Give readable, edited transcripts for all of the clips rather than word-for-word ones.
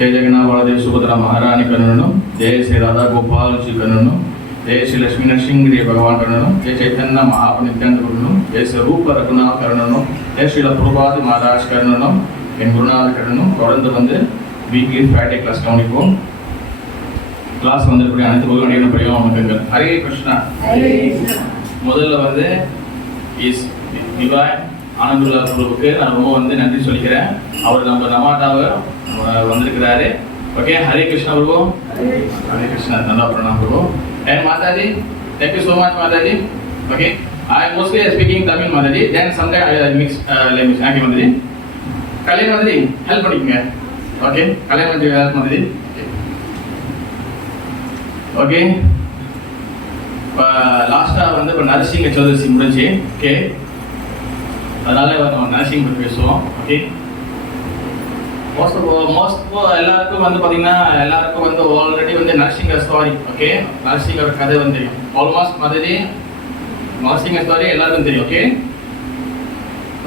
जय जगन्नाथ बलदेव सुभद्रा महारानी करुणनु, जय श्री राधा गोपाल जी करुणनु, जय श्री लक्ष्मी नरसिंह भगवान करुणनु, जय चैतन्य महाप्रनित्यानंद करुणनु, जय श्री रूप रघुनाथ करुणनु, जय श्री प्रभुपाद महाराज करुणनु, என் குருநாதர் கருணும். தொடர்ந்து வந்து வீக்லி ஃப்ரைடே கிளாஸ் கவனிப்போம். கிளாஸ் வந்திருக்கூடிய அனைத்து பகவானியான பரிவார வணக்கங்கள். ஹரே கிருஷ்ணா. முதல்ல வந்து இஸ் டிவைன் ஆனந்துல்லா குருவுக்கு நான் ரொம்ப வந்து நன்றி சொல்லிக்கிறேன். அவர் நம்ம நமாட்டாவை வந்திருக்கிறாரு. ஓகே, ஹரே கிருஷ்ணா பிரபு. ஹரே கிருஷ்ணா. நல்லா pranam Prabhu. And Mataji, thank you so much Mataji. Okay, I am mostly speaking Tamil Mataji. Then sometime I mix language. Thank you Mataji. கல்யாண மாதிரி ஹெல்ப் பண்ணிக்கங்க. ஓகே, கல்யாண மாதிரி ஹெல்ப் மாதிரி. ஓகே, இப்போ லாஸ்ட்டாக வந்து இப்போ நரசிங்க சதுர்த்தி முடிஞ்சு. ஓகே, அதனால நம்ம நரசிங்க பற்றி பேசுவோம். ஓகே, மோஸ்ட் எல்லாருக்கும் வந்து பார்த்தீங்கன்னா எல்லாருக்கும் வந்து ஆல்ரெடி வந்து நரசிங்க ஸ்டோரி. ஓகே, நரசிங்கோட கதை வந்து தெரியும். ஆல்மோஸ்ட் மாதிரி நரசிங்க ஸ்டோரி எல்லாருக்கும் தெரியும். ஓகே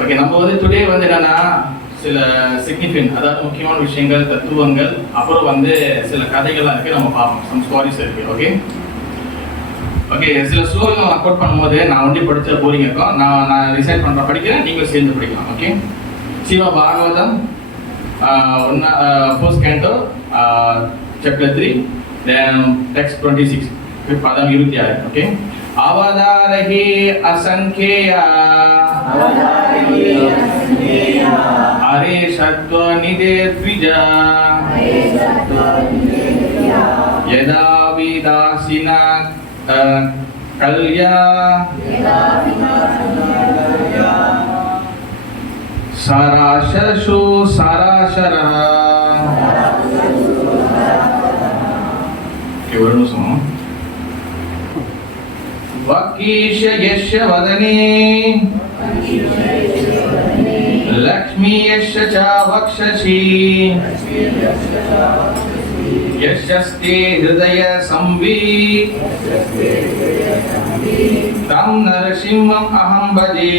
ஓகே, நம்ம வந்து டுடே வந்து என்னன்னா சில சிக்னிஃபிகன்ட், அதாவது முக்கியமான விஷயங்கள், தத்துவங்கள், அப்புறம் வந்து சில கதைகள்லாம் இருக்குது, நம்ம பார்ப்போம். சம் ஸ்டோரிஸ் இருக்குது. ஓகே ஓகே, சில ஸ்டோரி நம்ம அக்கௌண்ட் பண்ணும்போது நான் வந்து படித்த போரிங் இருக்கும். நான் ரிசைட் பண்ணுற படிக்கிறேன், நீங்களும் சேர்ந்து படிக்கலாம். ஓகே, சிவ பாகவதம் ஃபர்ஸ்ட் கேண்டோ சாப்டர் 3 தென் டெக்ஸ்ட் 26 பதம் 26. ஓகே, அவதாரஹி அசங்கேயா हरे सत्व निधे द्विजा यदा विदासिना कल्या सराशरशो सराशरः केवलं सुनो वकीश यस्य वदने लक्ष्मी यस्य च वक्षसि यस्ते हृदय संवित् तं नरसिंहम् अहं भजे.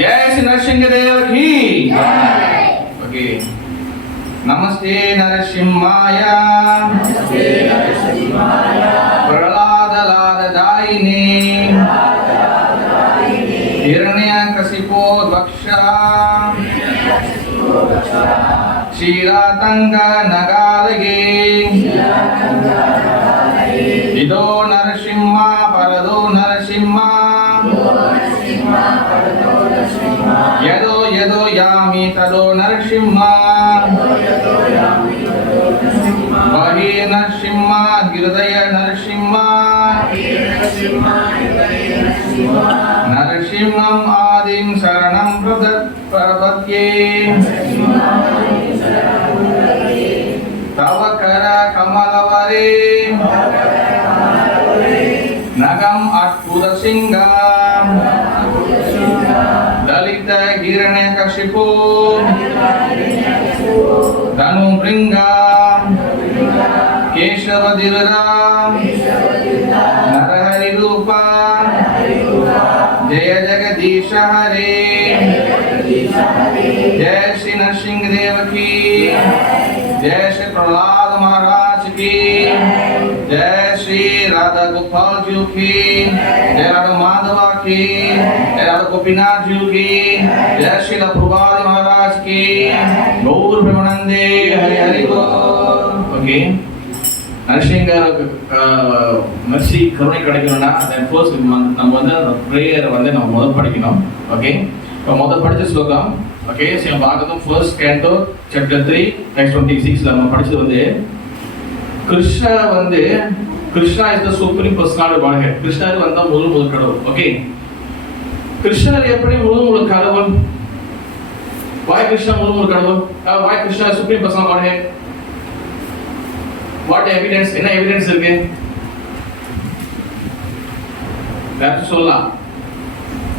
जय श्री नरसिंहदेव की. ओके, नमस्ते नरसिंहाय प्रहलाद लाददायिने हिरण्यकशिपो वक्षा शीलातंग नगालगे इदो नरसिंह परदो नरसिंह यदो यदो यामि तदो नरसिंह वही नरसिंह हृदय नरसिंह नरसिंहम् आदिं शरणं प्रपद्ये तव कर कमलवरे नगम अद्भुत सिंहम् दलित हिरण्यकशिपो धनु भृंगम् केशवदिर्दाम् नरहरि रूपा जय जगदीश हरे. जय श्री नरसिंह देव की. जय श्री प्रहलाद महाराज की. जय श्री राधा गोपाल जी की. जय राधा माधवा की. जय राधा गोपीनाथ जी की. जय श्री प्रभुपाद महाराज की. गौर ब्रह्मानंदे हरि हरि बोल. ओके, நரசிங்கர் மெர்சி கருணை கிடைக்கணும்னா ஃபர்ஸ்ட் நம்ம வந்து ப்ரேயரை வந்து நம்ம முதல் படிக்கணும். ஓகே, இப்போ முதல் படித்த ஸ்லோகம். ஓகே, சில Bhagavatam first canto chapter 3 text 26 நம்ம படிச்சது வந்து Krishna is the supreme personality of God. கிருஷ்ணர் வந்தா முதல் கடவுள். ஓகே, கிருஷ்ணர் எப்படி முதல் கடவுள்? why கிருஷ்ணா முதல் கடவுள்? why Krishna supreme personality of God? what evidence? என்ன எவிடன்ஸ் இருக்கு? யாரும் சொல்லலாம்.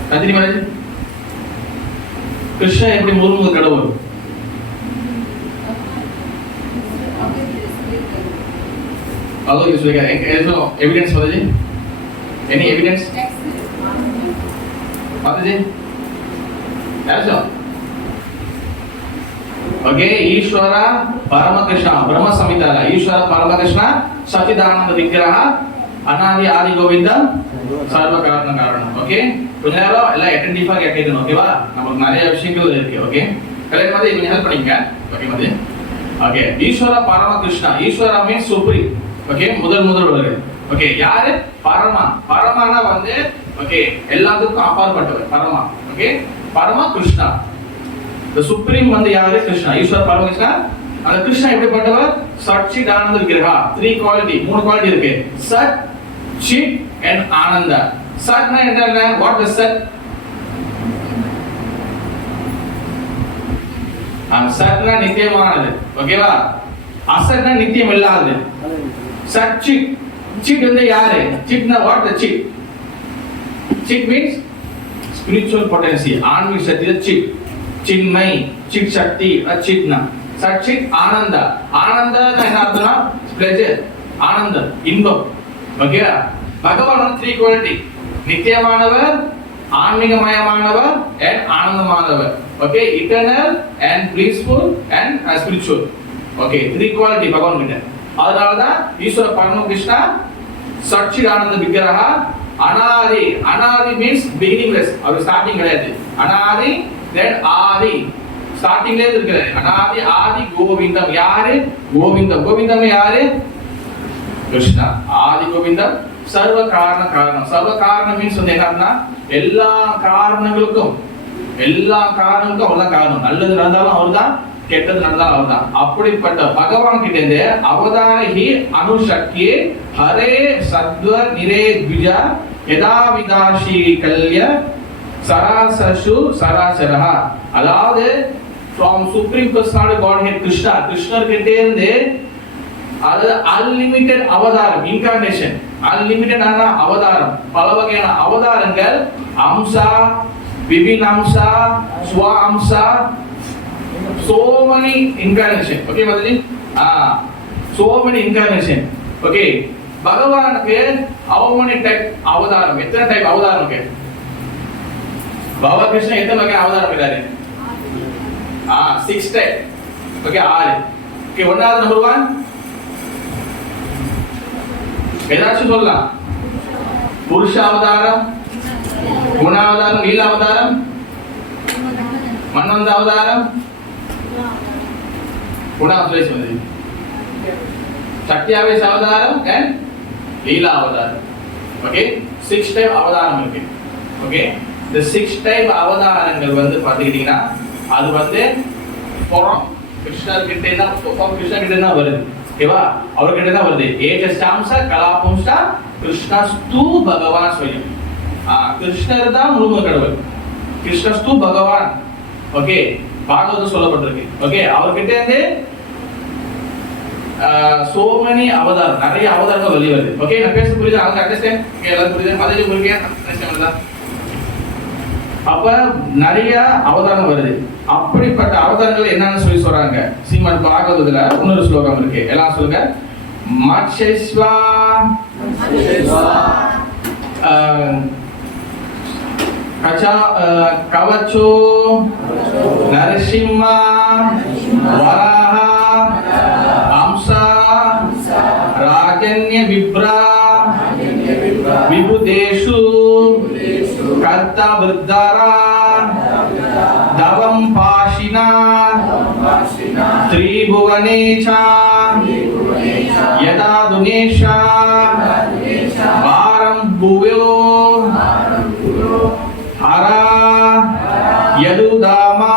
கத்திரி மகாராஜ், கிருஷ்ணா எப்படி முதல் கடவுள்? although is like no evidence mataji, any evidence mataji? That's all. Okay, ஈஸ்வர பரமகிருஷ்ண பிரம்ம சமிதால ஈஸ்வர பரமகிருஷ்ண சச்சிதானந்த விக்கிரக அனாதி ஆதி கோவிந்தம் சர்வ காரண காரணம். ஓகே, கொஞ்ச நேரம் எல்லாம் அட்டென்டிவா கேட்கணும். ஓகேவா, நமக்கு நிறைய விஷயங்கள் இருக்கு. ஓகே, கல்யாணம் மாதிரி கொஞ்சம் ஹெல்ப் பண்ணிங்க. ஓகே மாதிரி. ஓகே, ஈஸ்வர பரமகிருஷ்ணா, ஈஸ்வர மீன்ஸ் சுப்ரீம். ஓகே, முதல் வருது. ஓகே, யாரு பரமா? பரமானா வந்து ஓகே எல்லாத்துக்கும் அப்பாற்பட்டவர் பரமா. Okay, Parama Krishna. the supreme வந்து யாரு? கிருஷ்ணா. ஈஸ்வர பரமகிருஷ்ணா. அந்த கிருஷ்ணா எப்படிப்பட்டவர்? சச்சிதானந்த விக்கிரகா. 3 குவாலிட்டி, 3 குவாலிட்டி இருக்கு. சத், சித் and ஆனந்தா. சத்னா என்ன? வாட் இஸ் சத்? சத்னா நித்தியமானது. ஓகேவா? அசத்னா நித்தியம் இல்லாதது. சத், சித். சித் வந்து யாரு? சித்னா what the chit? Chit means spiritual potency. ஆன்மீக சக்தி சித். चिन्मय चित शक्ति अचितना सचित आनंद आनंद என்ன அர்த்தம்னா pleasure ஆனந்தம் இன்பம். ஓகே, பகவான் 3 குவாலிட்டி, நித்தியமானவர், ஆன்மீகமயமானவர் and ஆனந்தமானவர். Okay, eternal and blissful and spiritual. Okay, 3 quality பகவான் கிட்ட. அதனால தான் ஈஸ்வர பரமகிருஷ்ணா சச்சிதானந்த விக்கிரகா அனாதி. அனாதி மீன்ஸ் பிகினிங்லெஸ், அவர் ஸ்டார்டிங் கிடையாது. அனாதி then ஆதி ஸ்டார்டிங்ல இருக்கு. அனாதி ஆதி கோவிந்தம். யாரு? கோவிந்தம். கோவிந்தம் யாரு? கிருஷ்ணா. ஆதி கோவிந்தம் சர்வ காரண காரணம். சர்வ காரணம் மீன்ஸ் வந்து என்னன்னா எல்லா காரணங்களுக்கும் அவர்தான் காரணம். நல்லது நடந்தாலும் அவர்தான், கெட்டது நடந்தாலும் அவர்தான். அப்படிப்பட்ட பகவான் கிட்ட இருந்து அவதாரஹி அனுஷக்கியே ஹரே சத்வ நிரே த்விஜா யதா விதாஷி கல்ய சராசசு சராசரஹ. அதாவது from supreme personality godhead Krishna, கிருஷ்ணர் கிட்ட இருந்து அது unlimited அவதாரம், incarnation, unlimited ஆன அவதாரம், பல வகையான அவதாரங்கள், அம்சா, விபின் அம்சா, ஸ்வ Amsa, so many incarnation. okay Madhuri, so many incarnation. okay, பகவானுக்கு how many type அவதாரம்? எத்தனை டைப் அவதாரம் இருக்கு? பாபா கிருஷ்ணா எத்தனை வகை அவதாரம் இருக்காரு? 6 டைப். ஓகே, 6. ஓகே, ஒன்னாவது நம்பர் 1 ஏதாச்சும் சொல்லலாம். புருஷ அவதாரம், குண அவதாரம், லீலா அவதாரம், மன்வந்த அவதாரம், குண அவதாரம், சக்தியாவேஷ அவதாரம் and லீலா அவதாரம். ஓகே, 6 டைப் அவதாரம் இருக்கு. ஓகே, இந்த 6 டைப் அவதாரங்கள் வந்து பாத்துக்கிட்டீங்கன்னா அது வந்து கிருஷ்ணர் கிட்ட தான் வருது. ஓகேவா, அவர்கிட்ட தான் வருது. ஏஜஸ்டாம்ச கலாபம்சா கிருஷ்ணஸ்து பகவான் ஸ்வயம். கிருஷ்ணர் தான் முழுமுதற் கடவுள். கிருஷ்ணஸ்து பகவான். ஓகே, பாகவதம் சொல்லப்பட்டிருக்கு. ஓகே, அவர்கிட்ட இருந்து so many அவதாரம், நிறைய அவதாரங்கள் வெளிய வருது. ஓகே, நான் பேச புரியுதா? அவங்க அண்டர்ஸ்டாண்ட்? ஓகே, எல்லாரும் புரியுதா? மதஜி புரியுதா? அண்டர்ஸ்டாண்ட் பண்ணுதா? அப்ப நிறைய அவதாரம் வருது. அப்படிப்பட்ட அவதாரங்கள் என்னன்னு சொல்றாங்க. ஸ்ரீமத் பாகவதத்துல இன்னொரு ஸ்லோகம் இருக்கு. எல்லாம் சொல்லுங்க. மத்ஸ்யஸ்வா கவச்சோ நரசிம்மா வராஹ அம்சா ராஜன்ய விப்ரா விபுதேஷு கர்த்தா விருத்தாரா தவம் பாஷினா த்ரிபுவனேஷா யதா துனேஷா வாரம் புவ்யோ ஹரா யதுதாமா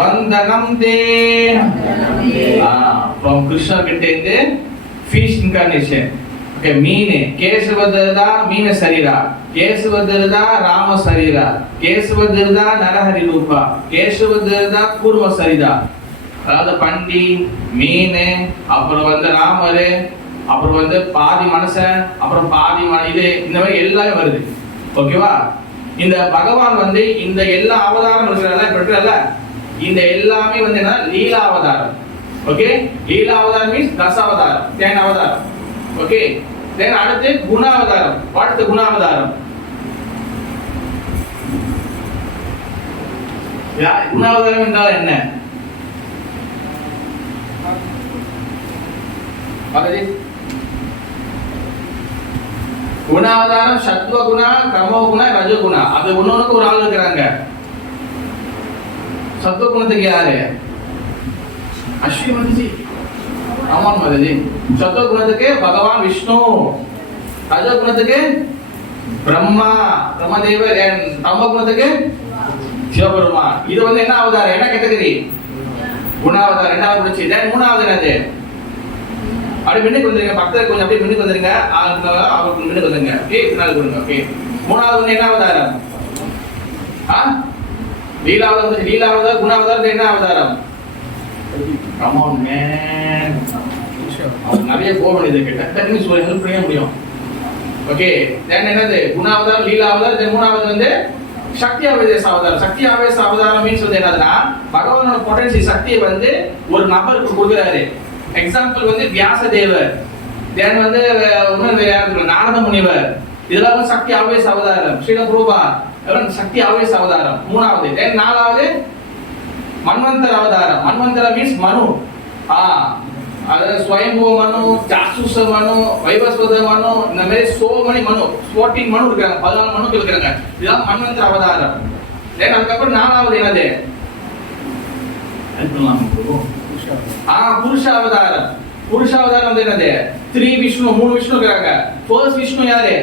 வந்தனம் தே. from Krishna கிட்ட இருந்து fish incarnation. okay, மீன் கேசவதரதா மீன சரீரா, கேசவதரதா ராம சரீரா, கேசவதரதா நரஹரி ரூபா, கேசவதரதா கூர்ம சரீரா. அதாவது பண்டி, மீன், அப்புறம் வந்து ராமரு, அப்புறம் வந்து பாதி மனுஷன், அப்புறம் பாதி இது, இந்த மாதிரி எல்லாமே வருது. ஓகேவா, இந்த பகவான் வந்து இந்த எல்லா அவதாரம் இருக்கிறதா, இந்த எல்லாமே வந்து என்ன, லீலா அவதாரம். ஓகே, லீலா அவதாரம் மீன்ஸ் தசாவதாரம், 10 அவதாரம். ஓகே, தென் அடுத்து குணாவதாரம். What is குணாவதாரம்? குணாவதாரம் என்றால் என்ன? பாருங்க, குணாவதாரம் சத்வ குணா, தமோ குணா, ரஜோ குணா. அது ஒன்னொன்னுக்கு ஒரு ஆள் இருக்கிறாங்க. சத்வ குணத்துக்கு யாரு? அஸ்வினி மதிஜி. ஆமா மதிஜி. சத்வ குணத்துக்கு பகவான் விஷ்ணு, ரஜோ குணத்துக்கு பிரம்மா, பிரம்மதேவர். தமோ குணத்துக்கு சிவபெருமான். இது வந்து என்ன அவதாரம், என்ன கேட்டகரி? குணாவதாரம். ரெண்டாவது முடிச்சு. தென் மூணாவது என்னது? அப்படியே மின்னுக்கு வந்துருங்க, பக்கத்துல கொஞ்சம் அப்படியே மின்னுக்கு வந்துருங்க, அவருக்கு மின்னுக்கு வந்துருங்க. ஓகே, பின்னாடி கொடுங்க. ஓகே, மூணாவது வந்து என்ன அவதாரம்? லீலாவதாரம். லீலாவதாரம், குணாவதாரம், என்ன அவதாரம்? கம் ஆன் மேன், அவங்க நிறைய கோவம் இதுக்கு டக்குன்னு சொல்லி ஹெல்ப் பண்ண முடியும். ஓகே, தென் என்னது? குணாவதாரம், லீலாவதாரம். தென் மூணாவது வந்து சக்தி ஆவேச அவதாரம். சக்தி ஆவேச அவதாரம் மீன்ஸ் வந்து என்னதுன்னா, பகவானோட பொட்டன்சி சக்தியை வந்து ஒரு நபருக்கு கொடுக்குறாரு. எக்ஸாம்பிள் வந்து வியாசதேவர், தென் வந்து நாரத முனிவர். இதெல்லாம் வந்து சக்தி ஆவேச அவதாரம். ஸ்ரீல பிரபா சக்தி ஆவேச அவதாரம் மூணாவது. தென் நாலாவது மன்வந்தர அவதாரம். மன்வந்தர மீன்ஸ் மனு. அதாவது ஸ்வயம்பு மனு, ஜாசுச மனு, வைவஸ்வத மனு, இந்த மாதிரி சோ மணி மனு, 14 மனு இருக்காங்க, 14 மனு இருக்காங்க. இதுதான் மன்வந்தர அவதாரம். தென் அதுக்கப்புறம் நாலாவது என்னது? புருஷ அவதாரம். புருஷ அவதாரம் வந்து என்னது? 3 விஷ்ணு, 3 விஷ்ணு இருக்காங்க. ஃபர்ஸ்ட் விஷ்ணு யாரு?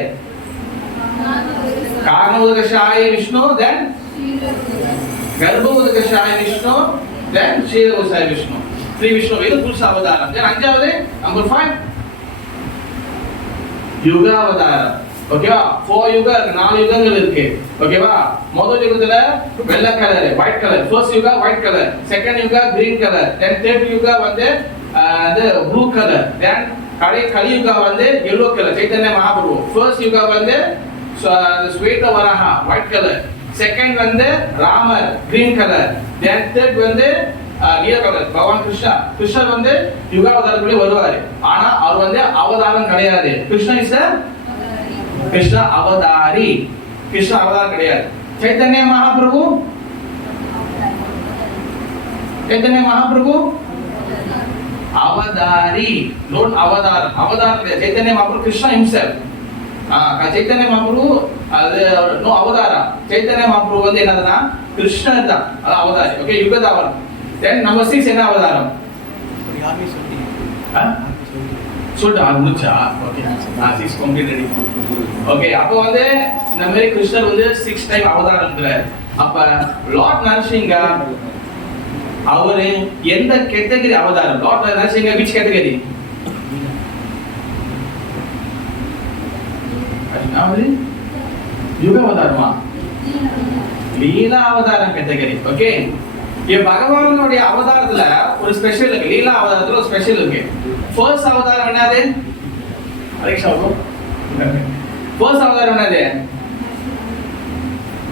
காரணோதகசாய விஷ்ணு, தென் கர்ப்போதகசாய விஷ்ணு, தென் ஷீரோசாய விஷ்ணு. 3 விஷ்ணு. இது புருஷ அவதாரம். தென் அஞ்சாவது நம்பர் 5 யுக அவதாரம். ஓகேவா? 4 யுகம் இருக்கு, 4 யுகங்கள் இருக்கு. ஓகேவா? முதல் யுகத்துல வெள்ளை colour, white colour. First yuga white colour, second yuga green colour, then third yuga வந்து ப்ளூ கலர், தென் கலியுகா வந்து yellow colour. Chaitanya Mahaprabhu. First yuga வந்து Shweta Varaha white colour, second வந்து ராமர் கிரீன் கலர், தென் தேர்ட் வந்து நீல கலர் பகவான் கிருஷ்ணா. கிருஷ்ணர் வந்து யுகாவதாரத்திலே வருவாரு. ஆனா அவர் வந்து அவதாரம் கிடையாது. கிருஷ்ணன் இஸ் கிருஷ்ண அவதாரி. கிருஷ்ண அவதாரம் கிடையாது. சைத்தன்ய மகாபிரபு, சைத்தன்ய மகாபிரபு அவதாரி, நோன் அவதாரம். அவதாரம் கிடையாது. சைத்தன்ய மகாபிரபு கிருஷ்ணா himself. சைத்தன்ய மகாபிரபு அது நோ அவதாரம். சைத்தன்ய மகாபிரபு வந்து என்னதுன்னா கிருஷ்ணர் தான், அது அவதாரி. ஓகே, யுகதாவரம். தென் நம்பர் 6 என்ன அவதாரம்? சொல்லிட்டு அது முடிச்சா? Okay, 6 complete ready. ஓகே, அப்போ வந்து இந்த மாதிரி கிருஷ்ணர் வந்து 6 டைம் அவதாரம் இருக்கிறார். அப்ப லார்ட் நரசிங்கா அவரு எந்த கேட்டகரி அவதாரம்? Lord Narasinga which category? அதாவது யுக அவதாரமா? லீலா அவதாரம் கேட்டகரி. ஓகே, பகவானுடைய அவதாரத்துல ஒரு ஸ்பெஷல் இருக்கு. லீலா அவதாரத்துல ஒரு ஸ்பெஷல் இருக்கு. ஃபர்ஸ்ட் அவதாரம் என்னது? அலெக்ஷா ப்ரோ, ஃபர்ஸ்ட் அவதாரம் என்னது?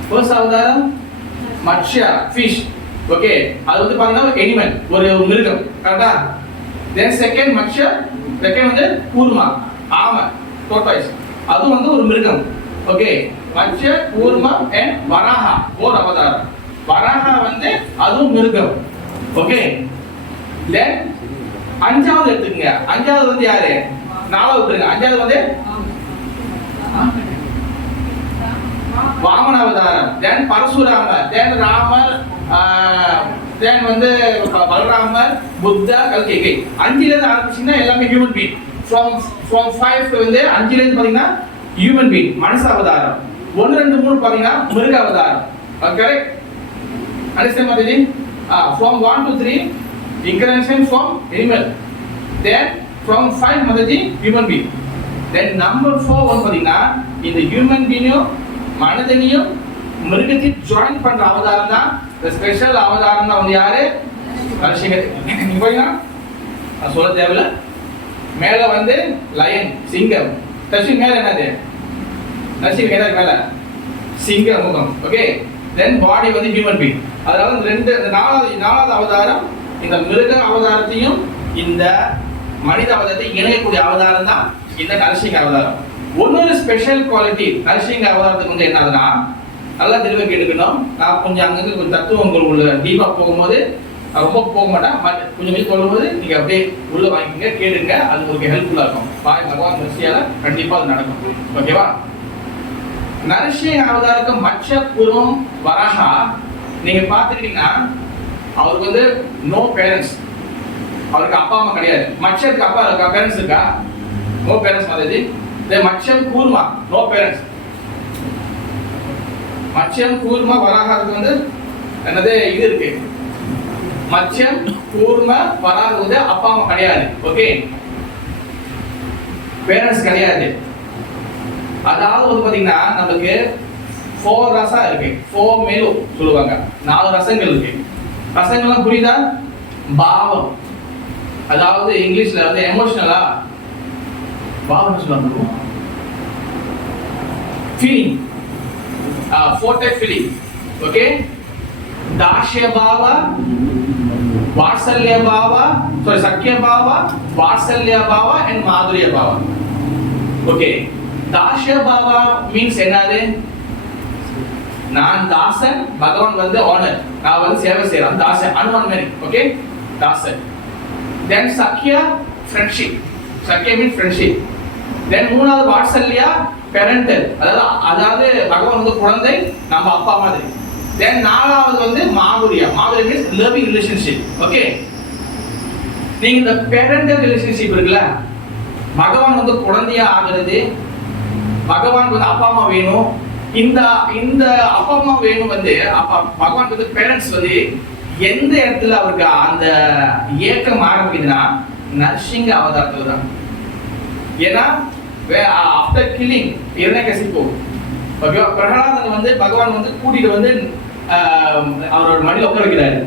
ஃபர்ஸ்ட் அவதாரம் மத்ஸ்ய, ஃபிஷ். ஓகே, அது வந்து பாத்தீங்கன்னா அனிமல், ஒரு மிருகம். கரெக்ட்டா? தென் செகண்ட் மத்ஸ்ய, செகண்ட் வந்து கூர்மா, ஆமை, டோர்டாய்ஸ். அது வந்து ஒரு மிருகம். ஓகே, மத்ஸ்ய, கூர்மா and வராஹா ஒரு அவதாரம். வராஹா வந்து அதுவும் மிருகம். ஓகே, தென் அஞ்சாவது எடுத்துக்கங்க. அஞ்சாவது வந்து யாரு? நாலாவது விட்டுருங்க. அஞ்சாவது வந்து வாமன அவதாரம், தென் பரசுராமர், தென் ராமர், தென் வந்து பலராமர், புத்தா, கல்கி. 5ல இருந்து ஆரம்பிச்சீங்கன்னா எல்லாமே ஹியூமன் பீயிங். ஃப்ரம் 5 வந்து 5ல இருந்து பாத்தீங்கன்னா ஹியூமன் பீயிங், மனுஷ அவதாரம். 1 2 3 பாத்தீங்கன்னா மிருக அவதாரம். Correct? Understand மாதேஜி? From 1 to 3 incarnation from animal, then from 5 மாதேஜி human being, then number 4 வந்து பாத்தீங்கன்னா இந்த human being மனிதனையும் மிருகத்தையும் ஜாயின் பண்ற அவதாரம் தான் the special அவதாரம் தான். வந்து யாரு? நரசிங்கர். நீங்க பாத்தீங்கன்னா நான் சொல்ல தேவையில்ல. மேல வந்து லயன், சிங்கம். தர்ஷி மேல என்னது? நரசிங்கர் கேட்டா மேல சிங்க முகம். ஓகே, தென் பாடி வந்து ஹியூமன் பீயிங். அதாவது நாலாவது அவதாரம் இந்த மிருக அவதாரத்தையும் இந்த மனித அவதாரத்தை இணையக்கூடிய அவதாரம் தான் இந்த நரசிங்க அவதாரம். இன்னொரு ஸ்பெஷல் குவாலிட்டி நரசிங்க அவதாரத்துக்கு வந்து என்னதுன்னா, நல்லா தெளிவாக கேட்டுக்கணும். நான் கொஞ்சம் அங்கங்க கொஞ்சம் தத்துவங்கள் உள்ள டீப்பா போகும்போது நான் ரொம்ப போக மாட்டேன், கொஞ்சம் கொஞ்சம் சொல்லும்போது நீங்க அப்படியே உள்ள வாங்கிக்கங்க, கேளுங்க, அது உங்களுக்கு ஹெல்ப்ஃபுல்லா இருக்கும். பகவான் மெர்சியால கண்டிப்பா அது நடக்கும். ஓகேவா? நரசிங்க அவதாருக்கு மச்ச குரும் வரஹா நீங்க பாத்துக்கிட்டீங்கன்னா அவருக்கு வந்து நோ பேரண்ட்ஸ், அவருக்கு அப்பா அம்மா கிடையாது. மச்சத்துக்கு அப்பா இருக்கா, பேரண்ட்ஸ் இருக்கா? நோ பேரண்ட்ஸ் மாதிரி. மச்சம் கூர்மா நோ பேரண்ட்ஸ். மச்சம் கூர்மா வராகத்துக்கு வந்து என்னது இது இருக்கு, மச்சம் கூர்ம வராக வந்து அப்பா அம்மா கிடையாது. ஓகே, பேரண்ட்ஸ் கிடையாது. அதாவது வந்து பாத்தீங்கன்னா நமக்கு 4 ரசம் இருக்கு, 4 மேலு சொல்லுவாங்க, 4 ரசங்கள் இருக்கு. ரசங்கள்லாம் புரியுதா? பாவம், அதாவது இங்கிலீஷ்ல வந்து எமோஷனலா பாவம் சொல்லுவாங்க, ஃபீலிங், 4 type feeling. ஓகே, दास्य भाव, वात्सल्य भाव, सॉरी सख्य भाव, वात्सल्य भाव and माधुर्य भाव. ओके, दास्य भाव means என்னது? நான் தாசன், பகவான் வந்து ஓனர், நான் வந்து சேவை செய்றேன், தாசன் அனுமான் மாதிரி. ஓகே, தாசன். then சख्य friendship, சख्य means friendship. then மூணாவது வாத்சல்யா parental, அதாவது பகவான் வந்து குழந்தை, நம்ம அப்பா மாதிரி. then நாலாவது வந்து மாதுரியா, மாதுரியா means loving relationship. ஓகே, நீங்க இந்த parental relationship இருக்குல்ல, பகவான் வந்து குழந்தையா ஆகிறது, பகவான் வந்து அப்பா அம்மா வேணும், இந்த இந்த அப்பா அம்மா வேணும் வந்து பகவான் வந்து பேரண்ட்ஸ் வந்து எந்த இடத்துல அவருக்கு அந்த ஏக்கம் ஆரம்பிக்குதுன்னா நரசிங்க அவதாரத்துல தான். ஏன்னா ஆஃப்டர் கில்லிங் இரண்யகசிபு, ஓகேவா, பிரகலாதன் வந்து பகவான் வந்து கூட்டிட்டு வந்து அவரோட மடியில உட்கார வைக்கிறாரு.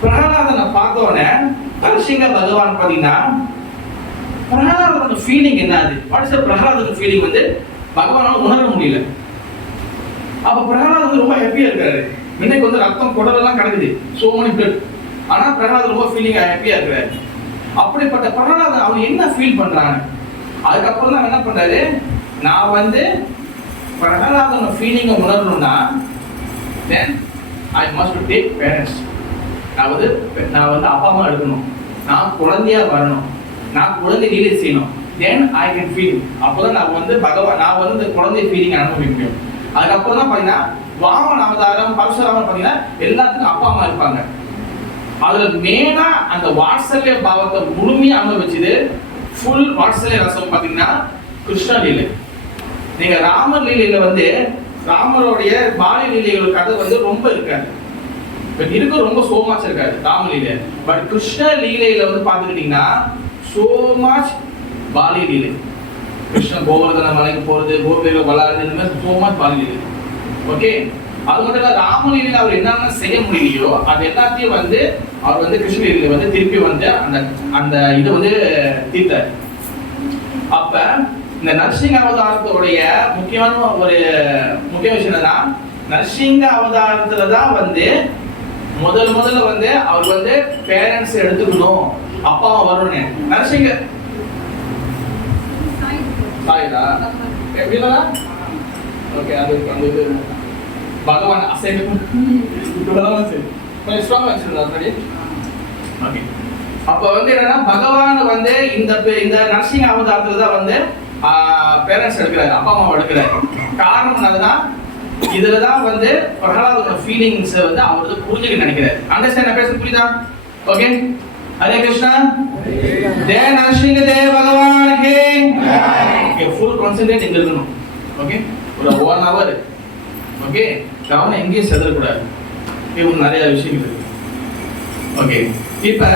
பிரகலாதனை பார்த்த உடனே நரசிங்க பகவான் பாத்தீங்கன்னா பிரகலாதனோட ஃபீலிங் என்னது, வாட் இஸ் தி பிரகலாதனோட ஃபீலிங் வந்து பகவானால உணர முடியல. அப்ப பிரகலாதன் வந்து ரொம்ப ஹாப்பியா இருக்காரு. இன்னைக்கு வந்து ரத்தம் குடலெல்லாம் கிடக்குது, சோ many blood, ஆனா பிரகலாதன் ரொம்ப ஃபீலிங் ஹாப்பியா இருக்காரு. அப்படிப்பட்ட பிரகலாதன் அவன் என்ன ஃபீல் பண்றாங்க, அதுக்கப்புறம் தான் என்ன பண்றாரு, நான் வந்து பிரகலாதனோட ஃபீலிங்கை உணரணும்னா then I must take parents, நான் வந்து அப்பா அம்மா எடுக்கணும், நான் குழந்தையா வரணும், நான் குழந்தை லீலை செய்யணும், then I can feel, அப்போதான் நான் வந்து நான் வந்து இந்த குழந்தை ஃபீலிங் அனுபவிக்க முடியும். அதுக்கப்புறம் தான் பாத்தீங்கன்னா வாமன அவதாரம், பரசுராமர் பாத்தீங்கன்னா எல்லாத்துக்கும் அப்பா அம்மா இருப்பாங்க. அதுல மெயினா அந்த வாத்சல்ய பாவத்தை முழுமையா அனுபவிச்சது, ஃபுல் வாத்சல்ய ரசம் பாத்தீங்கன்னா கிருஷ்ண லீலை. நீங்க ராமர் லீலையில வந்து ராமருடைய பாலி லீலைகள் கதை வந்து ரொம்ப இருக்காது, இருக்க ரொம்ப சோ மச் இருக்காது ராம லீலை. பட் கிருஷ்ண லீலையில வந்து பாத்துக்கிட்டீங்கன்னா சோ மச் பாலி லீலை, கிருஷ்ணன் கோவர்தன மலைக்கு போறது, கோபிகள் விளையாடுறது, இந்த மாதிரி சோ மச் பாலி லீலை. ஓகே, அது மட்டும் இல்ல ராமலீலையில அவர் என்னென்ன செய்ய முடியலையோ அது எல்லாத்தையும் வந்து அவர் வந்து கிருஷ்ணலீலையில வந்து திருப்பி வந்து அந்த இது வந்து தீர்த்தார். அப்ப இந்த நரசிங்க அவதாரத்தோடைய முக்கியமான ஒரு முக்கிய விஷயம் என்னன்னா, நரசிங்க அவதாரத்துல தான் வந்து முதல்ல வந்து அவர் வந்து பேரண்ட்ஸ் எடுத்துக்கணும், அப்பா அம்மா வரணும். நரசிங்க சாயிதா எப்படினா ஓகே, அது வந்து பகவான் அசைக்கும் இப்படிதான் சரி கொஞ்சம் ஸ்ட்ராங்கா வச்சிருந்தா அப்படி. ஓகே, அப்ப வந்து என்னன்னா பகவான் வந்து இந்த நரசிங்க அவதாரத்துல தான் வந்து பேரண்ட்ஸ் எடுக்கிறாரு, அப்பா அம்மா எடுக்கிறாரு. காரணம் என்னதுன்னா இதுலதான் வந்து பிரகலாதோட ஃபீலிங்ஸ் வந்து அவர் வந்து புரிஞ்சுக்க நினைக்கிறாரு. அண்டர்ஸ்டாண்ட் நான் பேச புரியுதா? ஓகே, ஹரே கிருஷ்ணா, ஜெய நரசிங்க தேவ பகவான் கே. ஓகே, ஃபுல் கான்சென்ட்ரேட் இங்க இருக்கணும். ஓகே, ஒரு 1 hour. ஓகே, கவனம் எங்கேயும் செதறக்கூடாது, இன்னும் நிறைய விஷயங்கள் இருக்கு. ஓகே, இப்ப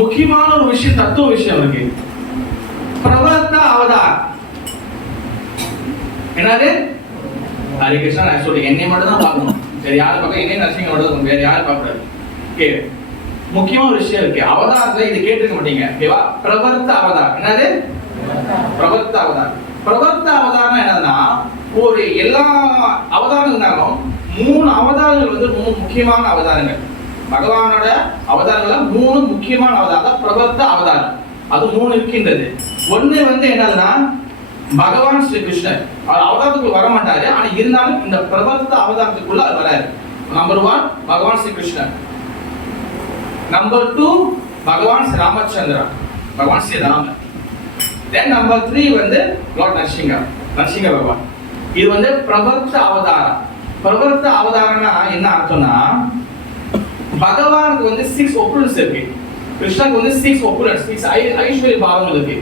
முக்கியமான ஒரு விஷயம், தத்துவ விஷயம் இருக்கு. பிரவர்த்த அவதார் என்னது? ஹரே கிருஷ்ணா, நான் சொல்றேன் என்னை மட்டும் தான் பார்க்கணும், வேற யாரும் பார்க்க, என்னை நரசிங்க மட்டும், வேற யாரும் பார்க்கக்கூடாது. ஓகே, முக்கியமான ஒரு விஷயம் இருக்கு அவதாரத்துல, இது கேட்டிருக்க மாட்டீங்க. ஓகேவா? பிரவர்த்த அவதார் என்னது? பிரவர்த்த அவதார். பிரவர்த்த அவதாரம் என்னன்னா, ஒரு எல்லா அவதாரங்களாலும் 3 அவதாரங்கள் வந்து 3 முக்கியமான அவதாரங்கள். பகவானோட அவதாரங்கள்ல 3 முக்கியமான அவதாரம் பிரவர்த்த அவதாரம். அது 3 இருக்கின்றது. ஒண்ணு வந்து என்னதுன்னா, பகவான் ஸ்ரீ கிருஷ்ணர் அவர் அவதாரத்துக்குள்ள வர மாட்டாரு, ஆனா இருந்தாலும் இந்த பிரவர்த்த அவதாரத்துக்குள்ள அவர் வராரு. Number 1 Bhagavan Sri Krishna. Number 2 Bhagavan Sri Ramachandra, Bhagavan Sri Rama. Then number 3 வந்து Lord Nrsimha பகவான். இது வந்து பிரவர்த்த அவதாரம். பிரவர்த்த அவதாரம்னா என்ன அர்த்தம்னா, பகவானுக்கு வந்து 6 ஒப்புலன்ஸ் இருக்கு, கிருஷ்ணனுக்கு வந்து 6 ஒப்புலன்ஸ், 6 ஐஸ்வர்ய பாவங்கள் இருக்கு.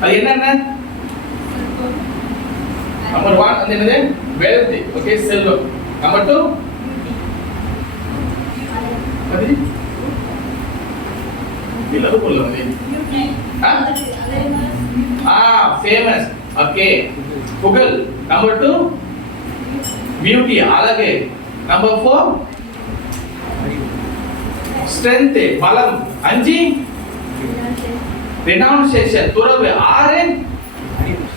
அது என்னென்ன? நம்பர் 1 வந்து என்னது? வெல்த், ஓகே, செல்வம். நம்பர் 2 அது இல்ல போல வந்து ஃபேமஸ், ஓகே, புகழ். நம்பர் 2 பியூட்டி, அழகு. நம்பர் 4 ஸ்ட்ரெngth, பலம். 5 ரெனவுன்சியேஷன், துறவு. 6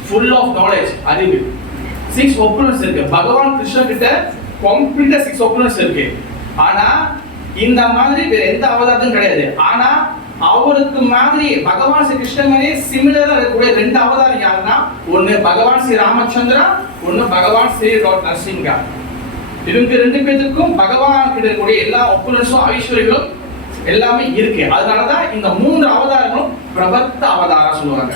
ஃபுல் ஆஃப் நாலேஜ், அறிவு. 6 ஒப்புலன்ஸ் இருக்கு. பகவான் கிருஷ்ண கிட்ட கம்ப்ளீட்டா 6 ஒப்புலன்ஸ் இருக்கு. ஆனா இந்த மாதிரி வேற எந்த அவதாரமும் கிடையாது. ஆனா அவருக்கு மாதிரி பகவான் ஸ்ரீ கிருஷ்ணன் மாதிரி சிமிலரா இருக்கக்கூடிய 2 அவதாரம் யாருன்னா, ஒன்னு பகவான் ஸ்ரீ ராமச்சந்திரா, ஒன்னு பகவான் ஸ்ரீ லார்ட் நரசிம்ஹா. இவங்க 2 பேருக்கும் பகவான் கிட்ட இருக்கக்கூடிய எல்லா ஒப்புலன்ஸும் ஐஸ்வர்யங்களும் எல்லாமே இருக்கு. அதனாலதான் இந்த 3 அவதாரங்களும் பிரபத்த அவதாரம் சொல்லுவாங்க.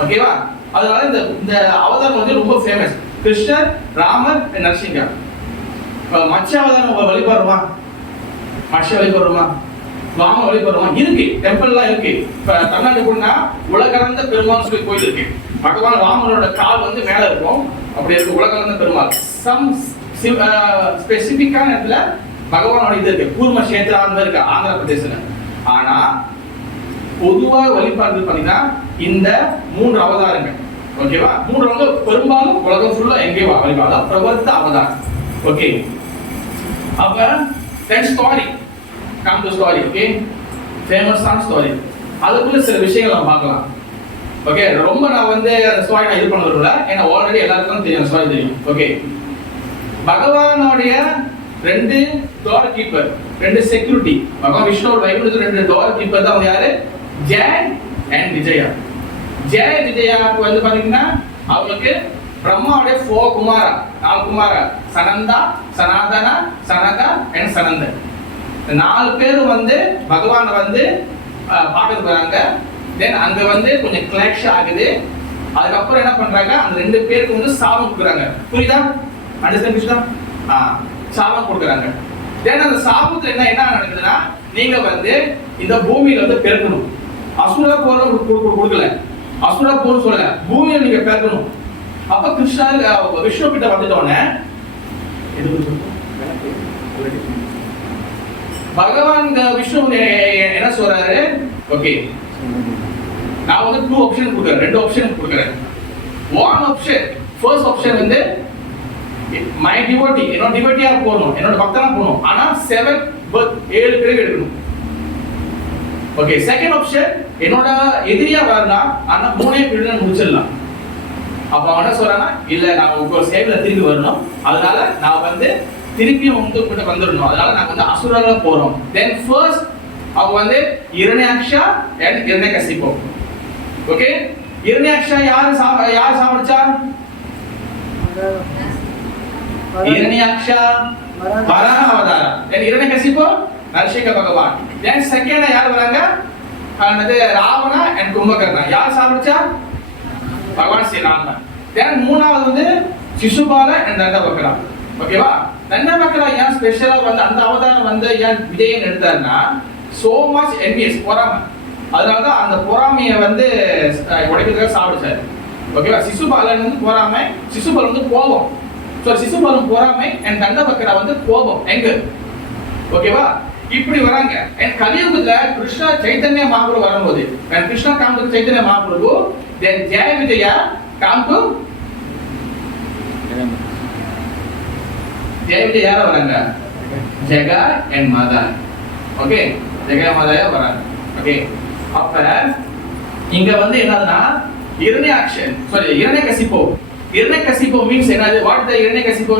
ஓகேவா? அதனால இந்த அவதாரம் வந்து ரொம்ப ஃபேமஸ். கிருஷ்ணர், ராமர், நரசிம்ஹா. மச்ச அவதாரம் வழிபடுறோமா? மச்ச வழிபடுறோமா? வாம வழிபடுறோமா? இருக்கு, டெம்பிள்லாம் இருக்கு. இப்ப தமிழ்நாடு போனா உலகளந்த பெருமாள் சொல்லி கோயில் இருக்கு. பகவான் ராமனோட கால் வந்து மேல இருக்கும், அப்படி இருக்கு உலகளந்த பெருமாள். சம் ஸ்பெசிபிக்கான இடத்துல பகவானோட இது இருக்கு. கூர்ம கஷேத்ரா இருக்கு ஆந்திர பிரதேசத்துல. ஆனா பொதுவா வழிபாடு பண்ணீங்கன்னா இந்த 3 அவதாரங்கள், ஓகேவா? 3 வந்து பெரும்பாலும் உலகம் ஃபுல்லா எங்கேயும் வழிபாடு பிரவர்த்த அவதாரம். ஓகே, அப்ப then story come to story. Okay, ஃபேமஸான ஸ்டோரி. அதுக்குள்ள சில விஷயங்கள் நம்ம பார்க்கலாம். ஓகே, ரொம்ப நான் வந்து அந்த ஸ்டோரி நான் இது பண்ண வரல, ஏன்னா ஆல்ரெடி எல்லாருக்கும் தெரியும், ஸ்டோரி தெரியும். ஓகே, பகவானுடைய 2 டோர் கீப்பர், 2 செக்யூரிட்டி. பகவான் விஷ்ணுவோட வைகுண்டத்துல 2 டோர் கீப்பர் தான். அவங்க யாரு? ஜெய் அண்ட் விஜயா. ஜெய் விஜயாவுக்கு வந்து பாத்தீங்கன்னா அவங்களுக்கு பிரம்மாவுடைய 4 குமாரா, 4 குமாரா, சனந்தா, சனாதனா, சனகா அண்ட் சனந்தன். 4 பேரும் வந்து பகவானை வந்து பார்க்க போறாங்க. தென் அங்க வந்து கொஞ்சம் கிளாஷ் ஆகுது. அதுக்கப்புறம் என்ன பண்றாங்க, அந்த 2 பேருக்கு வந்து சாபம் கொடுக்குறாங்க. புரியுதா? அண்டர்ஸ்டாண்ட் புரியுதா? சாபம் கொடுக்குறாங்க. தென் அந்த சாபத்துல என்ன நடக்குதுன்னா, நீங்க வந்து இந்த பூமியில வந்து பிறக்கணும். அசுரா போற கொடுக்கல, அசுரா போன்னு சொல்லல, பூமியில நீங்க பிறக்கணும். அப்ப கிருஷ்ணர் விஷ்ணு கிட்ட வந்துட்டோன்னே பகவான் விஷ்ணு என்ன சொல்றாரு? ஓகே, நான் வந்து 2 ஆப்ஷன் கொடுக்குறேன், 2 ஆப்ஷன் கொடுக்குறேன். 1 ஆப்ஷன், ஃபர்ஸ்ட் ஆப்ஷன் வந்து மை டிவோட்டி, என்னோட டிவோட்டியா போகணும், என்னோட பக்தனா போகணும். ஆனா 7 பிறகு எடுக்கணும். ஓகே, செகண்ட் ஆப்ஷன் என்னோட எதிரியா வரலாம், ஆனா 3 பிறகு முடிச்சிடலாம். அப்ப அவன் என்ன சொல்றானா, இல்ல நான் உங்க சேவையில திரும்பி வரணும், அதனால நான் வந்து திருப்பியும் உங்ககிட்ட வந்துடணும், அதனால நாங்க வந்து அசுரங்கள போறோம். தென் ஃபர்ஸ்ட் அவ வந்து இரண்யாக்ஷா அண்ட் இரண்யகசிபு. ஓகே, இரண்யாக்ஷா யார் சாவடிச்சா? இரண்யாக்ஷா வராக அவதாரம். தென் இரண்யகசிபு நரசிங்க பகவான். தென் செகண்ட் யார் வராங்க? அது ராவணா அண்ட் கும்பகர்ணா. யார் சாவடிச்சா? பகவான் ஸ்ரீ ராமன். தென் மூணாவது வந்து சிசுபால அண்ட் தண்டவக்ரா. ஓகேவா? தண்டவக்ரா ஏன் ஸ்பெஷலா வந்து அந்த அவதாரம் வந்து ஏன் விஜயன் எடுத்தாருன்னா, சோ மச் என்வியஸ், பொறாமை. அதனால தான் அந்த பொறாமையை வந்து உடைக்கிறதுக்காக சாப்பிடுச்சாரு. ஓகேவா? சிசுபாலன் வந்து பொறாமை, சிசுபாலன் வந்து கோபம். ஸோ சிசுபாலன் பொறாமை அண்ட் தண்டவக்ரா வந்து கோபம். எங்க? ஓகேவா? இப்படி வராங்க. அண்ட் கலியுகத்துல கிருஷ்ணா சைத்தன்ய மகாபிரபு வரும்போது, when Krishna come to Chaitanya Mahaprabhu, then Jaya Vijaya come to Jaya Vijaya யார வராங்க? Jega and Mata. Okay, Jega மாதாயா வராங்க. ஓகே, அப்ப இங்க வந்து என்னதுன்னா இரண்யகசிபு. இரண்யகசிபு மீன்ஸ் என்னது? What the Hiranyakashipu?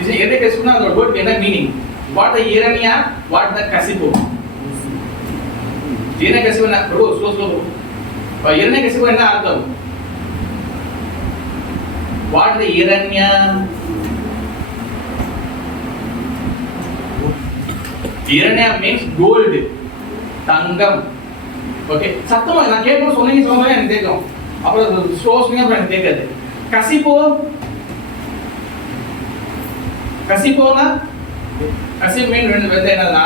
இது இரண்யகசிபுனா அதோட வேர்ட் என்ன meaning? What the Irania, what the Kasipu? Irania na bro, slow. Irania Kasipu என்ன அர்த்தம்? What the Irania? Hiranya means gold, தங்கம். ஓகே, சத்தமா நான் கேட்கும் சொன்னீங்க எனக்கு கேட்கும். அப்புறம் ஸ்லோஸ்னியா எனக்கு கேட்காது. கசிப்போ, கசிப்போனா கசிப் மீன் வந்து என்னன்னா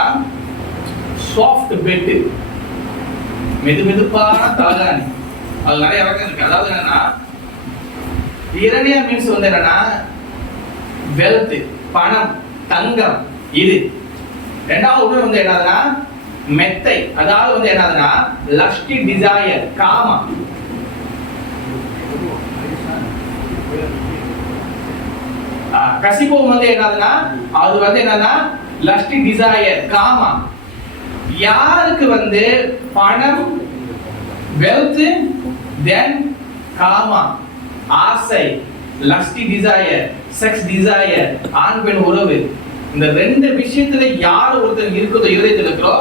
சாஃப்ட் பெட், மெதுமெதுப்பான தலகாணி. அது நிறைய வகை இருக்கு. அதாவது என்னன்னா இரண்யா மீன்ஸ் வந்து என்னன்னா வெல்த், பணம், தங்கம். இது ரெண்டாவது வந்து என்னதுன்னா மெத்தை, அதாவது வந்து என்னதுன்னா லஸ்டி, டிசையர், காமம். கசிப்போ வந்து என்னதுன்னா அது வந்து என்னன்னா லஸ்டி, டிசையர், காமம். யாருக்கு வந்து பணம், வெல்த், தென் காமா, ஆசை, லஸ்டி டிசையர், செக்ஸ் டிசையர், ஆண் பெண் உறவு, இந்த ரெண்டு விஷயத்துல யார் ஒருத்தர் இருக்குதோ இதயத்தில் இருக்கிறோ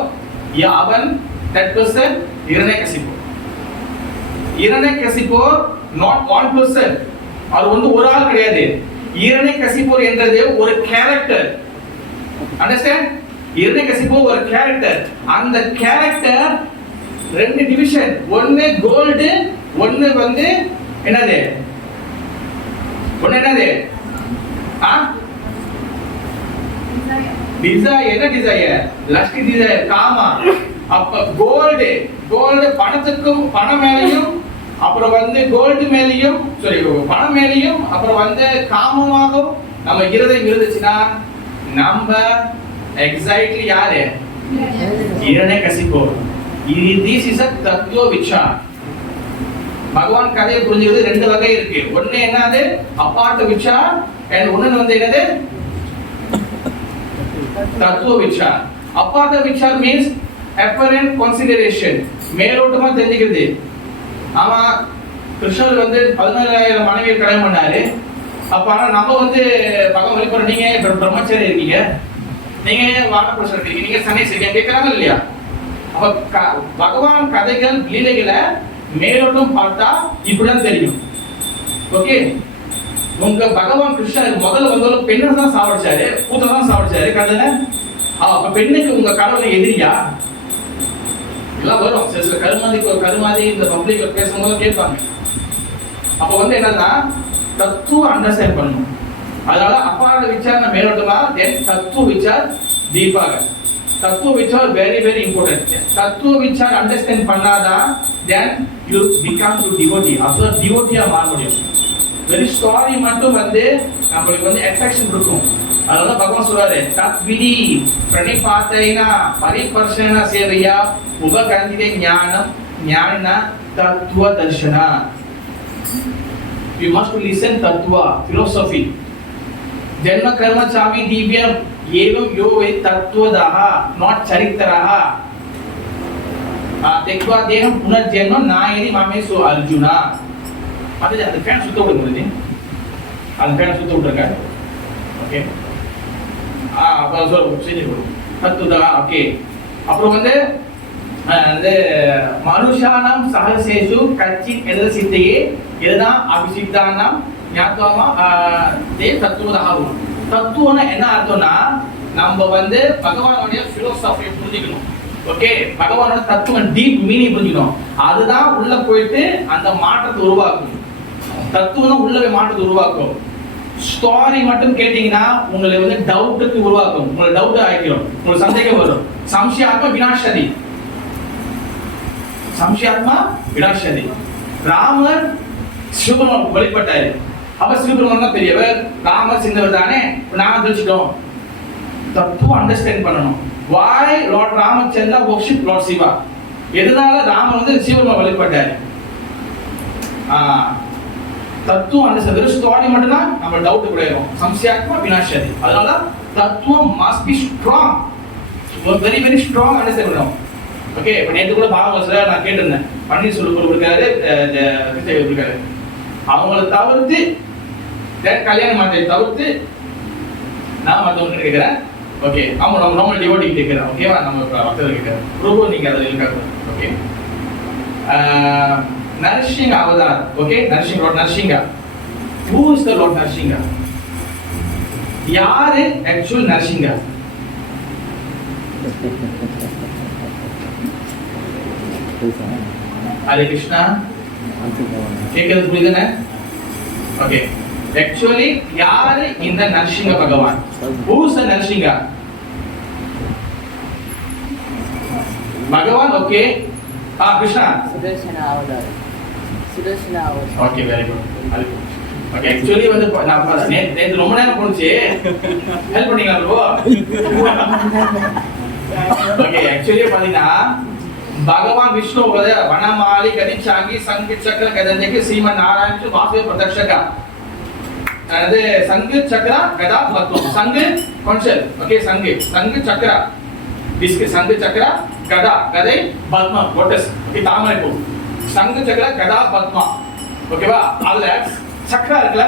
அவன் that person Hiranyakashipu. Hiranyakashipu not one person, அது வந்து ஒரு ஆள் கிடையாது. இரண்யகசிப்பு என்றது ஒரு கேரக்டர். அண்டர்ஸ்டாண்ட்? இரண்யகசிப்பு ஒரு கேரக்டர். அந்த கேரக்டர் ரெண்டு டிவிஷன், ஒன்னு கோல்டு, ஒன்னு வந்து என்னது, ஒன்னு என்னது டிசையர். என்ன டிசையர்? லஸ்ட் டிசையர், காமா. அப்ப கோல்டு, கோல்டு பணத்துக்கும் பணம் மேலையும், அப்புறம் வந்து கோல்டு மேலையும், சாரி பணம் மேலையும், அப்புறம் வந்து காமமாகவும் நம்ம இருதயம் இருந்துச்சுன்னா நம்ம எக்ஸாக்ட்லி யாரு? இரண்யகசிப்பு. This is a தத்துவ விசார். பகவான் கதையை புரிஞ்சுக்கிறது ரெண்டு வகை இருக்கு. ஒண்ணு என்னது அபார்ட் விசார், and ஒண்ணு வந்து என்னது தத்துவ விசார். அபார்ட் விசார் மீன்ஸ் apparent consideration, மேலோட்டமா தெரிஞ்சுக்கிறது. ஆமா, கிருஷ்ணர் வந்து 17,000 மனைவியை கல்யாணம் பண்ணாரு. அப்ப ஆனா நம்ம வந்து பகவான் வழிபடுற, நீங்க பிரம்மச்சாரி இருக்கீங்க, நீங்க வானப்பிரசர் இருக்கீங்க, நீங்க சன்னியாசி கேட்கறாங்க இல்லையா? அப்ப பகவான் கதைகள் லீலைகளை மேலோட்டம் பார்த்தா இப்படிதான் தெரியும். ஓகே, உங்க பகவான் கிருஷ்ணர் முதல்ல வந்தாலும் பெண்ணை தான் சாவடிச்சாரு, பூத்தை தான் சாவடிச்சாரு கதையில. அப்ப பெண்ணுக்கு உங்க கடவுளை எதிரியா? எல்லாம் வரும் சில கருமாதி இந்த பப்ளிக்ல பேசும்போது கேட்பாங்க. அப்ப வந்து என்னன்னா தத்துவ அண்டர்ஸ்டாண்ட் பண்ணணும். அதனால அப்பாட விசாரணை மேலோட்டமா, தென் தத்துவ விசார் டீப்பாக. தத்துவ விசார் வெரி வெரி இம்பார்ட்டன்ட். தத்துவ விசார் அண்டர்ஸ்டாண்ட் பண்ணாதான் then you become to devotee. அப்போ டிவோட்டியா மாற முடியும். வெரி ஸ்டாரி மட்டும் வந்து நம்மளுக்கு வந்து அட்ராக்ஷன் கொடுக்கும். அதனால பகவான் சொல்றாரு தத்விதி பிரணிபாத்தைனா பரிபர்ஷன சேவையா உபகந்திதே ஞானம் ஞான தத்துவ தர்ஷனா. You must listen தத்துவ philosophy. जन्म कर्म चावी दिव्यम एवं यो वे तत्वदः not चरित्रः तेक्वा देहम पुनर्जन्म नायरि मामेसु अर्जुना. அது அந்த ஃபேன் சுத்த விடுங்க, அந்த ஃபேன் சுத்த விட்டுருங்க. ஓகே, அப்போ செஞ்சு தத்துவதா. ஓகே, அப்புறம் வந்து மனுஷானாம் சஹசேஷு கச்சித் எதிர சித்தையே இதுதான் அபிசித்தானாம் ஞாபகமா தத்துவதாக. தத்துவம்னா என்ன அர்த்தம்னா நம்ம வந்து பகவானுடைய பிலோசபியை புரிஞ்சுக்கணும். ஓகே, பகவானோட தத்துவம் டீப் மீனிங் புரிஞ்சுக்கணும். அதுதான் உள்ள போயிட்டு அந்த மாற்றத்தை உருவாக்கும். தத்துவம் உள்ளவே மாற்றத்தை உருவாக்கும். ஸ்டோரி மட்டும் கேட்டீங்கன்னா உங்களை வந்து டவுட்டுக்கு உருவாக்கும். உங்களுக்கு டவுட் ஆகிடும், உங்களுக்கு சந்தேகம் வரும். சம்சயாத்மா விநாசதி, சம்சயாத்மா விநாசதி. ராமர் சிவபெருமான் வழிபட்டாரு. அப்ப சிவபெருமான் தான் பெரியவர், ராமர் சின்னவர் தானே. நாம தெரிஞ்சுட்டோம். தத்துவம் அண்டர்ஸ்டாண்ட் பண்ணணும். Why Lord Ramachandra worship Lord Shiva? எதனால ராமர் வந்து சிவபெருமான் வழிபட்டாரு? தத்துவம் அண்டர்ஸ்டாண்ட். வெறும் ஸ்டோரி மட்டும் தான் நம்ம டவுட் குறையும். சம்சயாத்மா விநாசதி. அதனால தத்துவம் must be strong, very very strong understand பண்ணணும். ஓகே, இப்போ நேற்று கூட பாவம் நான் கேட்டிருந்தேன். பன்னீர் செல்வம் இருக்காரு, கிருஷ்ணகிரி இருக்காரு. அவங்கள தவிர்த்து கல்யாணம் மாட்டை தவிர்த்து நான் மற்றவங்க கேட்கிறேன். ஓகே, அவங்க நம்ம நார்மல் டிவோட்டி கேட்கிறேன். ஓகேவா, நம்ம மற்றவங்க கேட்கிறேன். ரொம்ப நீங்க அதில் இருக்காங்க. Okay, Narasinga Avatar. Okay, Narasinga Lord Narasinga. Who is the Lord Narasinga? யாரு ஆக்சுவல் நரசிங்கா? ஹரே கிருஷ்ணா. கேட்கறது புரியுதுன்னு? ஓகே. ஆக்சுவலி யாரு இந்த நரசிங்க பகவான்? ஹூஸ் த நரசிங்க பகவான்? ஓகே. கிருஷ்ணா சுதர்சன அவதாரம். Okay, very good. Okay, actually வந்து நான் நேத்து ரொம்ப நேரம் போனுச்சு. ஹெல்ப் பண்ணீங்களா ப்ரோ? ஓகே, ஆக்சுவலி பாத்தீங்கன்னா பகவான் விஷ்ணு வனமாலி கதிச்சாங்கி சங்கு சக்கர கதஞ்சக்கு ஸ்ரீமன் நாராயண வாசுதேவ பிரதர்ஷகா. அது சங்கு சக்கர கதா பத்மம். சங்கு கான்செப்ட். ஓகே, சங்கு சக்கர டிஸ்க், சங்கு சக்கர கதா கதை பத்மம் லோட்டஸ். ஓகே, தாமரை பூ. சங்கு சக்கர கதா பத்மா. ஓகேவா? அதுல சக்கரா இருக்குல்ல?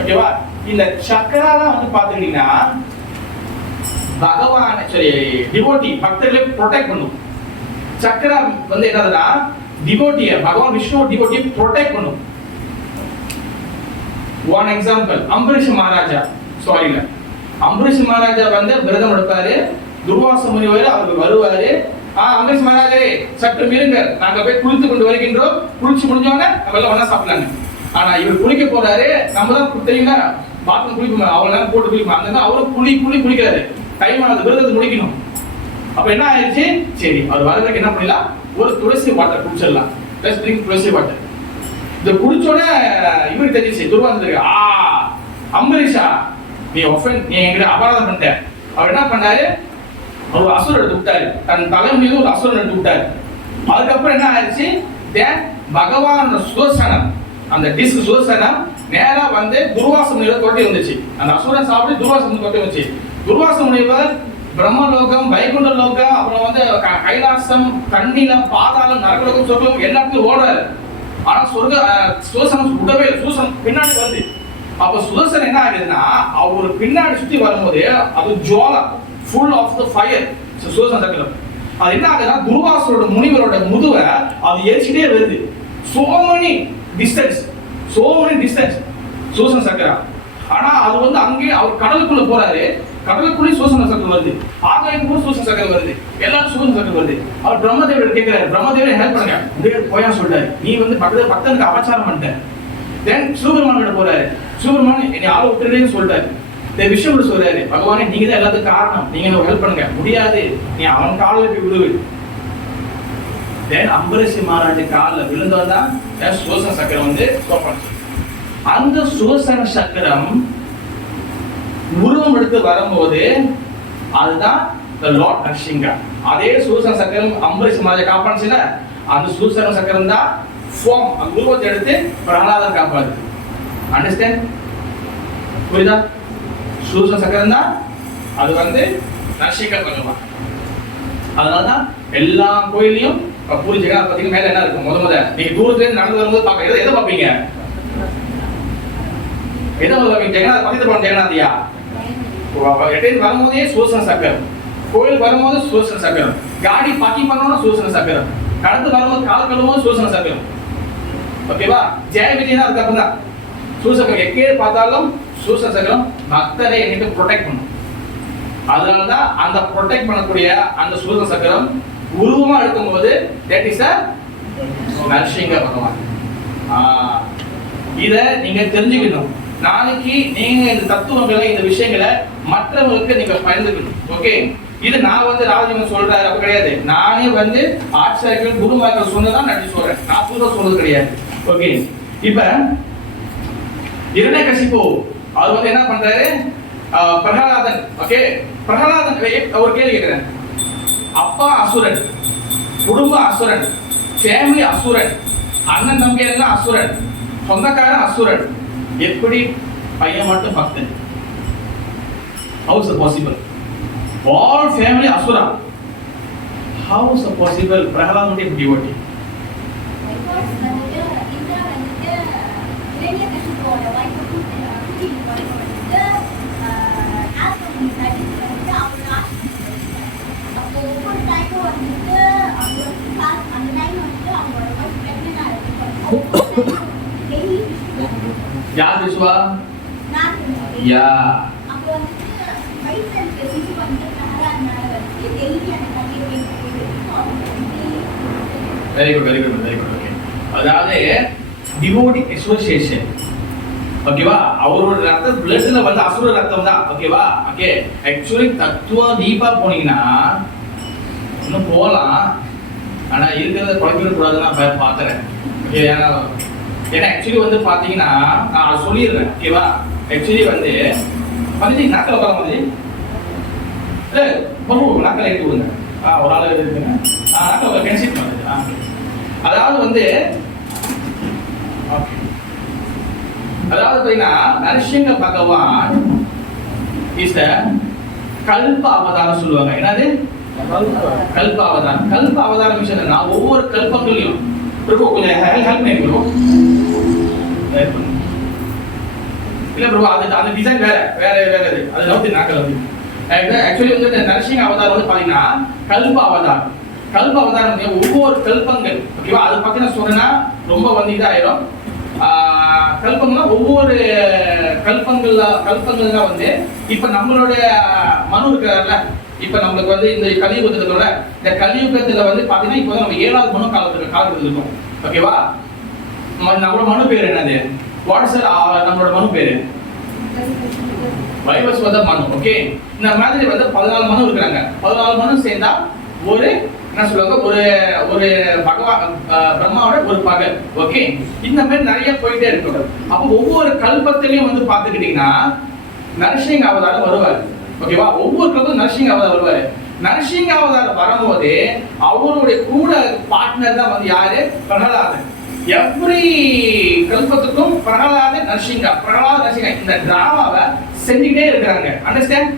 ஓகேவா? இந்த சக்கராலாம் வந்து பாத்துக்கிட்டீங்கன்னா பகவான் சரி டிவோட்டி பக்தர்களை ப்ரொடெக்ட் பண்ணும். சக்கரா வந்து என்னதுன்னா டிவோட்டிய பகவான் விஷ்ணு டிவோட்டியை ப்ரொடெக்ட் பண்ணும். ஒன் எக்ஸாம்பிள், அம்பரீஷ் மகாராஜா அம்பரீஷ் மகாராஜா வந்து விரதம் எடுப்பாரு. துர்வாச முனிவர் அவருக்கு வருவாரு. அம்பரீஷ் மகாராஜே சற்று இருங்க, நாங்க போய் குளித்து கொண்டு வருகின்றோம். குளிச்சு முடிஞ்சோடனே நம்ம எல்லாம் ஒண்ணா சாப்பிடலாங்க. ஆனா இவர் குளிக்க போறாரு. நம்ம தான் தெரியுங்களா பாத்ரூம் குளிப்போம், அவ்வளவு போட்டு குளிப்போம். அந்த அவரும் குளிக்கிறாரு. டைம் ஆகுது, விரதத்தை முடிக்கணும். அப்ப என்ன ஆயிடுச்சு, சரி அவர் வர வரைக்கும் என்ன பண்ணலாம், ஒரு துளசி வாட்டர் குடிச்சிடலாம். பிளஸ் ட்ரிங்க் துளசி வாட்டர். இதை குடிச்சோட இவருக்கு தெரிஞ்சிச்சு துர்வாசனுக்கு, அம்பரீஷா நீ என்கிட்ட அபராதம் பண்ணிட்ட. அவர் என்ன பண்ணாரு, அவர் அசுரன் எடுத்து விட்டாரு. தன் தலை மீது ஒரு அசுரன் எடுத்து விட்டாரு. அதுக்கப்புறம் என்ன ஆயிடுச்சு, பகவான் சுதர்சனம் அந்த டிஸ்க் சுதர்சனம் நேரா வந்து துர்வாச முனிவர் தொட்டி வந்துச்சு. அந்த அசுரன் சாப்பிட்டு துர்வாச முனிவர் தொட்டி வந்துச்சு. துர்வாச முனிவர் பிரம்மலோகம், வைகுண்ட லோகம், அப்புறம் வந்து கைலாசம், தண்ணிலம், பாதாளம், நரகலோகம், சொர்க்கம் எல்லாத்துக்கும் ஓடுறாரு. ஆனா சுதர்சனம் விடவே இல்லை. சுதர்சனம் பின்னாடி வருது. அப்ப சுதர்சனம் என்ன ஆகுதுன்னா அவர் பின்னாடி சுத்தி வரும்போது அது ஜுவாலா full of the fire. Sudarshana சக்கரம் அது என்ன ஆகுதுன்னா துர்வாசரோட முனிவரோட முதுவை அது எரிச்சிட்டே வருது. so many distance சுதர்சன சக்கரம். ஆனா அது வந்து அங்கே அவர் கடலுக்குள்ள போறாரு. கடலுக்குள்ளே சுதர்சன சக்கரம் வருது. ஆகாயத்துக்குள்ள சுதர்சன சக்கரம் வருது. எல்லாரும் சுதர்சன சக்கரம் வருது. அவர் பிரம்மதேவர் கேட்கிறாரு, பிரம்மதேவரை ஹெல்ப் பண்ணுங்க. முடியாது போயா சொல்றாரு, நீ வந்து பக்தனுக்கு அபச்சாரம் பண்ணிட்ட. தென் சிவபெருமான் கிட்ட போறாரு. சிவபெருமான் என்னை ஆள விட்டுறேன்னு சொல்றாரு. விஷ்ணு சொல்றாரு, பகவானே நீங்க தான் எல்லாத்துக்கும் காரணம், நீங்க எனக்கு ஹெல்ப் பண்ணுங்க. முடியாது, நீ அவன் காலில் போய் விழுவு. தென் அம்பரீஷ் மகாராஜ காலில் விழுந்ததான் சுதர்சன சக்கரம் வந்து ஸ்டாப். அந்த சுதர்சன சக்கரம் உருவம் எடுத்து வரும்போது அதுதான் லார்ட் நரசிங்கா. அதே சுதர்சன சக்கரம் அம்பரீஷ் மகாராஜா காப்பாடுச்சுல, அந்த சுதர்சன சக்கரம் தான் ஃபார்ம், அந்த உருவத்தை எடுத்து பிரகலாதர் காப்பாடு. அண்டர்ஸ்டாண்ட்? புரியுதா? சுதர்சன சக்கரம் தான் அது வந்து நரசிங்க பகவான். அதனாலதான் எல்லா கோயிலையும் பூரி ஜெகநாத் பார்த்தீங்கன்னா மேல என்ன இருக்கும், முத நீங்க தூரத்துல இருந்து நடந்து வரும்போது பார்க்க எதை பார்ப்பீங்க? எதை பார்ப்பீங்க? ஜெகநாத் பக்கத்துல போன ஜெகநாதியா வரும்போதே சுதர்சன சக்கரம், கோயில் வரும்போது சுதர்சன சக்கரம், காடி பார்க்கிங் பண்ணோம்னா சுதர்சன சக்கரம், நடந்து வரும்போது கால் கழுவும் சுதர்சன சக்கரம். ஓகேவா? ஜெய விஜய் தான் அதுக்கப்புறம் தான் சுதர்சன சக்கரம். எங்கே பார்த்தாலும் சுதர்சன சக்கரம் பக்தரை என்னைக்கு ப்ரொடெக்ட் பண்ணும். அதனாலதான் அந்த ப்ரொடெக்ட் பண்ணக்கூடிய அந்த சுதர்சன சக்கரம் உருவமா எடுக்கும்போது தட் இஸ் நரசிங்க பகவான். இத நீங்க தெரிஞ்சுக்கணும். நாளைக்கு நீங்க இந்த தத்துவங்களை, இந்த விஷயங்களை மற்றவங்களுக்கு நீங்க பகிர்ந்துக்கணும். ஓகே, இது நான் வந்து ராஜீவன் சொல்றாரு அப்ப கிடையாது. நானே வந்து ஆச்சாரியர்கள் குருமார்கள் சொன்னதான் நான் சொல்றேன். நான் புதுசா சொல்றது கிடையாது. ஓகே, இப்ப இரண்யகசிபு அவர் வந்து என்ன பண்றாரு, பிரகலாதன். ஓகே, பிரகலாதன் ஒரு கேள்வி கேட்கிறேன். அப்பா அசுரன், குடும்பம் அசுரன், ஃபேமிலி அசுரன், அண்ணன் தம்பி எல்லாம் அசுரன், சொந்தக்காரன் அசுரன், எப்படி பையன் மட்டும் பக்தன்? How is it possible? All family asura. How is it possible? Prahalad would be devotee. யார் Vishwa? Yeah. Very good very good very good. Okay, அதாவது டிவோடி அசோசியேஷன், ஓகேவா? அவரோட ரத்தம் பிளட்ல வந்து அசுர ரத்தம் தான், ஓகேவா? ஓகே, ஆக்சுவலி தத்துவம் டீப்பா போனீங்கன்னா இன்னும் போகலாம், ஆனா இருக்கிறத குழப்பிட கூடாதுன்னு நான் பார்த்துறேன். ஓகே, ஏன்னா ஆக்சுவலி வந்து பார்த்தீங்கன்னா நான் சொல்லிடுறேன், ஓகேவா? ஆக்சுவலி வந்து வந்து நாக்கில் உட்கார மாதிரி இல்லை நாக்கில் எடுத்து விடுங்க. ஒரு ஆள் இருக்குங்க, நாக்கில் உட்கார கன்சிட் பண்ணுது. அதாவது வந்து ஓகே, அதாவது பார்த்தீங்கன்னா நரசிங்க பகவான் இஸ் கல்ப அவதாரம் சொல்லுவாங்க. என்னது கல்ப அவதாரம்? கல்ப அவதாரம் விஷயம் என்னன்னா ஒவ்வொரு கல்பங்களையும் பிரபு கொஞ்சம் ஹெல்ப் பண்ணி ப்ரோ. இல்ல ப்ரோ, அந்த டிசைன் வேற வேற வேற இது, அது நோத்தி நாக்கல் வந்து ஆக்சுவலி வந்து நரசிங்க அவதாரம் வந்து பாத்தீங்கன்னா கல்ப அவதாரம். கல்ப அவதாரம் ஒவ்வொரு கல்பங்கள், ஓகேவா? அது பார்த்தீங்கன்னா சொன்னா ரொம்ப வந்து இதாயிரும். கல்பங்கள்னா ஒவ்வொரு கல்பங்கள்ல வந்து இப்ப நம்மளுடைய மனு இருக்கிறார்ல, இப்ப நம்மளுக்கு வந்து இந்த கலியுகத்துல இந்த கலியுகத்துல வந்து பாத்தீங்கன்னா இப்ப நம்ம 7வது மனு காலத்துல இருக்கோம், ஓகேவா? நம்மளோட மனு பேர் என்னது? வாட்ஸ் நம்மளோட மனு பேரு வைவஸ்வத மனு. ஓகே, இந்த மாதிரி வந்து 14 மனு இருக்கிறாங்க. 14 மனு சேர்ந்தா ஒரு என்ன சொல்லுவாங்க, ஒரு ஒரு பகவான் பிரம்மாவோட ஒரு பகல். ஓகே, இந்த மாதிரி நிறைய போயிட்டே இருக்கும். அப்போ ஒவ்வொரு கல்பத்திலையும் வந்து பார்த்துக்கிட்டீங்கன்னா நரசிங்க அவதாரம் வருவார், ஓகேவா? ஒவ்வொரு கல்பம் நரசிங்க அவதாரம் வருவாரு. நரசிங்க அவதாரம் வரும்போது அவருடைய கூட பார்ட்னர் தான் வந்து யாரு? பிரகலாதன். எவ்ரி கல்பத்துக்கும் பிரகலாத நரசிங்க இந்த டிராமாவை செஞ்சுக்கிட்டே இருக்கிறாங்க. அண்டர்ஸ்டாண்ட்?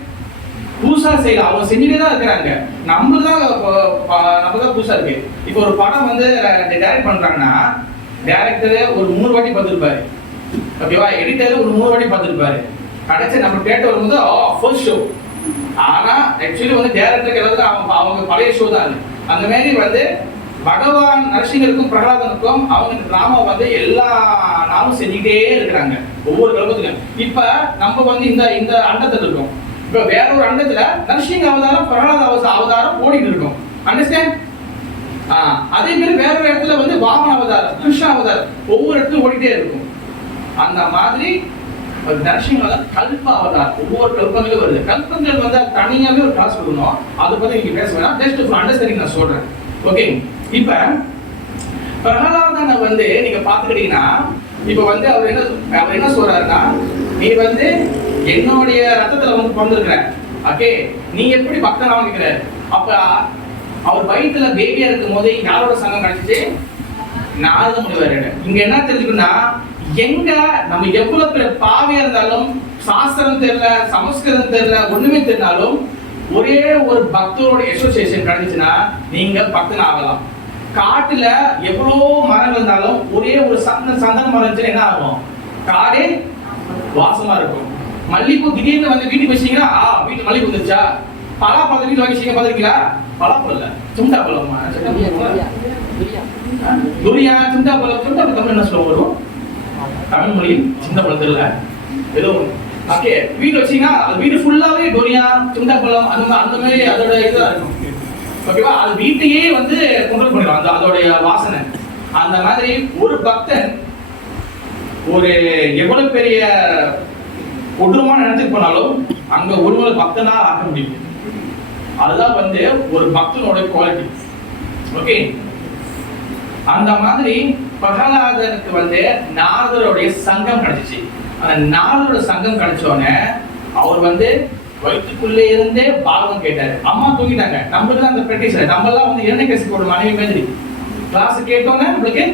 புதுசா செய்யலாம், அவங்க செஞ்சுட்டே தான் இருக்கிறாங்க. நம்ம தான் புதுசா இருக்கு. இப்போ ஒரு படம் வந்து டைரக்ட் பண்றாங்கன்னா டைரக்டரே ஒரு 3 வாட்டி பார்த்துருப்பாரு, ஓகேவா? எடிட்டர் ஒரு 3 வாட்டி பார்த்துருப்பாரு. கடைசி நம்ம தேட்டர் வரும்போது ஃபர்ஸ்ட் ஷோ. ஆனா ஆக்சுவலி வந்து டைரக்டருக்கு எல்லாத்துக்கும் அவங்க பழைய ஷோ தான். அந்த மாதிரி வந்து பகவான் நரசிங்கருக்கும் பிரகலாதனுக்கும் அவங்க டிராமா வந்து எல்லா நாளும் செஞ்சுக்கிட்டே இருக்கிறாங்க ஒவ்வொரு கல்பத்துக்கும். இப்ப நம்ம வந்து இந்த அண்டத்தில் இருக்கோம். இப்ப வேற ஒரு அண்டத்துல நரசிங்க அவதாரம் பிரகலாத அவதாரம் ஓடிட்டு இருக்கும். அண்டர்ஸ்டாண்ட்? அதே மாதிரி வேற ஒரு இடத்துல வந்து வாமன அவதாரம், கிருஷ்ண அவதாரம் ஒவ்வொரு இடத்துல ஓடிட்டே இருக்கும். அந்த மாதிரி நரசிங்க அவதாரம் கல்ப அவதாரம் ஒவ்வொரு கல்பங்களும் வருது. கல்பங்கள் வந்து தனியாவே ஒரு கிளாஸ் கொடுக்கணும், அதை பத்தி நீங்க பேச வேணாம். ஜஸ்ட் ஃபார் அண்டர்ஸ்டாண்டிங் நான் சொல்றேன். ஓகே, இப்ப பிரகலாதனை வந்து நீங்க பாத்துக்கிட்டீங்கன்னா இப்ப வந்து அவர் என்ன சொல்றாருன்னா, நீ வந்து என்னுடைய ரத்தத்துல வந்து பிறந்திருக்கிற, ஓகே, நீ எப்படி பக்தன் ஆகிக்கிற? அப்ப அவர் வயிற்றுல பேபியா இருக்கும் போது யாரோட சங்கம் கிடைச்சிச்சு? நாரத முனிவர். இங்க என்ன தெரிஞ்சுக்கணும்னா, எங்க நம்ம எவ்வளவு பேர் பாவியா இருந்தாலும், சாஸ்திரம் தெரியல, சமஸ்கிருதம் தெரியல, ஒண்ணுமே தெரிஞ்சாலும் ஒரே ஒரு பக்தரோட அசோசியேஷன் கிடைச்சுன்னா நீங்க பக்தன் ஆகலாம். காட்டுல எவ்வளவு மரங்கள் இருந்தாலும் ஒரே ஒரு சந்தன மரம் இருந்துச்சுன்னா என்ன ஆகும்? காடே வாசமா இருக்கும். மல்லிப்பூ திடீர்னு வந்து வீட்டுக்கு வச்சீங்கன்னா வீட்டு மல்லிப்பூ வந்துச்சா? பலாப்பழம் வீட்டு வாங்கி பார்த்துருக்கீங்களா? பலாப்பழம் இல்ல, சுண்டா பழம். துரியா சுண்டா பழம். சுண்டா தமிழ் என்ன சொல்ல வரும்? தமிழ் மொழி சின்ன பழத்துல ஏதோ ஓகே, வீடு வச்சீங்கன்னா வீடு ஃபுல்லாவே டோரியா சுண்டா பழம் அந்த மாதிரி அதோட இதுதான் இருக்கும், ஓகேவா? அது வீட்டையே வந்து கண்ட்ரோல் பண்ணிடும் அந்த அதோடைய வாசனை. அந்த மாதிரி ஒரு பக்தன் ஒரு எவ்வளவு பெரிய கொடூரமான இடத்துக்கு போனாலும் அங்க ஒரு பக்தனா ஆக்க முடியும். அதுதான் வந்து ஒரு பக்தனோட குவாலிட்டி. ஓகே, அந்த மாதிரி பிரகலாதனுக்கு வந்து நாரதருடைய சங்கம் கிடைச்சிச்சு. அந்த நாரதரோட சங்கம் கிடைச்சோடனே அவர் வந்து வயிற்றுக்குள்ளே இருந்தே பாகம் கேட்டாரு. அம்மா தூங்கிட்டாங்க. நம்மளுக்கு தான் அந்த பிராக்டிஸ். நம்ம எல்லாம் வந்து இரண்யகசிப்பு ஒரு மனைவி மாதிரி கிளாஸ் கேட்டோன்னே நம்மளுக்கு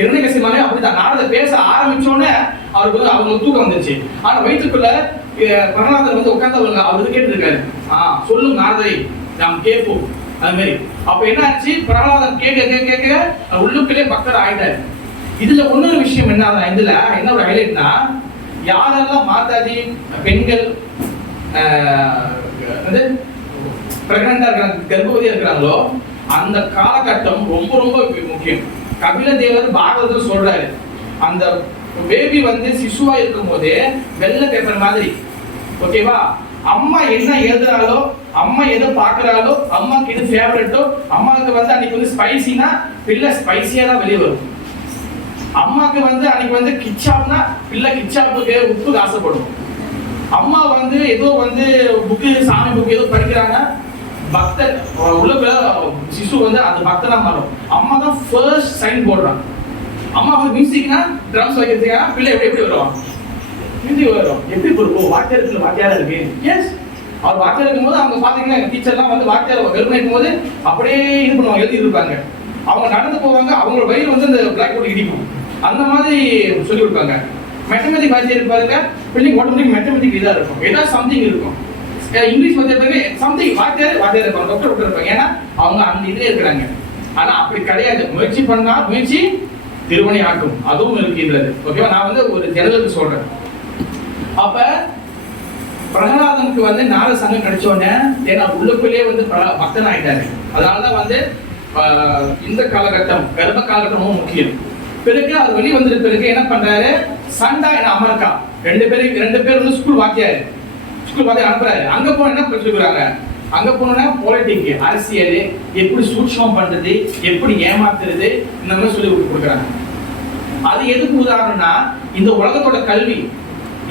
இரண்யகசிப்பு மனைவி அப்படிதான். நாரதர் பேச ஆரம்பிச்சோடனே அவங்களுக்கு தூக்கம் வந்துருச்சு. ஆனா வயிற்றுக்குள்ள பிரகலாதர் வந்து உட்கார்ந்து அவருக்கு கேட்டு இருக்காரு, சொல்லும் நாரதரை நாம் கேட்போம். அது மாதிரி அப்ப என்ன ஆச்சு? பிரகலாதன் கேட்க உள்ளுக்குள்ளே பக்தர் ஆயிட்டாரு. இதுல இன்னொரு விஷயம் என்ன, இதுல என்ன ஒரு ஹைலைட்னா, யாரெல்லாம் மாதாஜி பெண்கள் பிரெக்னண்டா இருக்கிறாங்க, கர்ப்பவதியா இருக்கிறாங்களோ அந்த காலகட்டம் ரொம்ப ரொம்ப முக்கியம். கபில தேவர் பாகவதர் சொல்றாரு, அந்த பேபி வந்து சிசுவா இருக்கும் போதே வெள்ளை பேப்பர் மாதிரி, ஓகேவா, அம்மா என்ன எழுதுறாளோ, அம்மா எதை பாக்குறாளோ, அம்மாக்கு எது ஃபேவரட்டோ, அம்மாவுக்கு வந்து அன்னைக்கு வந்து ஸ்பைசினா பிள்ளை ஸ்பைசியா தான் வெளியே வரும். அம்மாக்கு வந்து அன்னைக்கு வந்து கிச்சாப்னா பிள்ளை கிச்சாப்புக்கு உப்புக்கு ஆசைப்படும். அம்மா வந்து ஏதோ வந்து புக்கு சாமி புக்கு ஏதோ படிக்கிறாங்க, பக்தர் உள்ள சிசு வந்து அந்த பக்தனா மாறும். அம்மா தான் ஃபர்ஸ்ட் சைன் போடுறாங்க. அம்மா வந்து மியூசிக்னா ட்ரம்ஸ் வைக்கிறதுக்கா பிள்ளை எப்படி வருவான், மியூசிக் வரும். எப்படி போடுவோம், வாத்தியார் இருக்கு, வாத்தியாரா இருக்கு. எஸ், அவர் வாத்தியார் இருக்கும்போது அவங்க பாத்தீங்கன்னா எங்க டீச்சர்லாம் வந்து வாத்தியார் வெறுமை இருக்கும்போது அப்படியே இது பண்ணுவாங்க, எழுதி இருப்பாங்க. அவங்க நடந்து போவாங்க, அவங்களோட வயிறு வந்து இந்த பிளாக் போர்டு இடிக்கும், அந்த மாதிரி சொல்லி கொடுப்பாங்க. மேத்தமெட்டிக் வாத்தியார் இருப்பாருங்க, பிள்ளைங்க ஆட்டோமேட்டிக் மேத்தமெட்டிக் இதாக இருக்கும், ஏதாவது சம்திங் இருக்கும். இங்கிலீஷ் வாத்தியார் சம்திங் வாத்தியார் இருப்பாங்க, டாக்டர் இருப்பாங்க. ஏன்னா அவங்க அந்த இதே இருக்கிறாங்க. ஆனா அப்படி கிடையாது. முயற்சி பண்ணா முயற்சி திருமணி ஆக்கும், அதுவும் இருக்கின்றது. ஓகேவா? நான் வந்து ஒரு ஜெனரலுக்கு சொல்றேன். அப்ப பிரகலாதனுக்கு வந்து நாலு சங்கம் கிடைச்ச உடனே ஏன்னா உள்ளுக்குள்ளேயே வந்து பக்தன் ஆயிட்டாரு. அதனாலதான் வந்து இந்த காலகட்டம் கர்ப்ப காலகட்டமும் முக்கியம். பிறகு அவர் வெளியே வந்துட்ட பிறகு என்ன பண்றாரு, சண்டா என்ன அமர்கா ரெண்டு பேர் வந்து ஸ்கூல் வாத்தியாரு அனுப்புறாரு. அங்க போன என்ன சொல்லிக்கிறாங்க, அங்க போனோம்னா பொலிட்டிக் அரசியல் எப்படி சூட்சமம் பண்றது, எப்படி ஏமாத்துறது, இந்த மாதிரி சொல்லி கொடுக்குறாங்க. அது எதுக்கு உதாரணம்னா இந்த உலகத்தோட கல்வி,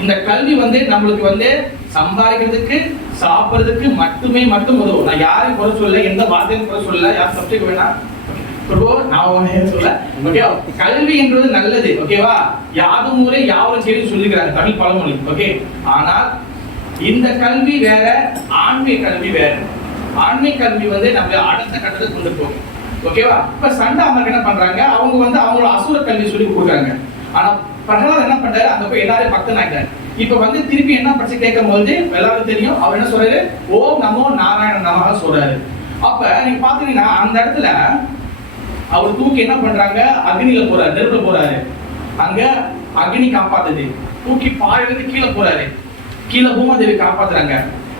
இந்த கல்வி வந்து நம்மளுக்கு வந்து சம்பாதிக்கிறதுக்கு சாப்பிடுறதுக்கு மட்டும் உதவும். நான் யாரையும் குறை சொல்ல, எந்த வார்த்தையும் குறை சொல்ல, யார் சப்ஜெக்ட் வேணா கல்வி என்பது நல்லது. ஓகேவா? யாதும் ஊரே யாவரும் சரி சொல்லிக்கிறாங்க தமிழ் பழமொழி. ஓகே, ஆனால் இந்த கல்வி வேற, ஆன்மீக கல்வி வேற. ஆன்மீக கல்வி வந்து நம்ம அடுத்த கட்டத்துக்கு கொண்டு போகும். ஓகேவா? இப்ப சண்டை அமர்க்கு என்ன பண்றாங்க, அவங்க வந்து அவங்களோட அசுர கல்வி சொல்லி கொடுக்குறாங்க. ஆனா பிரகலாத் என்ன பண்றாரு, அங்க போய் எல்லாரும் பக்தன் ஆயிட்டாரு. இப்ப வந்து திருப்பி என்ன படிச்சு கேட்கும் போது எல்லாரும் தெரியும், அவர் என்ன சொல்றாரு, ஓம் நமோ நாராயண நமஹ சொல்றாரு. அப்ப நீங்க பாத்தீங்கன்னா அந்த இடத்துல அவர் தூக்கி என்ன பண்றாங்க, அக்னியில போறாரு, நெருப்புல போறாரு. அங்க அக்னி காப்பாத்துது. தூக்கி பாயிலிருந்து கீழே போறாரு, கீழே பூமாதேவி காப்பாத்துறாங்க.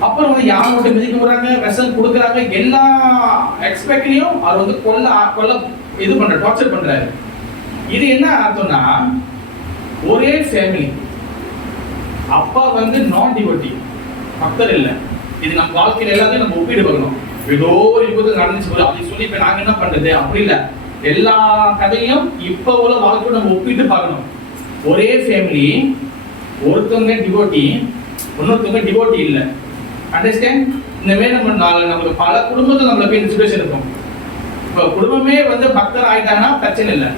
அப்புறம் வந்து யாரை மட்டும் மிதிக்க போறாங்க, வெசல் கொடுக்குறாங்க. எல்லா எக்ஸ்பெக்ட்லயும் அவர் வந்து கொல்ல இது பண்ற டார்ச்சர் பண்றாரு. இது என்ன அர்த்தம்னா, ஒரே ஃபேமிலி, அப்பா வந்து நான் டிவோட்டி, பக்தர் இல்லை. இது நம்ம வாழ்க்கையில எல்லாத்தையும் நம்ம ஒப்பிட்டு பார்க்கணும். ஏதோ ஒரு விபத்து நடந்துச்சு போது அப்படி சொல்லி இப்ப நாங்க என்ன பண்றது அப்படி இல்லை. எல்லா கதையும் இப்ப உள்ள வாழ்க்கையோட நம்ம ஒப்பிட்டு பார்க்கணும். ஒரே ஃபேமிலி, ஒருத்தவங்க டிவோட்டி, இன்னொருத்தவங்க டிவோட்டி இல்லை. அண்டர்ஸ்டாண்ட்? இந்த மாதிரி நம்மளுக்கு பல குடும்பத்தில் நம்மளுக்கு இந்த சிச்சுவேஷன் இருக்கும். இப்போ குடும்பமே வந்து பக்தர் ஆயிட்டாங்கன்னா பிரச்சனை இல்லை.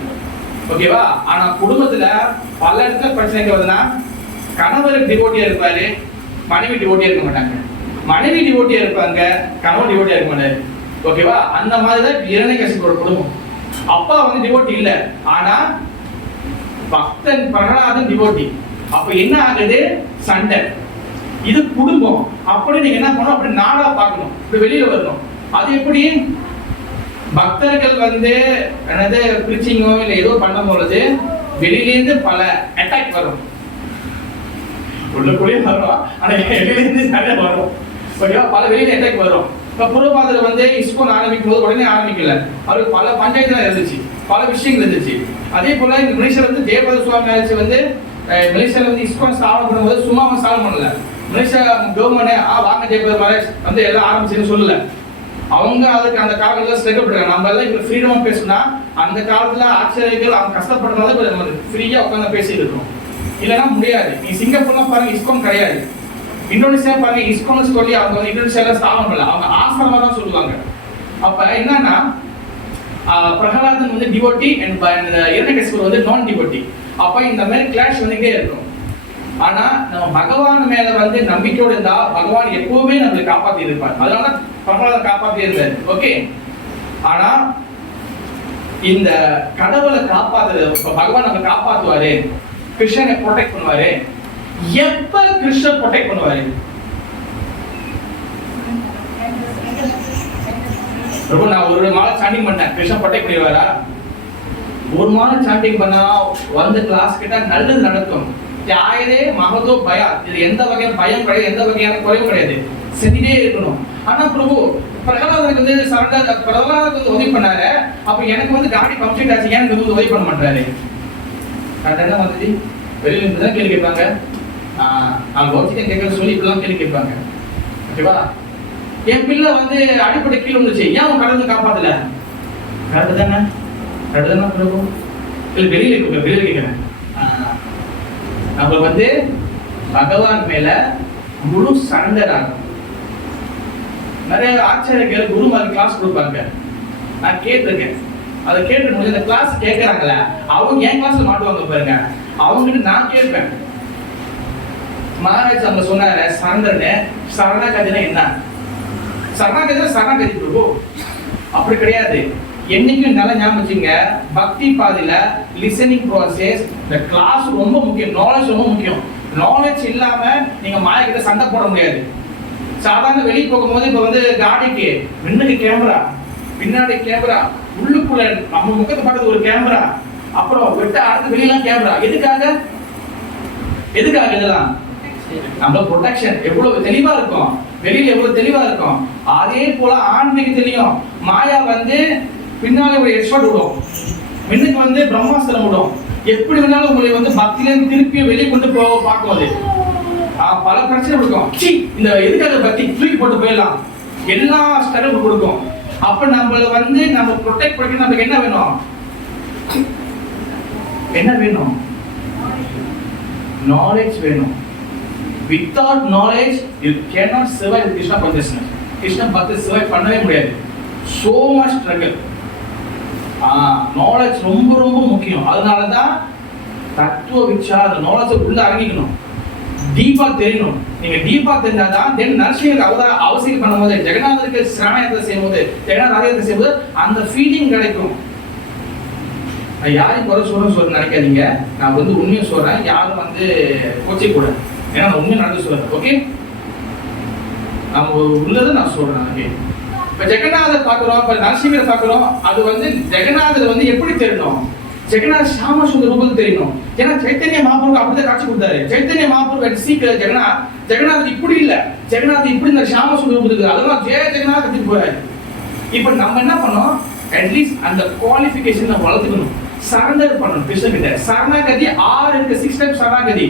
ஓகேவா? ஆனா குடும்பத்துல பல இடத்துல பிரச்சனை வருதுன்னா, கணவர் டிவோட்டியா இருப்பாரு, மனைவி டிவோட்டியா இருக்க மாட்டாங்க. மனைவி டிவோட்டியா இருப்பாங்க, கணவன் டிவோட்டியா இருக்க மாட்டாரு. ஓகேவா? அந்த மாதிரிதான் இரண்யகசிபோட குடும்பம். அப்பா வந்து டிவோட்டி இல்ல, ஆனா பக்தன் பிரகலாதன் டிவோட்டி. அப்ப என்ன ஆகுது, சண்டை. இது குடும்பம். அப்படி நீங்க என்ன பண்ணணும், அப்படி நாடா பார்க்கணும், இப்படி வெளியில வரணும். அது எப்படி, பக்தர்கள் வந்து என்னது பிரீச்சிங்கோ இல்லை ஏதோ பண்ணும் பொழுது வெளியிலேருந்து பல அட்டாக் வரும். உள்ளுக்குள்ளே வரும், ஆனா வெளியிலேருந்து நிறைய வரும். ஓகேவா? பல வெளியில அட்டாக் வரும். இப்போ பூர்வபாதர் வந்து இஸ்கோன் ஆரம்பிக்கும் போது உடனே ஆரம்பிக்கல, அவருக்கு பல பஞ்சாயத்து இருந்துச்சு, பல விஷயங்கள் இருந்துச்சு. அதே போல இந்த மலேசியால வந்து ஜெயபாத சுவாமி ஆச்சு வந்து மலேசியால வந்து இஸ்கோன் ஸ்தாபனம் பண்ணும்போது சும்மா ஸ்தாபனம் பண்ணல. மலேசியா கவர்மெண்ட் வாங்க ஜெயபாத மலேஷ் வந்து எல்லாம் ஆரம்பிச்சுன்னு சொல்லல. அவங்க அதுக்கு அந்த காலத்துல ஸ்ட்ரகிள் பண்றாங்க. நம்ம எல்லாம் இப்ப ஃப்ரீடமா பேசினா அந்த காலத்துல ஆச்சரியர்கள் அவங்க கஷ்டப்படுறதால நம்ம ஃப்ரீயா உட்காந்து பேசிட்டு இருக்கோம். இல்லைன்னா முடியாது. நீ சிங்கப்பூர்லாம் பாருங்க, இஸ்கோன் கிடையாது. இந்தோனேசியா பாருங்க, இஸ்கோன் சொல்லி அவங்க வந்து இந்தோனேசியால ஸ்தாபனம் பண்ணல, அவங்க ஆசிரமா தான் சொல்லுவாங்க. அப்ப என்னன்னா பிரகலாதன் வந்து டிவோட்டி அண்ட் இரண்யகசிபு வந்து நான் டிவோட்டி. அப்ப இந்த மாதிரி கிளாஷ் வந்துட்டே இருக்கும். ஆனா நம்ம பகவான் மேல வந்து நம்பிக்கையோடு இருந்தா பகவான் எப்பவுமே நம்மளை காப்பாத்தி இருப்பார். அதனால பிரகலாதன் காப்பாத்தி இருந்தார். ஓகே, ஆனா இந்த கடவுளை காப்பாத்துறது, பகவான் நம்ம காப்பாத்துவாரு, கிருஷ்ணனை ப்ரொடெக்ட் பண்ணுவாரு. எப்ப கிருஷ்ணன் ப்ரொடெக்ட் பண்ணுவாரு? ரொம்ப நான் ஒரு மாலை சாண்டிங் பண்ணேன், கிருஷ்ணன் ப்ரொடெக்ட் பண்ணிடுவாரா? ஒரு மாலை சாண்டிங் பண்ணா வந்து கிளாஸ் கிட்ட நல்லது நடக்கும். யாரே மகதோ பயா, இது எந்த வகையான பயம் கிடையாது, எந்த வகையான குறைவும் கிடையாது, செஞ்சுட்டே இருக்கணும். ஆனா பிரபு பிரகலாதனுக்கு வந்து சரண்டர், பிரகலாதனுக்கு வந்து உதவி பண்ணாரு. அப்ப எனக்கு வந்து காடி கம்ப்ளீட் ஆச்சு, ஏன் எனக்கு உதவி பண்ண மாட்டாரு? கரெக்டாக வந்து வெளியில இருந்து தான் கேள்வி கேட்பாங்க. அவங்க பௌத்திகம் கேட்கறது சொல்லி இப்படிலாம் கேள்வி கேட்பாங்க. ஓகேவா? என் பிள்ளை வந்து அடிப்படை கீழே வந்துச்சு, ஏன் அவன் கடந்து காப்பாத்தல? கரெக்டு தானே? கரெக்டு தானே பிரபு? இல்லை வெளியில கேட்கிறேன். நம்ம வந்து பகவான் மேல முழு சரண்டர் ஆகும். நிறைய ஆச்சாரியர்கள் குருமார் கிளாஸ் கொடுப்பாங்க, நான் கேட்டிருக்கேன். அதை கேட்டு இந்த கிளாஸ் கேட்கறாங்கல்ல, அவங்க என் கிளாஸ்ல மாட்டுவாங்க பாருங்க. அவங்ககிட்ட நான் கேட்பேன், மகாராஜ் அவங்க சொன்னாரு சரண்டர்னு, சரணாகதினா என்ன? சரணாகதி பிரபு அப்படி கிடையாது. என்னைக்கும் நல்லா ஞாபகம் வச்சுங்க, பக்தி பாதையில லிசனிங் ப்ராசஸ், இந்த கிளாஸ் ரொம்ப முக்கியம், நாலேஜ் ரொம்ப முக்கியம். நாலேஜ் இல்லாம நீங்க மாயா கிட்ட சண்டை போட முடியாது. சாதாரண வெளியே போகும்போது இப்ப வந்து காடிக்கு முன்னுக்கு கேமரா, பின்னாடி கேமரா, உள்ளுக்குள்ள நம்ம முகத்தை பார்க்கறது ஒரு கேமரா, அப்புறம் வெட்ட அடுத்து வெளியெல்லாம் கேமரா. எதுக்காக இதெல்லாம்? நம்ம ப்ரொடெக்ஷன் எவ்வளவு தெளிவா இருக்கும், வெளியில எவ்வளவு தெளிவா இருக்கும். அதே போல ஆன்மீக தெரியும். மாயா வந்து பின்னால ஒரு எக்ஸ்பர்ட் விடும், முன்னுக்கு வந்து பிரம்மாஸ்திரம் விடும். எப்படி வேணாலும் உங்களை வந்து பக்தியில திருப்பி வெளியே கொண்டு போக பார்க்கும்போது பல பிரச்சனை கொடுக்கும். இந்த எதுக்காக பக்தி தூக்கி போட்டு போயிடலாம், எல்லா ஸ்ட்ரகிள் கொடுக்கும். அப்ப நம்மள வந்து நம்ம ப்ரொடெக்ட் பண்ணி நமக்கு என்ன வேணும்? நாலேஜ் வேணும். Without knowledge you cannot survive Krishna consciousness. Krishna bhakti survive பண்ணவே முடியாது. So much struggle. knowledge ரொம்ப ரொம்ப முக்கியம். அதனால தான் தத்துவ விசார knowledge உள்ள இறங்கிக்கணும், டீப்பா தெரியணும். நீங்க டீப்பா தெரிஞ்சாதான் தென் நரசிங்கர் அவசியம் பண்ணும்போது, ஜெகநாதருக்கு ஸ்நானத்தை செய்யும்போது, ஜெகநாத ஆலயத்தை செய்யும்போது அந்த ஃபீலிங் கிடைக்கும். நான் யாரையும் குறை சொல்றேன்னு நினைக்காதீங்க, நான் வந்து உண்மையை சொல்றேன், யாரும் வந்து கோச்சை கூட, ஏன்னா நான் உண்மையை நடந்து சொல்றேன். ஓகே, நம்ம உள்ளதை நான் சொல்றேன். ஓகே, இப்ப ஜெகநாதர் பாக்குறோம், இப்ப நரசிங்கர் பாக்குறோம். அது வந்து ஜெகநாதர் வந்து எப்படி தெரியணும்? ஜெகநாத் ஷாம சுந்தர ரூபத்தில் தெரியணும். ஏன்னா சைத்தன்ய மகாபிரபு அப்படிதான் காட்சி கொடுத்தாரு. சைத்தன்ய மகாபிரபு சீக்கிரம் ஜெகநாத் இப்படி இல்ல, ஜெகநாத் இப்படி இந்த ஷாம சுந்தர ரூபத்துக்கு, அதெல்லாம் ஜெகநாத் கத்திட்டு போறாரு. இப்ப நம்ம என்ன பண்ணோம்? அட்லீஸ்ட் அந்த குவாலிஃபிகேஷன் நம்ம வளர்த்துக்கணும், சரண்டர் பண்ணணும் கிருஷ்ணன் கிட்ட. சரணாகதி 6 டைம் சரணாகதி.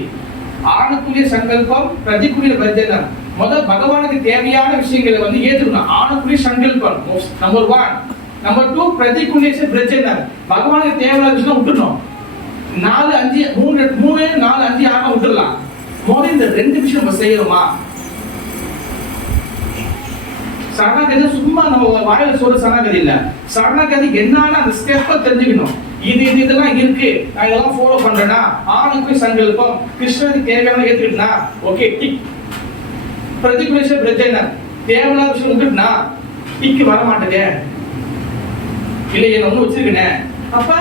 ஆணுக்குரிய சங்கல்பம், பிரதிக்குரிய வர்ஜனம். முதல் பகவானுக்கு தேவையான விஷயங்களை வந்து ஏத்துக்கணும். ஆணுக்குரிய சங்கல்பம் நம்பர் 1. நம்பர் 2 பிரதிக்குரிய வர்ஜனம். பகவானுக்கு தேவையான விஷயம் விட்டுறணும். 4 5 3 4 5 6 விட்டுறலாம். முதல்ல இந்த 2 விஷயம் நம்ம செய்யணுமா? சரணாகதி சும்மா நம்ம வாயில சொல்ற சரணாகதி இல்ல. சரணாகதி என்னன்னா அந்த ஸ்டெப்பை தெரிஞ்சுக்கணும். இதெல்லாம் இருக்கு, நான் இதெல்லாம் ஃபாலோ பண்றேன்னா, ஆணுக்கு சங்கல்பம், கிருஷ்ணனுக்கு தேவையான ஏத்துக்கிட்டா ஓகே டிக். பிரதிகுலேஷ பிரச்சனை, தேவையான விஷயம் விட்டுட்டுனா டிக்கு வர மாட்டேங்க, இல்லை என்ன ஒண்ணு வச்சிருக்கேன். அப்ப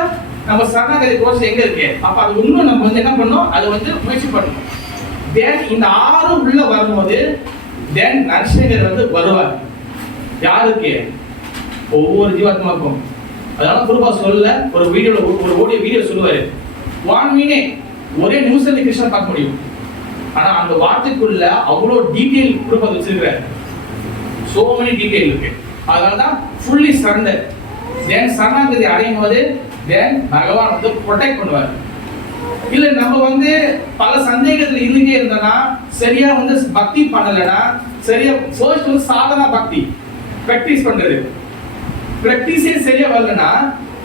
நம்ம சரணாகதி கோர்ஸ் எங்க இருக்கு? அப்ப அது இன்னும் நம்ம வந்து என்ன பண்ணணும்? அதை வந்து முயற்சி பண்ணணும். தென் இந்த 6 உள்ள வரும்போது தென் நரசிங்கர் வந்து வருவார். யாருக்கு? ஒவ்வொரு ஜீவாத்மாக்கும். அதனால குருபா சொல்ல ஒரு வீடியோ சொல்லுவாரு, 1 minute ஒரே நிமிஷத்துல கிருஷ்ணன் பார்க்க முடியும். ஆனா அந்த வார்த்தைக்குள்ள அவ்வளோ டீடைல் குருபா வச்சிருக்கிறார். சோ மெனி டீடைல் இருக்கு. அதனாலதான் ஃபுல்லி சரண்டர். தென் சரணாகதி அடையும் போது தென் பகவான் வந்து ப்ரொடெக்ட் பண்ணுவார். இல்ல நம்ம வந்து பல சந்தேகத்துல இருந்துட்டே இருந்தோம்னா, சரியா வந்து பக்தி பண்ணலன்னா, சரியா ஃபர்ஸ்ட் வந்து சாதனா பக்தி பிராக்டிஸ் பண்றது, பிராக்டிஸே சரியா வரலன்னா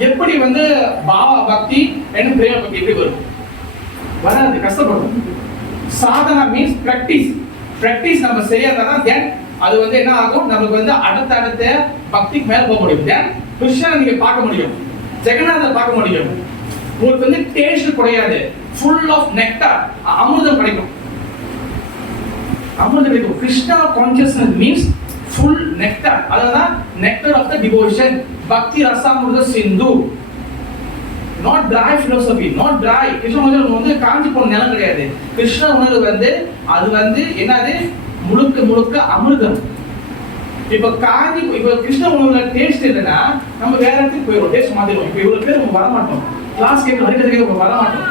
எப்படி வந்து பாவ பக்தி and பிரேம பக்தி எப்படி வரும்? வராது, கஷ்டப்படும். சாதனா மீன்ஸ் பிராக்டிஸ் நம்ம சரியா இருந்தா தென் அது வந்து என்ன ஆகும்? நமக்கு வந்து அடுத்த பக்திக்கு மேல போக முடியும். தென் கிருஷ்ணனை நீங்க பார்க்க முடியும், ஜெகநாதரை பார்க்க முடியும். உங்களுக்கு வந்து டேஸ்ட் கிடையாது, ஃபுல் ஆஃப் நெக்டார், அமிர்தம் கிடைக்கும். Krishna consciousness means full nectar. அதான் nectar of the devotion. பக்தி ரசாமிர்த சிந்து. not dry philosophy, not dry. Krishna உணர்வு வந்து காஞ்சி போன நிலம் கிடையாது. கிருஷ்ண உணர்வு வந்து அது வந்து என்னது? முழுக்க அமிர்தம். இப்ப கிருஷ்ண உணவுல டேஸ்ட் இல்லைன்னா நம்ம வேற இடத்துக்கு போயிடும், டேஸ்ட் மாத்திடுவோம். இப்ப இவ்வளவு பேர் நம்ம வர மாட்டோம், கிளாஸ் கேட்க வர மாட்டோம்.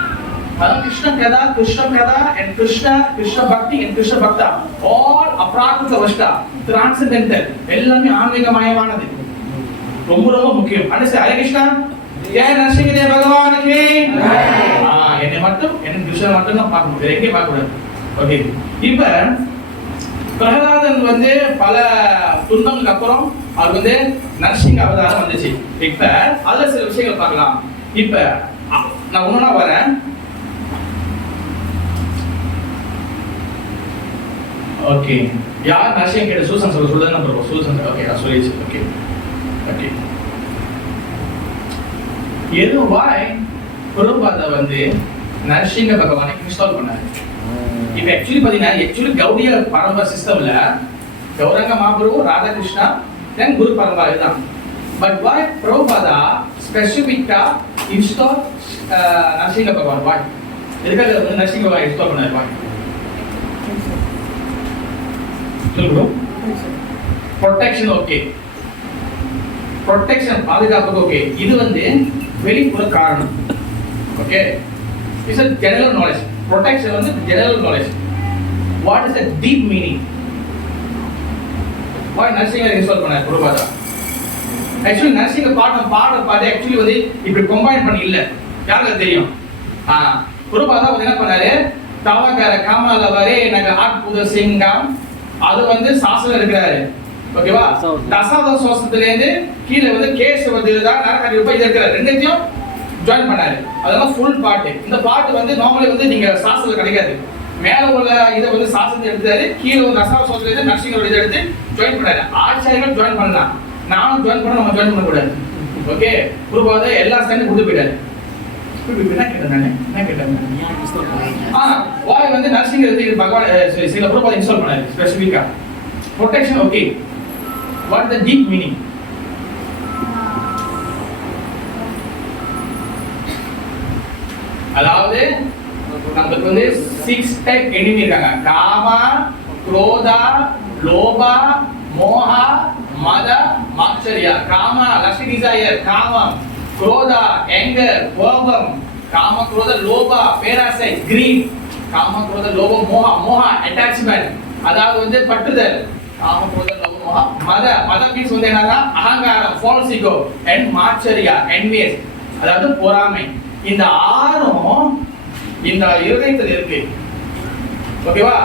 அதான் கிருஷ்ண கதா and கிருஷ்ண பக்தி and கிருஷ்ண பக்தா all அப்ராகிருத வஷ்டா, டிரான்சென்டென்டல், எல்லாமே ஆன்மீகமயமானது, ரொம்ப ரொம்ப முக்கியம். அண்டர்ஸ்டாண்ட்? ஹரே கிருஷ்ணா, ஜெய நரசிங்க பகவானுக்கு. என்னை மட்டும் கிருஷ்ணன் மட்டும் தான் பார்க்கணும், வேற எங்கேயும் பார்க்க கூடாது. ஓகே, இப்ப பிரகலாதன் வந்து பல துன்பங்களுக்கு அப்புறம் அவர் வந்து நரசிங்க அவதாரம் வந்துச்சு. இப்ப அதுல சில விஷயங்கள் பார்க்கலாம். இப்ப நான் ஒண்ணுனா வரேன். ஓகே, யார் நரசிங்க கேட்ட? சூசன் சொல்லுங்க ப்ரோ. சூசன் ஓகே, நான் சொல்லிச்சு. ஓகே ஓகே, எதுவாய் பிரபுபாதா வந்து நரசிங்க பகவானை இன்ஸ்டால் பண்ணாரு. இப்ப ஆக்சுவலி பாத்தீங்கன்னா கௌடிய பரம்பரை சிஸ்டம்ல கௌரங்க மகாபிரபு, ராதாகிருஷ்ணா, தென் குரு பரம்பரை தான். பட் வாய் பிரபுபாதா ஸ்பெசிபிக்கா இன்ஸ்டால் நரசிங்க பகவான்? வாய் எதுக்காக வந்து நரசிங்க பகவான் இன்ஸ்டால் பண்ணாரு? வாய் சொல்லுங்க. ப்ரொடெக்ஷன் ஓகே, ப்ரொடெக்ஷன் பாதுகாப்புக்கு ஓகே. இது வந்து வெளிப்புற காரணம். Okay, it's a general knowledge. Protection வந்து general knowledge. What is the deep meaning? Why Narasinga install பண்ணார் பிரபுபாதா? ஆக்சுவலி நரசிங்க பாட்டு ஆக்சுவலி வந்து இப்படி கம்பைன் பண்ணி இல்ல. யாருக்கு தெரியும்? பிரபுபாதா வந்து என்ன பண்ணாரு? தவகர காமல வரே நக அற்புத சிங்கம், அது வந்து சாஸ்திரம் இருக்கிறாரு. ஓகேவா? தசாத சோசத்துல இருந்து கீழே வந்து கேசவதில தான் நரகரி போய் இருக்கிறாரு. ரெண்டையும் ஜாயின் பண்ணாரு. அதெல்லாம் ஃபுல் பாட்டு. இந்த பாட்டு வந்து நார்மலி வந்து நீங்க சாஸ்திரத்துல கிடைக்காது. மேல உள்ள இதை வந்து சாஸ்திரத்தை எடுத்தாரு, கீழே வந்து தசாத சோசத்துல இருந்து நரசிங்கரோட இதை எடுத்து ஜாயின் பண்ணாரு. ஆச்சாரியர்கள் ஜாயின் பண்ணலாம், நானும் ஜாயின் பண்ண, நம்ம ஜாயின் பண்ண கூடாது. ஓகே, குருபாத எல்லா ஸ்டாண்டும் கொடுத்து போயிட்டாரு. வாய் வந்து நரசிங்க பகவான் சில பிரபுபாதா இன்ஸ்டால் பண்ணாரு ஸ்பெசிபிக்கா. Protection okay. What is the deep meaning? அதாவது நமக்கு வந்து 6 டைப் எனிமி இருக்காங்க. காமா, குரோதா, லோபா, மோஹா, மத, மாச்சரியா. காமா லஸ்ட் டிசையர், காமம். குரோதா anger, கோபம். காம குரோத லோபா பேராசை, greed. காம குரோத லோப மோஹா, மோஹா அட்டாச்மென்ட், அதாவது வந்து பற்றுதல். காம குரோத லோப மோஹா. மத மீன்ஸ் வந்து என்னன்னா அகங்காரம், false ego. and மாச்சரியா envious, அதாவது பொறாமை. இந்த ஆறும் இந்த இருதயத்தில் இருக்கு. ஓகேவா?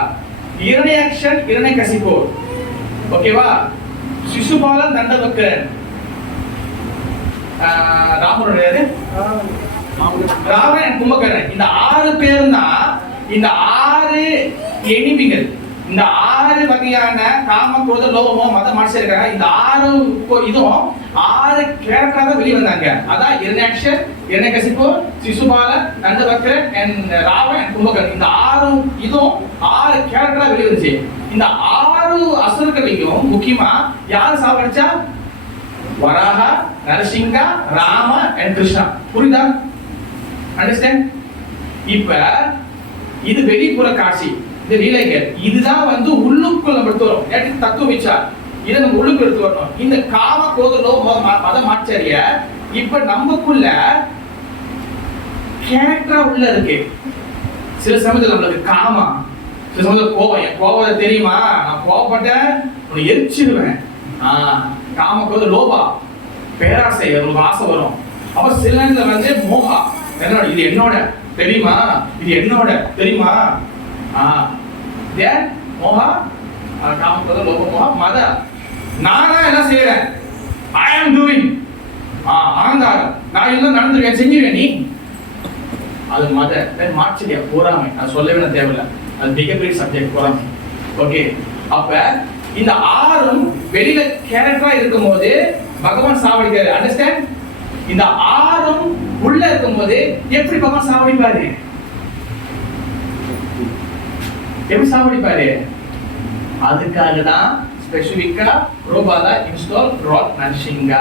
இரணியாக்ஷன், இரணியகசிபு. ஓகேவா? சிசுபாலன், தண்டவக்கரன், ராமனுடைய ராவணன், கும்பகர்ணன். இந்த 6 பேரும் தான் இந்த 6 எனிமிகள். இந்த 6 வகையான காம, குரோத, லோபம், மத, மாச்சரியம் இருக்காங்க. இந்த 6 இதுவும் 6 கேரக்டராக வெளியே வந்தாங்க. அதான் இரணியாக்ஷன், இரணியகசிபு, சிசுபாலன், தண்டவக்கரன் and ராவணன் and கும்பகர்ணன். இந்த 6 இதுவும் 6 கேரக்டரா வெளியே வந்துச்சு. இந்த 6 அசுரர்களையும் முக்கியமா யார் சாவடிச்சா? வராஹா, நரசிங்கா, ராம and கிருஷ்ணா. புரியுதா? அண்டர்ஸ்டாண்ட்? இப்ப இது வெளிப்புற காட்சி, இது லீலைகள். இதுதான் வந்து உள்ளுக்குள்ள எடுத்து வரும். தத்துவ விசார், இதை நம்ம உள்ளுக்கு எடுத்து வரணும். இந்த காம, குரோத, லோப, மத, மாச்சரிய இப்ப நமக்குள்ள கேரக்டரா உள்ள இருக்கு. சில சமயத்துல நம்மளுக்கு காமா, சில சமயத்துல கோபம். என் கோபத்தை தெரியுமா? நான் கோபப்பட்டேன் உன்னை எரிச்சிடுவேன். காம, குரோத, லோபா பேராசை, உங்களுக்கு ஆசை வரும். அப்ப சில நேரத்துல வந்து மோகா, என்னோட, இது என்னோட தெரியுமா, இது என்னோட தெரியுமா. மோகா, காம, குரோத, லோப, மோகா, மத. நானா என்ன செய்யறேன்? I am doing. ஆனந்தாரம், நான் எல்லாம் நடந்துருக்கேன், செஞ்சிருவேன் நீ. அது மத. மாச்சரியா, பொறாமை. அது சொல்லவே தேவையில்லை, அது மிகப்பெரிய சப்ஜெக்ட், பொறாமை. ஓகே, அப்ப இந்த 6 வெளியில கேரக்டரா இருக்கும் போது பகவான் சாவடிக்காரு. அண்டர்ஸ்டாண்ட்? இந்த 6 உள்ள இருக்கும் போது எப்படி பகவான் சாவடிப்பாரு? எப்படி சாவடிப்பாரு? அதுக்காக தான் ஸ்பெசிபிக்கா பிரபுபாதா இன்ஸ்டால் ராட் நரசிங்கா.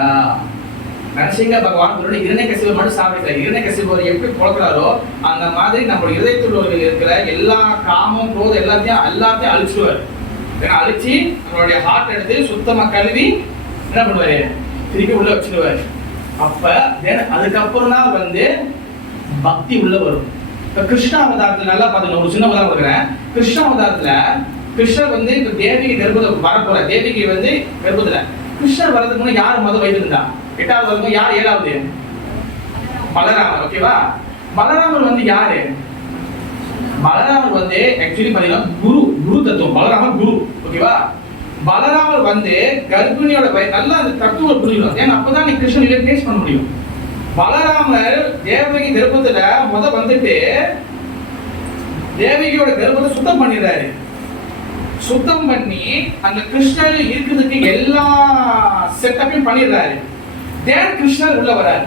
நரசிங்க பகவான் இரணியகசிபு மட்டும் சாவடிக்கிறார். இரணியகசிபு எப்படி பொழக்கிறாரோ அந்த மாதிரி நம்ம இதயத்தில் இருக்கிற எல்லா காமம், குரோதம் எல்லாத்தையும் அழிச்சுடுவார். அழிச்சு நம்மளுடைய ஹார்ட் எடுத்து சுத்தமா கழுவி என்ன பண்ணுவாரு? திருப்பி உள்ள வச்சிருவாரு. அப்ப அதுக்கப்புறம் தான் வந்து பக்தி உள்ள வரும். இப்ப கிருஷ்ண அவதாரத்துல நல்லா பாத்துக்கணும். ஒரு சின்ன உதாரணம் கொடுக்குறேன். கிருஷ்ண அவதாரத்துல கிருஷ்ணர் வந்து இப்ப தேவிக்கு கர்ப்பத்தில் வரப்போற, தேவிக்கு வந்து கர்ப்பத்துல கிருஷ்ணர் வரதுக்கு முன்னாடி யார் மொதல் வயது இருந்தா? 8வது வரும்போது யார் 7வது? பலராமர். ஓகேவா? பலராமர் வந்து யாரு? பலராமர் வந்து ஆக்சுவலி பாத்தீங்கன்னா குரு தத்துவம். பலராமர் குரு. ஓகேவா? ஓகேவா? பலராமர் வந்து கர்ப்பிணியோட நல்லா அந்த தத்துவம் புரியணும். ஏன்னா அப்பதான் நீ கிருஷ்ணன் டேஸ்ட் பண்ண முடியும். பலராமர் தேவகி கர்ப்பத்துல வந்துட்டு தேவகியோட கர்ப்பத்தை சுத்தம் பண்ணிடுறாரு. சுத்தம் பண்ணி அந்த கிருஷ்ணர் இருக்கிறதுக்கு எல்லா செட்டப்பையும் பண்ணிடுறாரு. தேன் கிருஷ்ணர் உள்ள வராரு.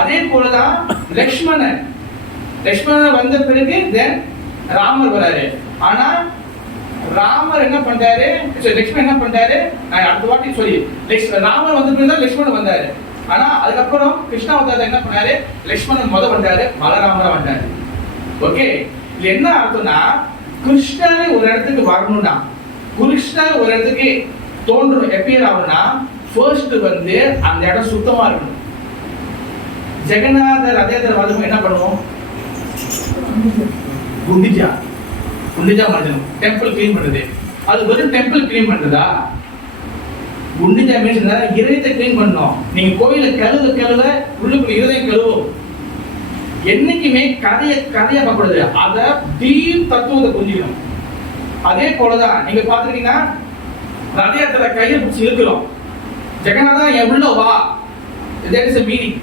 அதே போலதான் லக்ஷ்மணன் வந்த பிறகு தென் ராமர் வராரு. ஆனா ராமர் என்ன பண்றாரு, லக்ஷ்மணன் என்ன பண்றாரு, நான் அடுத்த வாட்டி சொல்லி ராமர் வந்த பிறகு லக்ஷ்மணன் வந்தாரு. ஆனா அதுக்கப்புறம் கிருஷ்ணா வந்தாரு என்ன பண்ணாரு, லக்ஷ்மணன் வந்தாரு, பலராமரா வந்தாரு. ஓகே, இது என்ன அர்த்தம்னா கிருஷ்ணர் ஒரு இடத்துக்கு வரணும்னா, கிருஷ்ணர் ஒரு இடத்துக்கு தோன்றும் எப்பியர் ஆகணும்னா ஃபர்ஸ்ட் வந்து அந்த இடம் சுத்தமா இருக்கணும். ஜெகநாதர் ரதயாத்திரை வரும்போது என்ன பண்ணுவோம், குண்டிஜா மஞ்சனம் டெம்பிள் கிளீன் பண்றது. அது வெறும் டெம்பிள் கிளீன் பண்றதா? குண்டிஜா மீன்ஸ் இதயத்தை கிளீன் பண்ணணும். நீங்க கோயில கழுவ உள்ளுக்குள்ள இதயம் கழுவும். என்னைக்குமே கதையை பார்க்கக்கூடாது, அத டீப் தத்துவத்தை புரிஞ்சுக்கணும். அதே போலதான் நீங்க பாத்துக்கிட்டீங்கன்னா ரதயாத்திரை கையை பிடிச்சி இருக்கிறோம், ஜெகநாதா என் உள்ள வா, that is a meaning.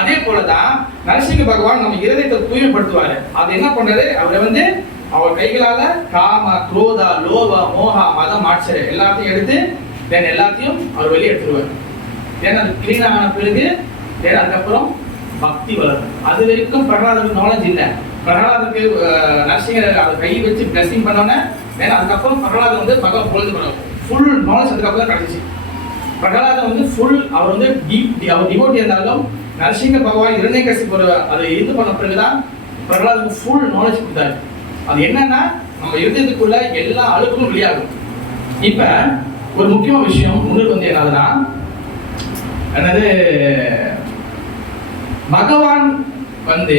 அதே போலதான் நரசிங்க பகவான் நம்ம இதயத்தை தூய்மைப்படுத்துவாரு. அது என்ன பண்றாரு, அவரை வந்து அவர் கைகளால காம, குரோதா, லோப, மோகா, மதம், ஆச்சரிய எல்லாத்தையும் எடுத்து தென் எல்லாத்தையும் அவர் வெளியே எடுத்துருவார். தென் அது கிளீன் ஆன பிறகு தென் அதுக்கப்புறம் பக்தி வளரும். அது வரைக்கும் பிரகலாதருக்கு நாலேஜ் இல்லை. பிரகலாதருக்கு நரசிங்கர் அதை கை வச்சு பிளஸிங் பண்ணோன்னே தென் அதுக்கப்புறம் பிரகலாதம் வந்து பகவான் பொழுது பண்ணுவார். ஃபுல் நாலேஜ் அதுக்கப்புறம் தான் கிடைச்சிச்சு. பிரகலாதம் வந்து ஃபுல் அவர் வந்து அவர் டிவோட்டி இருந்தாலும் நரசிங்க பகவான் இரண்யகசிபு அதை இது பண்ண பிறகுதான் பிரகலாதனுக்கு ஃபுல் நாலேஜ் கொடுத்தாரு. அது என்னன்னா நம்ம இருதயத்துக்குள்ள எல்லா அழுக்கும் வெளியாகும். இப்ப ஒரு முக்கியமான விஷயம் முன்னுக்கு வந்து என்னது பகவான் வந்து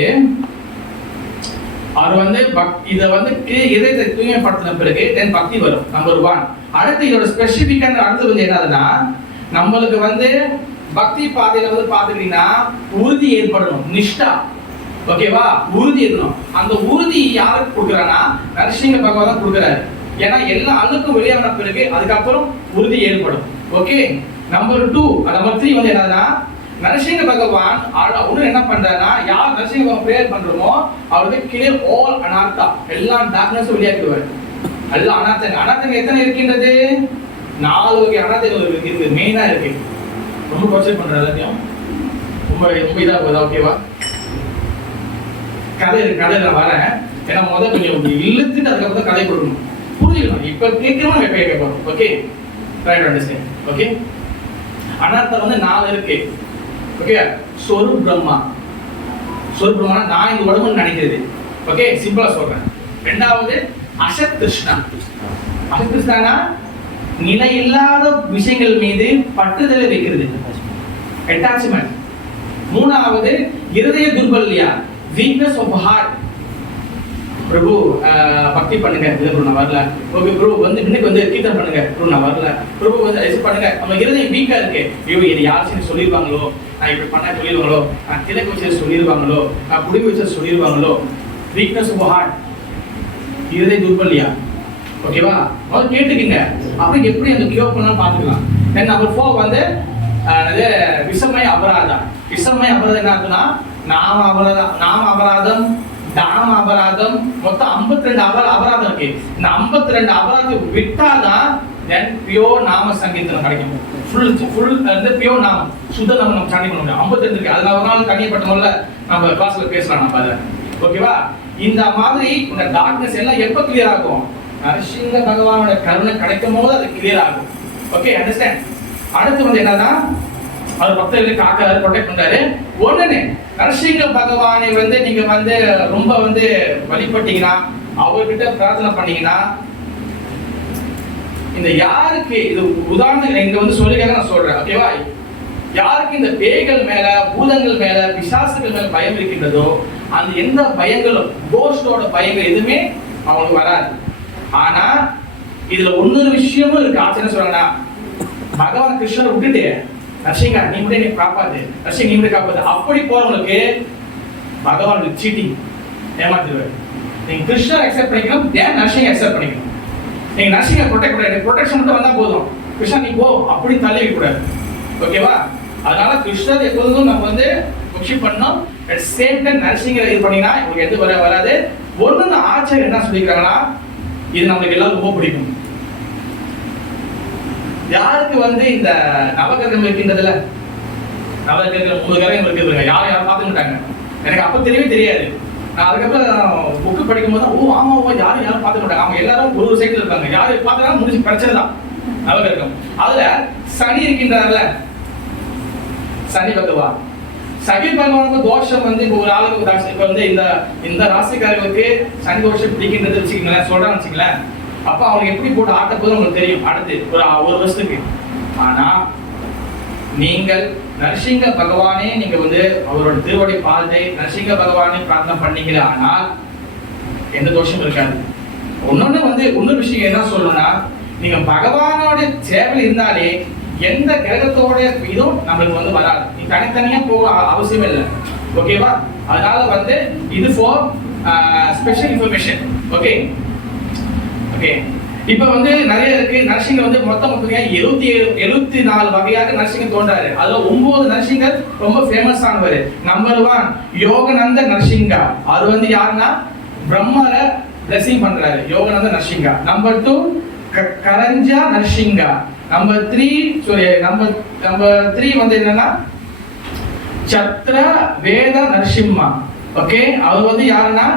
அவர் வந்து இதை வந்து இதயத்தை தூய்மைப்படுத்தின பிறகு தென் பக்தி வரும். நம்பர் 1. அடுத்து இதோட ஸ்பெசிபிக்கான அடுத்து வந்து என்னதுன்னா நம்மளுக்கு வந்து பக்தி பாதையில வந்து பாத்துக்கிட்டீங்கன்னா உறுதி ஏற்படணும், நிஷ்டா. ஓகேவா? உறுதி இருக்கணும். அந்த உறுதி யாருக்கு கொடுக்குறான்னா நரசிங்க பகவான் தான் கொடுக்குறாரு. ஏன்னா எல்லா அழுக்கும் வெளியான பிறகு அதுக்கப்புறம் உறுதி ஏற்படும். ஓகே, நம்பர் 2 நம்பர் 3 வந்து என்னன்னா நரசிங்க பகவான் ஒண்ணு என்ன பண்றாருன்னா யார் நரசிங்க பகவான் பிரேயர் பண்றோமோ அவருக்கு கிளியர் ஆல் அனார்த்தா, எல்லா டார்க்னஸ் வெளியாக்கிடுவார். எல்லா அனார்த்தங்க எத்தனை இருக்கின்றது? 4 வகை அனார்த்தங்கள் இருக்கு. மெயினா இருக்கு. ரொம்ப கான்சென்ட்ரேட் பண்ற எல்லாத்தையும் ரொம்ப இதா போகுதா? ஓகேவா? கதை நான் வரேன். ஏன்னா முதல் கொஞ்சம் இழுத்துட்டு அதுக்கப்புறம் கதை கொடுக்கணும், புரிஞ்சுக்கணும். இப்ப கேட்கணும், எப்ப கேட்கணும். Okay, right, understand. ஓகே, அனார்த்தம் வந்து 4 இருக்கு. ஓகே, சொரு பிரம்மா நான் இந்த உடம்புன்னு நினைக்கிறது. ஓகே, சிம்பிளா சொல்றேன். 2வது அசத் கிருஷ்ணா. அசத் கிருஷ்ணா நிலை இல்லாத விஷயங்கள் மீது பற்றுதலை வைக்கிறது, அட்டாச்மெண்ட். 3வது இருதய துர்பல்யா, வீக்னஸ் ஆஃப் ஹார்ட். பிரபு பக்தி பண்ணுங்க, பிரபு நான் வரல. ஓகே பிரபு வந்து இன்னைக்கு வந்து கீர்த்தனை பண்ணுங்க, பிரபு நான் வரல. பிரபு வந்து இது பண்ணுங்க. நம்ம இருதயம் வீக்கா இருக்கு. ஐயோ இது யாராச்சும் சொல்லிடுவாங்களோ, நான் இப்படி பண்ண சொல்லிடுவாங்களோ, நான் கிழக்கு வச்சு சொல்லிடுவாங்களோ, நான் குடிமை வச்சு சொல்லிடுவாங்களோ. வீக்னஸ் ஆஃப் ஹார்ட், இருதய துர்பல்யா. ஓகேவா? முதல்ல கேட்டுக்கீங்க, அப்புறம் எப்படி அந்த கியூர் பண்ணாலும் பார்த்துக்கலாம். தென் நம்பர் 4 வந்து விஷமய அபராதம். விஷமய அபராதம் என்ன ஆகுதுன்னா நாம அபராதம், தாம அபராதம், மொத்தம் 52 அபராதம் இருக்கு. இந்த 52 அபராதத்தை விட்டாதான் தென் பியோர் நாம சங்கீதம் கிடைக்கும். ஃபுல் வந்து பியோர் நாமம், சுத்த நாமம் நம்ம சாண்டி பண்ண முடியும். 52 இருக்கு. அதுல ஒரு நாள் தனியப்பட்ட முறையில நம்ம கிளாஸ்ல பேசலாம் நம்ம அதை. ஓகேவா? இந்த மாதிரி இந்த டார்க்னஸ் எல்லாம் எப்ப கிளியர் ஆகும்? நரசிங்க பகவானோட கருணை கிடைக்கும் போது அது கிளியர் ஆகும். Okay, understand. அடுத்து வந்து என்னன்னா அவர் பக்தர்களை காக்க ப்ரொடெக்ட் பண்றாரு. ஒண்ணுன்னு நரசிங்க பகவானை வந்து நீங்க வந்து ரொம்ப வந்து வழிபட்டீங்கன்னா, அவர்கிட்ட பிரார்த்தனை பண்ணீங்கன்னா, இந்த யாருக்கு இது உதாரணம் இங்க வந்து சொல்லிக்காக நான் சொல்றேன். ஓகேவா? யாருக்கு இந்த பேய்கள் மேல, பூதங்கள் மேல, பிசாசுகள் மேல பயம் இருக்கின்றதோ அந்த எந்த பயங்களும், கோஷ்டோட பயங்கள் எதுவுமே அவங்களுக்கு வராது. ஆனா இதுல இன்னொரு விஷயமும் இருக்கு. ஆச்சரியம் சொல்றாங்கன்னா பகவான் கிருஷ்ணரை விட்டுட்டு நரசிங்கா நீ மட்டும் என்னை காப்பாத்து, நரசிங்க நீ மட்டும் காப்பாத்து, அப்படி போறவங்களுக்கு பகவான் சீட்டிங் ஏமாத்திடுவார். நீங்க கிருஷ்ணர் அக்செப்ட் பண்ணிக்கணும், நரசிங்க அக்செப்ட் பண்ணிக்கணும். நீங்க நர்சிங்கை ப்ரொடெக்ட் பண்ண ப்ரொடெக்ஷன் மட்டும் வந்தா போதும், கிருஷ்ணா நீ போ அப்படி தள்ளி வைக்கக்கூடாது. ஓகேவா? அதனால கிருஷ்ணர் எப்போதும் நம்ம வந்து ஒர்ஷிப் பண்ணோம். அட் சேம் டைம் நர்சிங்கை இது பண்ணினா உங்களுக்கு எது வராது. ஒன்று ஆச்சரியம் என்ன சொல்லிக்கிறாங்கன்னா, இது நம்மளுக்கு எல்லாரும் ரொம்ப பிடிக்கும். யாருக்கு வந்து இந்த நவகிரகம் இருக்கின்றதுல, நவகிரகம் 3 கிரகங்கள் இருக்குதுங்க, யாரும் பார்த்துக்க மாட்டாங்க. எனக்கு அப்ப தெரியவே தெரியாது. நான் அதுக்கப்புறம் புக்கு படிக்கும் போது ஓ ஆமா யாரும் பார்த்துக்க மாட்டாங்க. அவங்க எல்லாரும் ஒரு சைட்ல இருக்காங்க, யாரு பார்த்தாலும் முடிஞ்சு பிரச்சனை தான். நவகிரகம் அதுல சனி இருக்கின்றார்ல, சனி பகவான். சனி பகவானுக்கு தோஷம் வந்து இப்போ ஒரு ஆளுக்கு இப்ப வந்து இந்த ராசிக்காரர்களுக்கு சனி தோஷம் பிடிக்கின்றது வச்சுக்கீங்களேன், சொல்றான்னு வச்சுங்களேன். அப்ப அவனுக்கு எப்படி போட்டு ஆட்ட போது உங்களுக்கு தெரியும் அடுத்து ஒரு வருஷத்துக்கு. ஆனா நீங்கள் நரசிங்க பகவானே நீங்க வந்து அவரோட திருவடி பாதத்தை நரசிங்க பகவானே பிரார்த்தனை பண்ணீங்க, ஆனால் எந்த தோஷமும் இருக்காது. இன்னொரு விஷயம் என்ன சொல்லணும்னா, நீங்க பகவானோட சேவை இருந்தாலே எந்த கிரகத்தோட இதுவும் நம்மளுக்கு வந்து வராது. நீ தனித்தனியா போக அவசியம் இல்லை. ஓகேவா? அதனால வந்து இது for special information. Okay okay. இப்ப வந்து நிறைய இருக்கு. நரசிங்க வந்து மொத்தம் 74 வகையாக நரசிங்க தோன்றாரு. அதுல 9 நரசிங்கர் ரொம்ப ஃபேமஸ் ஆனவர். நம்பர் 1 யோகநந்த நரசிங்கா. அது வந்து யாருன்னா பிரம்மரை பிளெஸிங் பண்றாரு, யோகநந்த நரசிங்கா. நம்பர் 2 கரஞ்சா நரசிங்கா. நம்பர் 3 வந்து என்னன்னா சத்ர வேத நரசிம்மா. ஓகே, அவர் வந்து யாருன்னா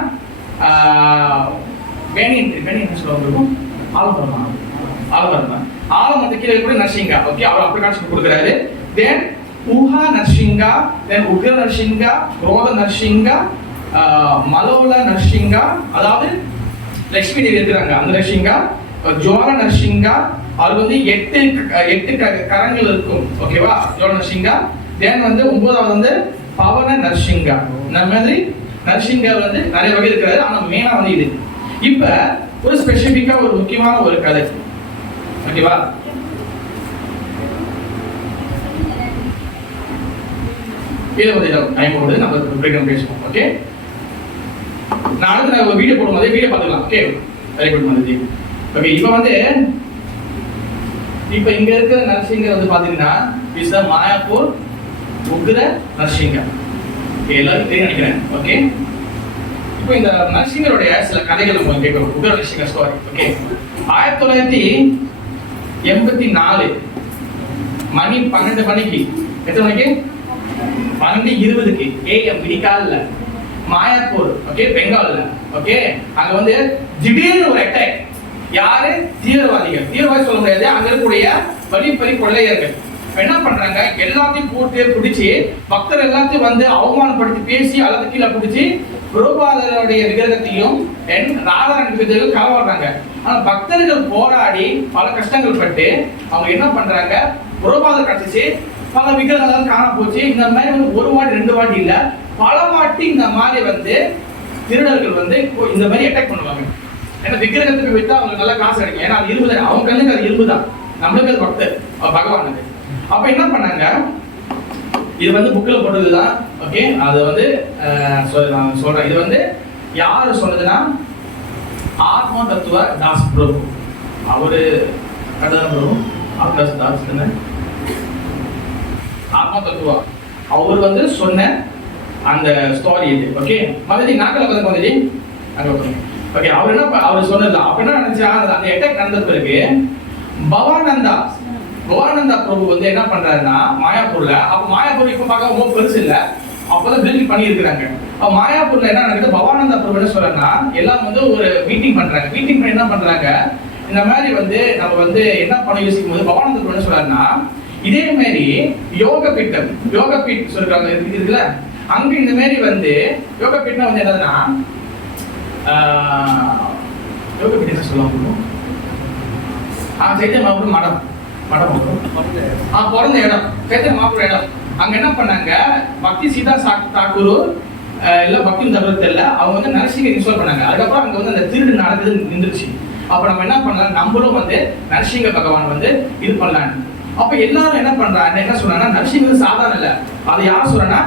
ஆலமரத்து கீழே கூட நரசிங்கா. ஓகே, அவர் அப்படி காட்சி கொடுக்குறாரு. தென் உஹா நரசிங்கா, தென் உக்ர நரசிங்கா, க்ரோத நரசிங்கா, மலோல நரசிங்கா, அதாவது லட்சுமி தேவி இருக்கிறாங்க அந்த நரசிங்கா. ஜோர நரசிங்கா, அது வந்து 8 கரங்கள் இருக்கும். ஓகேவா? ஜோர நரசிங்கா. தென் வந்து 9வது வந்து பவன நரசிங்கா. இந்த மாதிரி நரசிங்கா வந்து நிறைய வகை இருக்கிறாரு. ஆனா மெயினா வந்து இது. இப்ப ஒரு ஸ்பெசிபிக்கா ஒரு முக்கியமான ஒரு கதை. ஓகேவா? இதை வந்து டைம் போடுது, நம்ம பிரேக் பேசுவோம். ஓகே, நான் அடுத்து ஒரு வீடியோ போடும்போது வீடியோ பார்த்துக்கலாம். ஓகே, வெரி குட் மனதி. ஓகே, இப்போ வந்து இப்போ இங்க இருக்கிற நரசிங்கர் வந்து பாத்தீங்கன்னா இஸ் த மாயாப்பூர் உக்ர நரசிங்கா. எல்லாரும் தெரியும் நினைக்கிறேன். ஓகே, இப்போ இந்த நரசிங்கருடைய சில கதைகள் நம்ம கேட்கணும். உக்ர நரசிங்க ஸ்டோரி. ஓகே, 1984 மணி 12 மணிக்கு, எத்தனை மணிக்கு? 12:20 AM விடிகால்ல மாயாப்பூர், ஓகே, பெங்கால்ல. ஓகே, அங்க வந்து திடீர்னு ஒரு அட்டாக். யாரு? தீவிரவாதி சொல்ல முடியாது, அங்க இருக்கக்கூடிய வழிப்பறி கொள்ளையர்கள் என்ன பண்றாங்க, எல்லாத்தையும் போட்டு பிடிச்சி பக்தர் எல்லாத்தையும் வந்து அவமானப்படுத்தி பேசி அல்லது கீழே பிடிச்சி பிரபாதருடைய விக்கிரகத்தையும் ராதாராணி விக்கிரகத்தையும் களவாடுறாங்க. ஆனா பக்தர்கள் போராடி பல கஷ்டங்கள் பட்டு அவங்க என்ன பண்றாங்க, பிரபாதர் கிடைச்சிச்சு, பல விக்கிரகங்கள் காண போச்சு. இந்த மாதிரி வந்து ஒரு வாட்டி 2 வாட்டி இல்ல, பல வாட்டி இந்த மாதிரி வந்து திருடர்கள் வந்து இந்த மாதிரி அட்டாக் பண்ணுவாங்க. ஏன்னா விக்கிரகத்துக்கு விட்டா அவங்களுக்கு நல்ல காசு கிடைக்கும். ஏன்னா அது இரும்பு தான், அவங்க கண்ணுக்கு அது இரும்பு தான், நம்மளுக்கு அது பக்தர் பகவானுக்கு. அப்ப என்ன பண்ணாங்க, இது வந்து புக்கில் போட்டதுதான். ஓகே, அது வந்து நான் சொல்றேன். இது வந்து யாரு சொன்னதுன்னா ஆத்ம தத்துவ தாஸ் பிரபு. அவரு கடன் பிரபு ஆகாஷ் தாஸ் ஆத்ம தத்துவா அவர் வந்து சொன்ன அந்த ஸ்டோரி இது. ஓகே, மதுரை நாட்டில் வந்து மதுரை ஓகே, அவர் என்ன அவர் சொன்னது அப்ப என்ன நினைச்சா, அந்த அட்டாக் நடந்த பிறகு பவானந்தா பிரபு வந்து என்ன பண்றாருன்னா மாயாப்பூர்ல, அப்ப மாயாப்பூர் இப்ப பார்க்க ரொம்ப பெருசு இல்ல, அப்பதான் பில்டிங் பண்ணி இருக்கிறாங்க. அப்ப மாயாப்பூர்ல என்ன நடக்குது, பவானந்தா பிரபு என்ன சொல்றாருன்னா எல்லாம் வந்து ஒரு மீட்டிங் பண்றாங்க. மீட்டிங் பண்ணி என்ன பண்றாங்க, இந்த மாதிரி வந்து நம்ம வந்து என்ன பண்ண யோசிக்கும் போது பவானந்தா பிரபு என்ன சொல்றாருன்னா, இதே மாதிரி யோக பீட் சொல்றாங்க இருக்குல்ல, அங்க இந்த மாதிரி வந்து யோக பீட்னா வந்து என்னதுன்னா யோக பீட் என்ன சொல்லுவாங்க, சைத்தன்ய மகாபிரபு மடம் பிறந்த இடம், சைத்தன்ய மகாபிரபு இடம். அங்க என்ன பண்ணாங்க, பக்தி சீதா தாக்கூர் இல்ல பக்தி தபரத் இல்ல, அவங்க வந்து நரசிங்கர் இன்ஸ்டால் பண்ணாங்க. அதுக்கப்புறம் அங்க வந்து அந்த திருடு நடந்தது நின்றுச்சு. அப்ப நம்ம என்ன பண்ணலாம், நம்மளும் வந்து நரசிங்க பகவான் வந்து இது பண்ணலான்னு. அப்ப எல்லாரும் என்ன பண்றாங்க, என்ன சொல்றாங்கன்னா நரசிங்கர் சாதாரண இல்ல, அது யார் சொல்றா,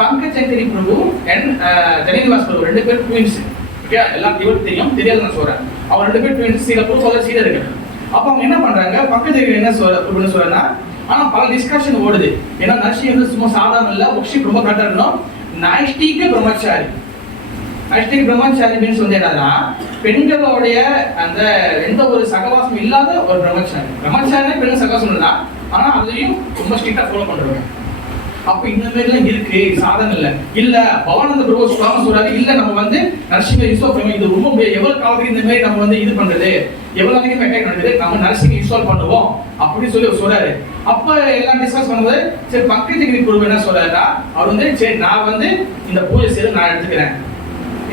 பங்கஜங்கரி பிரபு அண்ட் ஜெனிவாஸ் பிரபு 2 பேரும் ட்வின்ஸ். எல்லாம் இவருக்கு தெரியும், தெரியாது நான் சொல்றேன். அவங்க 2 பேர் ட்வின்ஸ், சில ப்ரூஃப் சீதா இருக்கு. அப்ப அவங்க என்ன பண்றாங்க, பக்கத்து என்ன சொல்றேன்னா, ஆனா பல டிஸ்கஷன் ஓடுது. ஏன்னா நர்சிங் வந்து சும்மா சாதாரண இல்ல, ஒர்க்ஷிப் ரொம்ப கரெக்டா இருக்கணும். நைஷ்டிக பிரம்மச்சாரி, நைஷ்டிக பிரம்மச்சாரி மீன்ஸ் வந்து என்னன்னா, பெண்களுடைய அந்த எந்த ஒரு சகவாசம் இல்லாத ஒரு பிரம்மச்சாரி. பிரம்மச்சாரி பெண்கள் சகவாசம் இல்ல, ஆனா அதையும் ரொம்ப ஸ்ட்ரிக்டா ஃபாலோ பண்றாங்க. அப்ப இந்த மாதிரி எல்லாம் இருக்கு, சாதனை இல்ல பவானந்த பிரபு சொல்றாரு, இல்ல நம்ம வந்து நரசிங்க இன்ஸ்டால் இது ரொம்ப எவ்வளவு காலத்துக்கு இந்த மாதிரி நம்ம வந்து இது பண்றது, எவ்வளவு நாளைக்கு அட்டாக் நடக்குது, நம்ம நரசிங்க இன்ஸ்டால் பண்ணுவோம் அப்படின்னு சொல்லி சொல்றாரு. அப்ப எல்லாம் டிஸ்கஸ் பண்ணும்போது சரி பங்கஜகிரி குரு என்ன சொல்றாருன்னா, அவர் வந்து சரி நான் வந்து இந்த பூஜை செய்து நான் எடுத்துக்கிறேன்,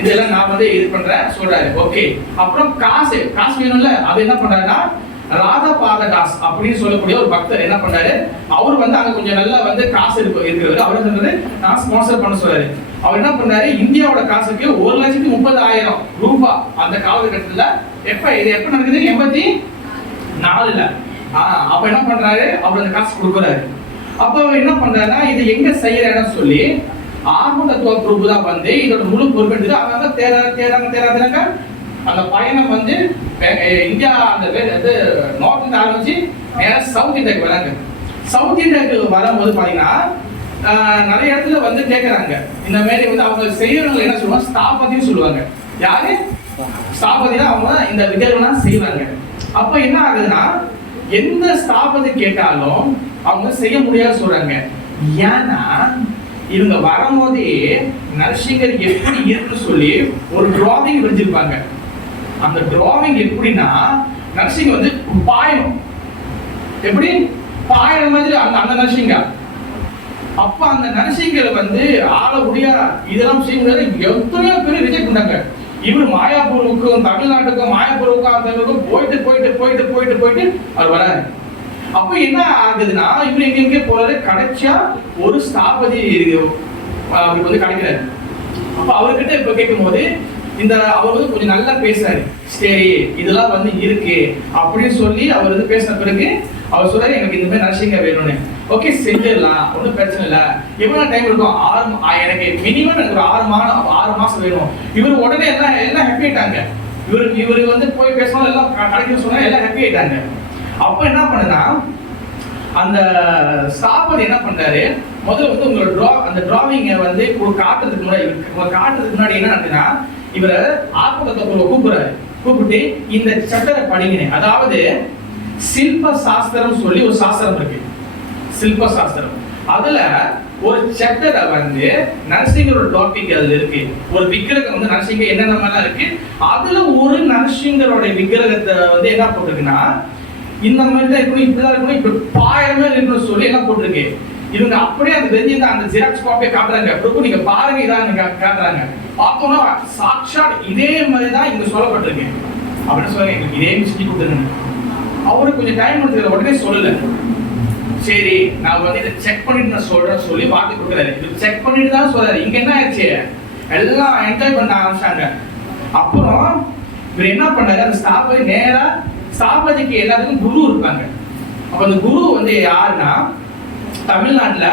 இதெல்லாம் நான் வந்து இது பண்றேன் சொல்றாரு. ஓகே, அப்புறம் காசு வேணும்ல, அது என்ன பண்றாருன்னா ராதா பாததாஸ் அப்படின்னு சொல்லக்கூடிய ஒரு பக்தர் என்ன பண்ணாரு, அவர் வந்து அங்க கொஞ்சம் நல்லா வந்து காசு இருக்கிறவர், அவர் சொன்னது நான் ஸ்பான்சர் பண்ண சொல்றாரு. அவர் என்ன பண்ணாரு, இந்தியாவோட காசுக்கு 1,30,000 ரூபாய் அந்த காலகட்டத்துல எப்ப நடக்குது 84ல. அப்ப என்ன பண்றாரு, அவர் அந்த காசு கொடுக்குறாரு. அப்ப அவர் என்ன பண்றாருன்னா, இது எங்க செய்யற இடம் சொல்லி ஆர்வ தத்துவ பிரபு தான் வந்து இதோட முழு பொறுப்பு. அவங்க தேராங்க அந்த பயணம் வந்து இந்தியா அந்த நார்த் இந்தியா ஆரம்பிச்சு நேரா சவுத் இந்தியாவுக்கு வராங்க. சவுத் இந்தியாவுக்கு வரும்போது பாத்தீங்கன்னா நிறைய இடத்துல வந்து கேட்கறாங்க, இந்த மாதிரி வந்து அவங்க செய்யறவங்க என்ன சொல்லுவாங்க, ஸ்தாபதின்னு சொல்லுவாங்க. யாரு ஸ்தாபதினா அவங்க இந்த வித்தியாசம் செய்வாங்க. அப்ப என்ன ஆகுதுன்னா, எந்த ஸ்தாபதி கேட்டாலும் அவங்க செய்ய முடியாது சொல்றாங்க. ஏன்னா இவங்க வரும்போதே நரசிங்கர் எப்படி இருக்குன்னு சொல்லி ஒரு டிராவிங் வரைஞ்சிருப்பாங்க. அந்த டிராவிங் எப்படின்னா, நரசிங்க வந்து பாயணும், எப்படி பாயற மாதிரி அந்த நரசிங்க. அப்ப அந்த நரசிங்கரை வந்து ஆளக்கூடிய இதெல்லாம் செய்ய முடியாது. எத்தனையோ பேர் ரிஜெக்ட் பண்ணாங்க. இவர் மாயாப்பூருக்கும் தமிழ்நாட்டுக்கும் மாயாப்பூருக்கும் அந்த போயிட்டு போயிட்டு போயிட்டு போயிட்டு போயிட்டு அவர் வராரு. அப்ப என்ன ஆகுதுன்னா, இவர் எங்க போறாரு, கிடைச்சா ஒரு ஸ்தாபதி அவருக்கு வந்து கிடைக்கிறாரு. அப்ப அவர்கிட்ட இப்ப கேட்கும் போது அவர் வந்து கொஞ்சம் நல்லா பேசுறாரு. சரி இதெல்லாம் வந்து இருக்கு அப்படின்னு சொல்லி அவர் வந்து பேசின பிறகு அவர் சொல்றாரு, எனக்கு இந்த மாதிரி நரசிங்க வேணும்னு. ஓகே செஞ்சிடலாம், ஒன்றும் பிரச்சனை இல்லை. எவ்வளவு டைம் இருக்கும், எனக்கு மினிமம் எனக்கு ஒரு 6 மாசம் வேணும். இவர் உடனே எல்லாம் ஹாப்பி ஆயிட்டாங்க. இவரு வந்து போய் பேசணும், எல்லாம் கிடைக்கும் சொன்னா எல்லாம் ஹாப்பி ஆயிட்டாங்க. அப்ப என்ன பண்ணுனா, அந்த ஸ்தாபதி என்ன பண்றாரு, முதல்ல வந்து உங்களோட அந்த டிராவிங்கை வந்து காட்டுறதுக்கு முன்னாடி என்ன நடக்குதுன்னா, இவரை ஆத்மகத்தை கூப்பிட்டு இந்த சட்டரை படிங்க. அதாவது சில்ப சாஸ்திரம் சொல்லி ஒரு சாஸ்திரம் இருக்கு, சில்ப சாஸ்திரம். அதுல ஒரு சட்டரை வந்து நரசிங்கரோட டாபிக் அதுல இருக்கு. ஒரு விக்கிரகம் வந்து நரசிங்க என்னென்ன மாதிரிலாம் இருக்கு, அதுல ஒரு நரசிங்கரோட விக்கிரகத்தை வந்து என்ன போட்டிருக்குன்னா, இந்த மாதிரி தான் இருக்கணும், இப்படிதான் இருக்கணும், இப்படி பாயமே இருக்கணும்னு சொல்லி எல்லாம் போட்டிருக்கு. இவங்க அப்படியே அந்த வெஞ்சி அந்த ஜெராக்ஸ் காப்பியை காட்டுறாங்க. பிரபு நீங்க பாருங்க, இதான் காட்டுறாங்க. பார்த்தோம்னா சாட்சாத் இதே மாதிரி தான் இங்க சொல்லப்பட்டிருக்கு அப்படின்னு சொல்லுங்க, எங்களுக்கு இதே செஞ்சு கொடுத்துருங்க. அவருக்கு கொஞ்சம் டைம் எடுத்துக்கிற, உடனே சொல்லல. சரி நான் வந்து இதை செக் பண்ணிட்டு நான் சொல்றேன் சொல்லி பார்த்து கொடுக்குறாரு. இது செக் பண்ணிட்டு தான் சொல்றாரு. இங்க என்ன ஆயிடுச்சு, எல்லாம் என்ஜாய் பண்ண ஆரம்பிச்சாங்க. அப்புறம் இவர் என்ன பண்ணாரு, அந்த ஸ்தாபதி நேரா ஸ்தாபதிக்கு எல்லாத்துக்கும் குரு இருப்பாங்க. அப்ப அந்த குரு வந்து யாருன்னா, தமிழ்நாட்டுல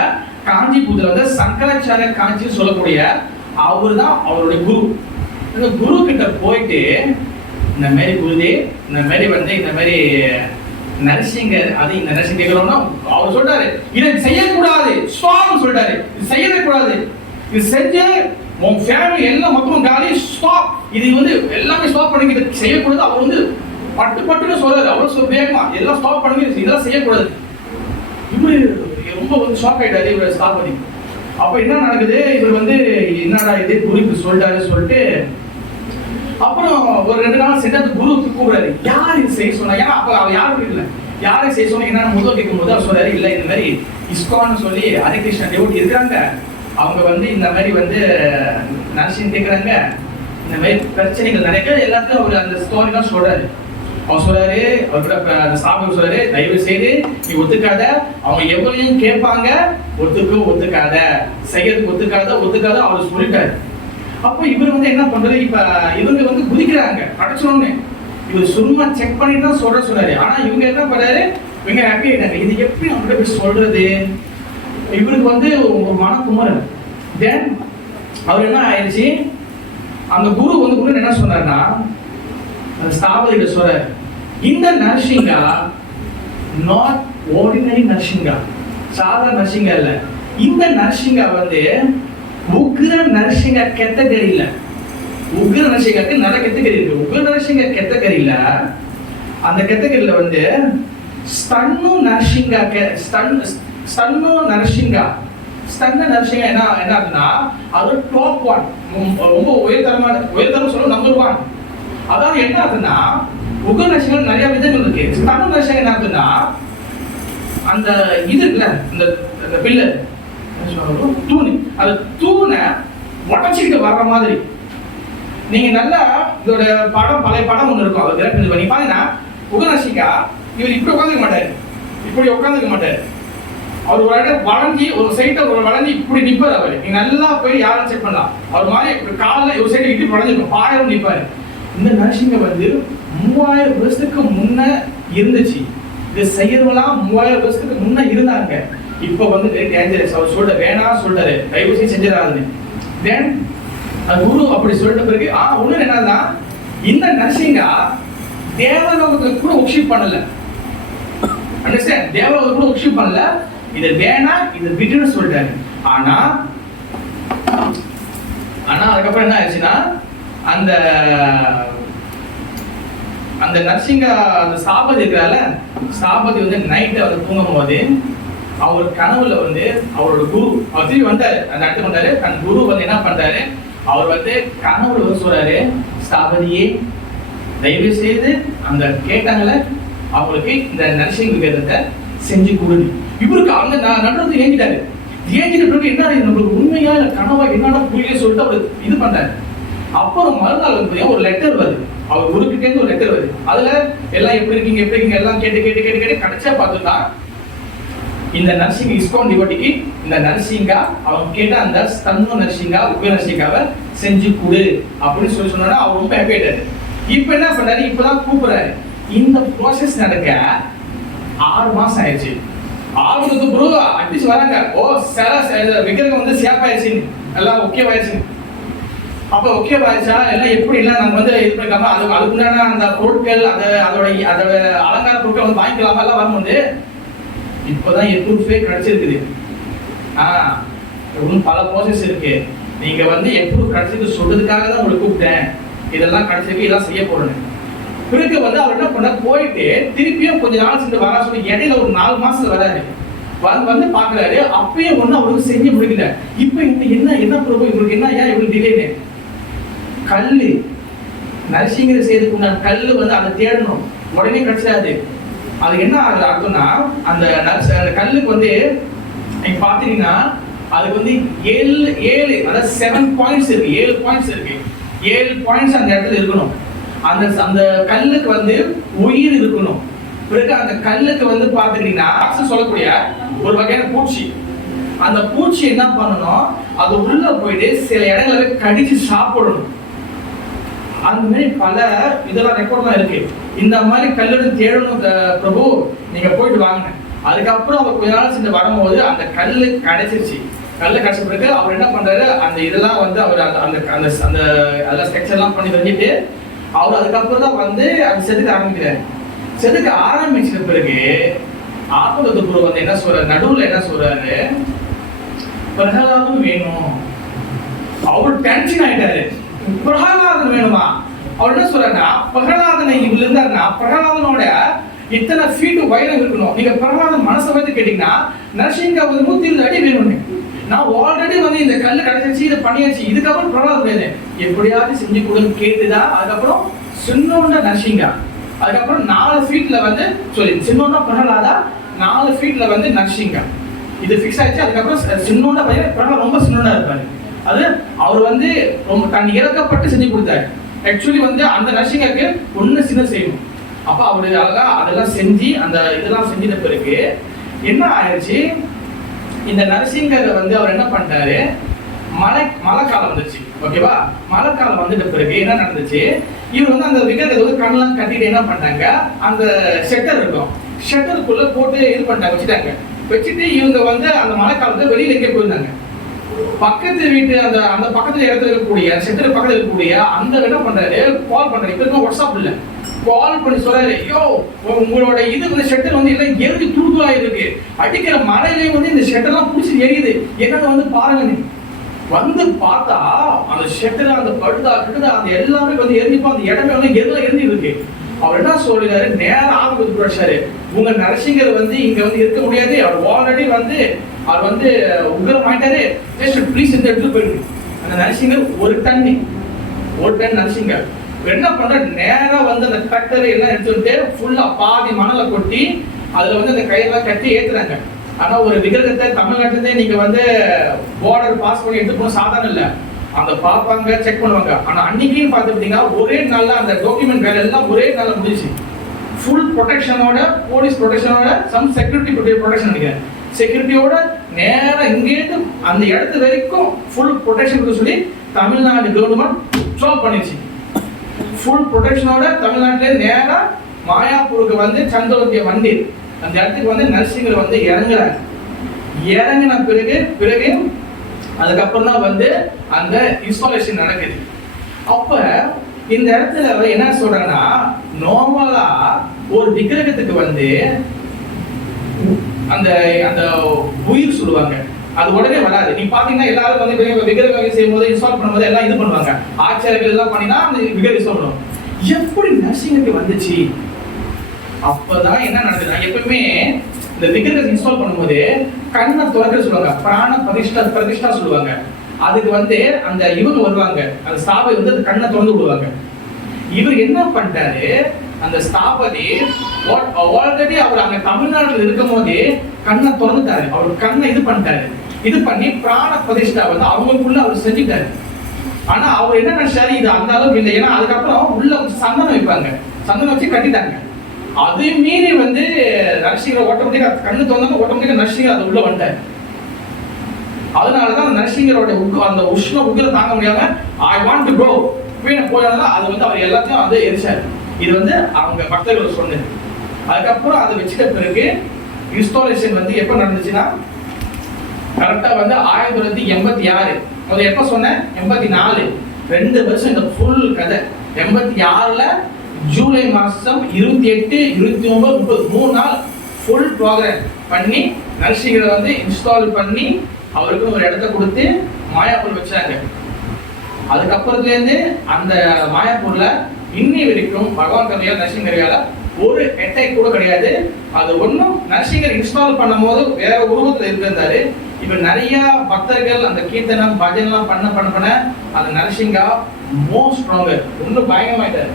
காஞ்சிபுரத்துல வந்து சங்கராச்சாரிய காஞ்சின்னு சொல்லக்கூடிய அவரு தான் அவருடைய குரு. அந்த குரு கிட்ட போயிட்டு இந்த மாதிரி குருதே, இந்த மாதிரி வந்து இந்த மாதிரி நரசிங்கர், அது இந்த நரசிங்க கேட்கணும்னா அவர் சொல்றாரு, இதை செய்யக்கூடாது ஸ்டாப் சொல்றாரு, இது செய்யவே கூடாது, இது செஞ்ச உன் ஃபேமிலி எல்லாம் மொத்தமும் காலி, ஸ்டாப், இது வந்து எல்லாமே ஸ்டாப் பண்ணுங்க, இதை செய்யக்கூடாது. அவர் வந்து பட்டுன்னு சொல்றாரு, அவ்வளவு வேகமா எல்லாம் ஸ்டாப் பண்ணுங்க, இதெல்லாம் செய்யக்கூடாது. இவரு ரொம்ப வந்து ஷாக் ஆயிட்டாரு இவர் ஸ்தாபதி. அப்ப என்ன நடக்குது, இவர் வந்து என்னடா இது குருக்கு சொல்லிட்டு அப்புறம் ஒரு 2 நாள் சென்று அந்த குருவுக்கு கூப்பிடுறாரு. யார் இது செய்ய சொன்னா, ஏன்னா அப்ப அவர் யாரும் இல்லை, யாரை செய்ய சொன்னா என்னன்னு முதல் கேட்கும் போது அவர் சொல்றாரு, இல்ல இந்த மாதிரி இஸ்கான்னு சொல்லி ஹரே கிருஷ்ணா டிவோட்டி இருக்கிறாங்க, அவங்க வந்து இந்த மாதிரி வந்து நரசிங் கேட்கிறாங்க, இந்த மாதிரி பிரச்சனைகள் நிறைய எல்லாத்தையும் அவர் அந்த ஸ்டோரி தான் சொல்றாரு. அவர் சொல்றாரு, அவர்கிட்ட அந்த ஸ்தாபகர் சொல்றாரு, தயவு செய்து நீ ஒத்துக்காத, அவங்க எவ்வளவு கேட்பாங்க, ஒத்துக்காத, செய்யறதுக்கு ஒத்துக்காத அவர் சொல்லிட்டாரு. அப்ப இவர் வந்து என்ன பண்றது, இப்ப இவங்க வந்து குதிக்கிறாங்க கிடைச்சோன்னு. இவர் சும்மா செக் பண்ணிட்டு தான் சொல்றாரு. ஆனா இவங்க என்ன பண்றாரு, இவங்க ஹாப்பி ஆயிட்டாங்க. இது எப்படி அவங்ககிட்ட போய் சொல்றது, இவருக்கு வந்து ஒரு மனக்குமரல். தென் அவர் என்ன ஆயிடுச்சு, அந்த குரு வந்து என்ன சொன்னார்னா, அந்த ஸ்தாபதிகிட்ட சொல்ற, இந்த நரசிங்கா நாட் ஆர்டினரி நரசிங்கா, சாதாரண நரசிங்கா இல்ல. இந்த நரசிங்கா வந்து உக்ர நரசிங்கா கேட்டகரியில, உக்ர நரசிங்காக்கு நிறைய கேட்டகரி இருக்கு. உக்ர நரசிங்கா கேட்டகரியில, அந்த கேட்டகரியில வந்து ஸ்தன்னு நரசிங்கா, ஸ்தன்னு நரசிங்கா என்ன ஆகுதுன்னா, அது டாப் ஒன், ரொம்ப உயர்தரம் சொல்ல நம்பர் ஒன். அதாவது என்ன ஆகுதுன்னா, உக்ர நரசிங்கா நிறைய விதங்கள் இருக்கு. ஸ்தன்னு நரசிங்கா என்ன ஆகுதுன்னா, அந்த இது இருக்குல்ல, இந்த பில்லு தூண், அந்த தூணை உடச்சிக்கிட்டு வர்ற மாதிரி. நீங்க நல்லா இதோட படம், பழைய படம் ஒண்ணு இருக்கும், அது கிராஃபிக் பண்ணி பாத்தீங்கன்னா, உக்ரநரசிங்கா இவர் இப்படி உட்காந்துக்க மாட்டாரு, இப்படி உட்காந்துக்க மாட்டாரு. அவர் ஒரு இடம் வளைஞ்சி, ஒரு சைட்டை ஒரு வளைஞ்சி இப்படி நிற்பார். அவர் நீங்க நல்லா போய் யாரும் செக் பண்ணலாம். அவர் மாதிரி காலில் ஒரு சைடு இப்படி வளைஞ்சிருக்கும், பாயம் நிற்பாரு. இந்த நரசிங்க வந்து 3000 வருஷத்துக்கு முன்ன இருந்துச்சு. இது செய்யறவெல்லாம் 3000 வருஷத்துக்கு முன்ன இருந்தாங்க. இப்போ வந்து டேஞ்சரஸ். அவர் சொல்ற வேணாம் சொல்றாரு, தயவு செய்து செஞ்சிடாதுன்னு. தென் குரு அப்படி சொல்லிட்ட பிறகு ஒண்ணு என்னன்னா, இந்த நரசிங்கா தேவலோகத்துக்கு கூட ஒர்ஷிப் பண்ணல. அண்டர்ஸ்டாண்ட்? தேவலோகத்துக்கு கூட ஒர்ஷிப் பண்ணல. இது வேணா, இது விட்டுன்னு சொல்லிட்டாரு. ஆனா அதுக்கப்புறம் என்ன ஆயிடுச்சுன்னா, அந்த அந்த நரசிங்கா, அந்த ஸ்தாபதி இருக்கிறால, ஸ்தாபதி வந்து நைட்டை வந்து தூங்கும் போது அவர் கனவுல வந்து அவரோட குரு, அவர் திரும்பி வந்தாரு, அந்த இடத்துக்கு வந்தாரு. அந்த குரு வந்து என்ன பண்றாரு, அவர் வந்து கனவுல வந்து சொல்றாரு, ஸ்தாபதியே தயவு செய்து அந்த கேட்டாங்கள அவங்களுக்கு இந்த நரசிங்க விக்கிரகத்தை செஞ்சு கொடுங்க. இவருக்கு அந்த நடுறது ஏங்கிட்டாரு. ஏங்கிட்ட பிறகு என்ன, நம்மளுக்கு உண்மையா இல்ல கனவா என்னன்னா புரியல சொல்லிட்டு அவர் இது பண்றாரு. அப்புறம் மறுநாள் வந்து ஒரு லெட்டர் வருது, அவர் குருக்கிட்டே இருந்து ஒரு லெட்டர் வருது. அதுல எல்லாம் எப்படி இருக்கீங்க எல்லாம் கேட்டு கடைசியா பார்த்துட்டா, இந்த நரசிங்க இஸ்கான் டிவோட்டிக்கு இந்த நரசிங்கா அவங்க கேட்ட அந்த ஸ்தன்னு நரசிங்கா, உக்ர நரசிங்காவை செஞ்சு கொடு அப்படின்னு சொன்னா அவர் ரொம்ப ஹாப்பி ஆயிட்டாரு. இப்ப என்ன பண்றாரு, இப்பதான் கூப்பிடுறாரு. இந்த ப்ராசஸ் நடக்க 6 மாசம் ஆயிடுச்சு. 6 ப்ரோ அட்லீஸ்ட் வராங்க, விக்கிரகம் வந்து சேஃப் ஆயிடுச்சு, எல்லாம் ஓகே ஆயிடுச்சு. அப்ப ஓகே ஆயிடுச்சா, எல்லாம் எப்படி இல்லை நம்ம வந்து இது பண்ணிக்காம அதுக்குண்டான அந்த பொருட்கள், அதோட அலங்கார பொருட்கள் வந்து வாங்கிக்கலாமா எல்லாம் வரும்போது இப்பதான் எப்ரூஃபே கிடைச்சிருக்குது. இன்னும் பல ப்ராசஸ் இருக்கு. நீங்க வந்து எப்ரூஃப் கிடைச்சிருக்கு சொல்றதுக்காக தான் உங்களுக்கு கூப்பிட்டேன், இதெல்லாம் கிடைச்சிருக்கு, இதெல்லாம் செய்ய போறேன். பிறகு வந்து அவர் என்ன பண்ண, போயிட்டு திருப்பியும் கொஞ்ச நாள் சென்று வரா சொல்லி இடையில ஒரு 4 மாசத்துல வராரு. வந்து பாக்குறாரு, அப்பயும் ஒண்ணு அவருக்கு செஞ்சு முடிக்கல. இப்ப என்ன பிரபு இவருக்கு என்ன, ஏன் இவருக்கு டிலேன்னு? கல்லு நரசிங்கரை செய்யறதுக்கு கல்லு வந்து அதை தேடணும், உடனே கிடைச்சிடாது. அது என்ன ஆகுது அர்த்தம்னா, அந்த கல்லுக்கு வந்து நீங்க பாத்தீங்கன்னா அதுக்கு வந்து 7 அதாவது 7 பாயிண்ட்ஸ் இருக்கு. 7 பாயிண்ட்ஸ் இருக்கு. 7 பாயிண்ட்ஸ் அந்த இடத்துல இருக்கணும். அந்த கல்லுக்கு வந்து உயிர் இருக்கணும். பிறகு அந்த கல்லுக்கு வந்து பாத்துக்கிட்டீங்கன்னா சொல்லக்கூடிய ஒரு வகையான பூச்சி, அந்த பூச்சி என்ன பண்ணணும், அது உள்ள போயிட்டு சில இடங்களை கடிச்சு சாப்பிடணும். அந்த மாதிரி பல இதெல்லாம் ரெக்கார்ட்லாம் இருக்கு. இந்த மாதிரி கல்லு தேடணும் பிரபு, நீங்க போயிட்டு வாங்க. அதுக்கப்புறம் அவர் கொஞ்ச நாள் சென்று வரும்போது அந்த கல்லு கிடைச்சிருச்சு. கல்லு கிடைச்ச பிறகு அவர் என்ன பண்றாரு, அந்த இதெல்லாம் வந்து அவர் அந்த அதெல்லாம் ஸ்ட்ரக்சர் எல்லாம் பண்ணி வச்சுட்டு அவர் அதுக்கப்புறம் தான் வந்து அந்த செதுக்க ஆரம்பிக்கிறாரு. செதுக்க ஆரம்பிச்ச பிறகு ஆத்மதத்த குரு வந்து என்ன சொல்றாரு, நடுவுல என்ன சொல்றாரு, பிரகலாதம் வேணும். அவர் டென்ஷன் ஆயிட்டாரு, பிரகலாதன் வேணுமா? அவர் என்ன சொல்றாருன்னா, பிரகலாதனை இவங்க இருந்தாருன்னா பிரகலாதனோட இத்தனை ஃபீட் உயரம் இருக்கணும். நீங்க பிரகலாதன் மனசை வந்து கேட்டீங்கன்னா நரசிங்கா வந்து 120 அடி வேணும்னு. நான் ஆல்ரெடி வந்து இந்த கல்லு கிடைச்சிருச்சு, இதை பண்ணியாச்சு, இதுக்கப்புறம் பிரகலாதம் வேணும், எப்படியாவது செஞ்சு கொடுன்னு கேட்டுதான். அதுக்கப்புறம் சின்னோண்ட நரசிங்கா, அதுக்கப்புறம் 4 ஃபீட்ல வந்து சின்னோண்டா பிரகலாதா, 4 ஃபீட்ல வந்து நரசிங்கா, இது ஃபிக்ஸ் ஆயிடுச்சு. அதுக்கப்புறம் சின்னோண்டா பையன் பிரகலாத் ரொம்ப சின்னோண்டா இருப்பாரு. அது அவர் வந்து ரொம்ப தன் இறக்கப்பட்டு செஞ்சு கொடுத்தாரு. ஆக்சுவலி வந்து அந்த நரசிங்காக்கு ஒண்ணு சின்ன செய்யணும். அப்ப அவரு அழகா அதெல்லாம் செஞ்சு அந்த இதெல்லாம் செஞ்சிட்ட பிறகு என்ன ஆயிடுச்சு, இந்த நரசிங்கரை வந்து அவர் என்ன பண்ணிட்டாரு, மழை காலம் வந்துச்சு. ஓகேவா? மழை காலம் வந்துட்ட பிறகு என்ன நடந்துச்சு, இவர் வந்து அந்த விக்கிரகத்தை வந்து கண்ணெல்லாம் கட்டிட்டு என்ன பண்ணாங்க, அந்த ஷட்டர் இருக்கும், ஷட்டருக்குள்ள போட்டு இது பண்ணிட்டாங்க, வச்சுட்டு இவங்க வந்து அந்த மழை காலத்துல வெளியில எங்கே போயிருந்தாங்க. பக்கத்து வீட்டு அந்த அந்த பக்கத்துல இடத்துல இருக்கக்கூடிய சென்டர் பக்கத்துல இருக்கக்கூடிய அந்த என்ன பண்றாரு, கால் பண்றாரு. இப்ப இருக்க வாட்ஸ்அப் இல்ல, கால் பண்ணி சொல்றாரு, ஐயோ உங்களோட இது வந்து ஷெட்டர் வந்து எல்லாம் எரிஞ்சு துருதுலா இருக்கு, அடிக்கிற மழையிலே வந்து இந்த ஷெட்டர்லாம் பிடிச்சி எரியுது, என்னன்னு வந்து பாருங்க. வந்து பார்த்தா அந்த ஷெட்டர் அந்த படுதா கிட்டதா அந்த எல்லாமே வந்து எரிஞ்சுப்பா, அந்த இடமே வந்து எல்லாம் எரிஞ்சு இருக்கு. அவர் என்ன சொல்றாரு, நேரம் ஆபத்து பிரச்சாரு, உங்க நரசிங்கர் வந்து இங்க வந்து இருக்க முடியாது, அவர் ஆல்ரெடி வந்து அவர் வந்து உக்ரம் ஆயிட்டாரு, ஜஸ்ட் ப்ளீஸ் இந்த இடத்துக்கு போயிருக்கு. அந்த நரசிங்கர் ஒரு டன் நரசிங்கர் என்ன பண்ற, நேரா வந்து அந்த டிராக்டர் எல்லாம் எடுத்துட்டு ஃபுல்லா பாதி மணலை கொட்டி அதுல வந்து அந்த கயிறெல்லாம் கட்டி ஏத்துறாங்க. ஆனா ஒரு விக்கிரகத்தை தமிழ்நாட்டுல நீங்க வந்து பார்டர் பாஸ் பண்ணி எடுத்து போன சாதாரண இல்ல, அந்த பாப்பாங்க செக் பண்ணுவாங்க. ஆனா அன்னைக்குன்னு பார்த்துட்டீங்கன்னா ஒரே நாள்ல அந்த டாக்குமெண்ட் வேலை எல்லாம் ஒரே நாள்ல முடிச்சு, ஃபுல் ப்ரொடெக்ஷனோட, போலீஸ் ப்ரொடெக்ஷனோட, சம் செக்யூரிட்டி ப்ரொடெக்ஷன் நினைக்கிறேன், செக்யூரிட்டியோட நேரா இங்கேருந்து அந்த இடத்து வரைக்கும் ஃபுல் ப்ரொடெக்ஷன் சொல்லி தமிழ்நாடு கவர்மெண்ட் ஸ்டாப் பண்ணிடுச்சு. ஃபுல் ப்ரொடெக்ஷனோட தமிழ்நாட்டிலே நேரா மாயாப்பூருக்கு வந்து சந்திரவந்திய மந்திர் அந்த இடத்துக்கு வந்து நரசிங்கர் வந்து இறங்குறாங்க. இறங்கின பிறகு அதுக்கப்புறம் தான் வந்து அந்த இன்ஸ்டாலேஷன் நடக்குது. அப்ப இந்த இடத்துல என்ன சொல்றாங்கன்னா, நார்மலா ஒரு விக்கிரகத்துக்கு வந்து அந்த அந்த உயிர் சொல்லுவாங்க, அது உடனே வராது. நீ பாத்தீங்கன்னா எல்லாரும் வந்து விக்கிரகம் செய்யும் போது இன்ஸ்டால் பண்ணும்போது எல்லாம் இது பண்ணுவாங்க, ஆச்சாரியர்கள் எல்லாம் பண்ணினா அந்த விக்கிரகம் இன்ஸ்டால் பண்ணுவோம். எப்படி நரசிங்கருக்கு வந்துச்சு? அப்பதான் என்ன நடக்குதுன்னா, எப்பவுமே இந்த விக்கிரகம் இன்ஸ்டால் பண்ணும்போது கண்ணை திறக்க சொல்லுவாங்க, பிராண பிரதிஷ்டா சொல்லுவாங்க. அதுக்கு வந்து அந்த இவங்க வருவாங்க, அந்த ஸ்தாபதி வந்து அந்த கண்ணை திறந்து விடுவாங்க. இவர் என்ன பண்ணிட்டாரு, அந்த ஸ்தாபதி ஆல்ரெடி அவர் அங்க தமிழ்நாட்டில் இருக்கும் போதே கண்ணை திறந்துட்டாரு, அவர் கண்ணை இது பண்ணிட்டாரு. இது பண்ணி பிராண பிரதிஷ்டா வந்து அவங்களுக்குள்ள அவர் செஞ்சுட்டாரு. ஆனா அவர் என்ன நினைச்சாரு, இது அந்த அளவுக்கு இல்லை. ஏன்னா அதுக்கப்புறம் உள்ள சந்தனம் வைப்பாங்க, சந்தனம் வச்சு கட்டிட்டாங்க. அது மீறி வந்து நரசிங்கர் ஆட்டோமேட்டிக்கா கண்ணு திறந்தாங்க, ஆட்டோமேட்டிக்கா நரசிங்கர் அது உள்ள வந்துட்டாரு. அதனாலதான் நரசிங்கரோட அந்த உஷ்ண உக்கிரம் தாங்க முடியாம ஐ வாண்ட் டு கோ போயதால அது வந்து அவர் எல்லாத்தையும் வந்து எரிச்சாரு. இது வந்து அவங்க பக்தர்கள் சொன்னது. அதுக்கப்புறம் அதை வச்சுட்ட பிறகு இன்ஸ்டாலேஷன் வந்து எப்ப நடந்துச்சுன்னா, கரெக்டா வந்து 1986. அது எப்ப சொன்னேன், 84, 2 வருஷம் இந்த ஃபுல் கதை. 86ல ஜூலை மாசம் 28, 29, 30 3 நாள் ஃபுல் ப்ரோக்ராம் பண்ணி நரசிங்கரை வந்து இன்ஸ்டால் பண்ணி அவருக்கு ஒரு இடத்த கொடுத்து மாயாப்பூர் வச்சாங்க. அதுக்கப்புறத்துல இருந்து அந்த மாயாப்பூர்ல இன்னி வரைக்கும் பகவான் கதையால் நரசிங்கரையால ஒரு அட்டாக் கூட கிடையாது. அது ஒன்றும் நரசிங்கர் இன்ஸ்டால் பண்ணும் போது வேற உருவத்துல இருந்தாரு. இப்ப நிறைய பக்தர்கள் அந்த கீர்த்தனம் பஜன்லாம் பண்ண அந்த நரசிங்கா மோர் ஸ்ட்ராங்கர், ஒன்றும் பயங்கரமாயிட்டாரு.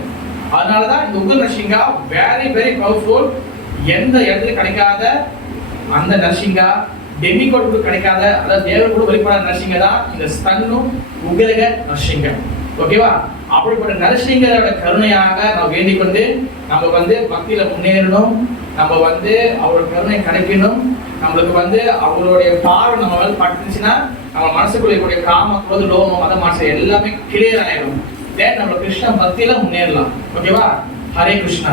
அதனாலதான் இந்த உக்ர நரசிங்கா வெரி வெரி பவர்ஃபுல். எந்த இடத்துல கிடைக்காத அந்த நரசிங்கா, டெமிகோட் கூட கிடைக்காத, அதாவது தேவர் கூட வெளிப்படாத நரசிங்க தான் இந்த ஸ்தன்னும் உக்ரக நரசிங்க. ஓகேவா? அப்படிப்பட்ட நரசிங்கரோட கருணையாக நாம் வேண்டிக் கொண்டு நம்ம வந்து பக்தியில முன்னேறணும், நம்ம வந்து அவரோட கருணை கிடைக்கணும். நம்மளுக்கு வந்து அவருடைய பார்வை நம்ம மேல பட்டுச்சுன்னா நம்ம மனசுக்குள்ள இருக்கக்கூடிய காம, குரோத, லோகம், மத மாசம் எல்லாமே கிளியர் ஆயிடும். தென் நம்ம கிருஷ்ண பக்தியில முன்னேறலாம். ஓகேவா? ஹரே கிருஷ்ணா.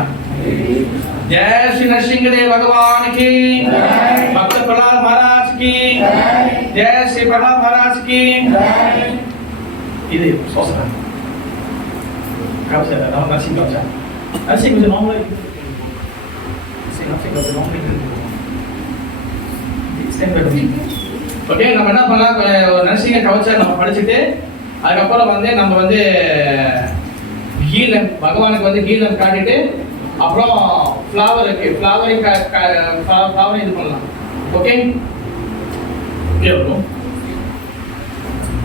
जय श्री नरसिंहदेव भगवान की, भक्त प्रहलाद महाराज की जय, श्री प्रहलाद महाराज की இது சோசனா கவச நான் நரசிங்க கவச நரசிங்க கொஞ்சம் நார்மலா நரசிங்க கொஞ்சம் நார்மலா ஓகே. நம்ம என்ன பண்ணலாம், நரசிங்க கவச நம்ம படிச்சுட்டு அதுக்கப்புறம் வந்து நம்ம வந்து கீழம் பகவானுக்கு வந்து கீழம் காட்டிட்டு அப்புறம் ஃப்ளவர் இருக்கு, ஃப்ளவரை இது பண்ணலாம். ஓகே,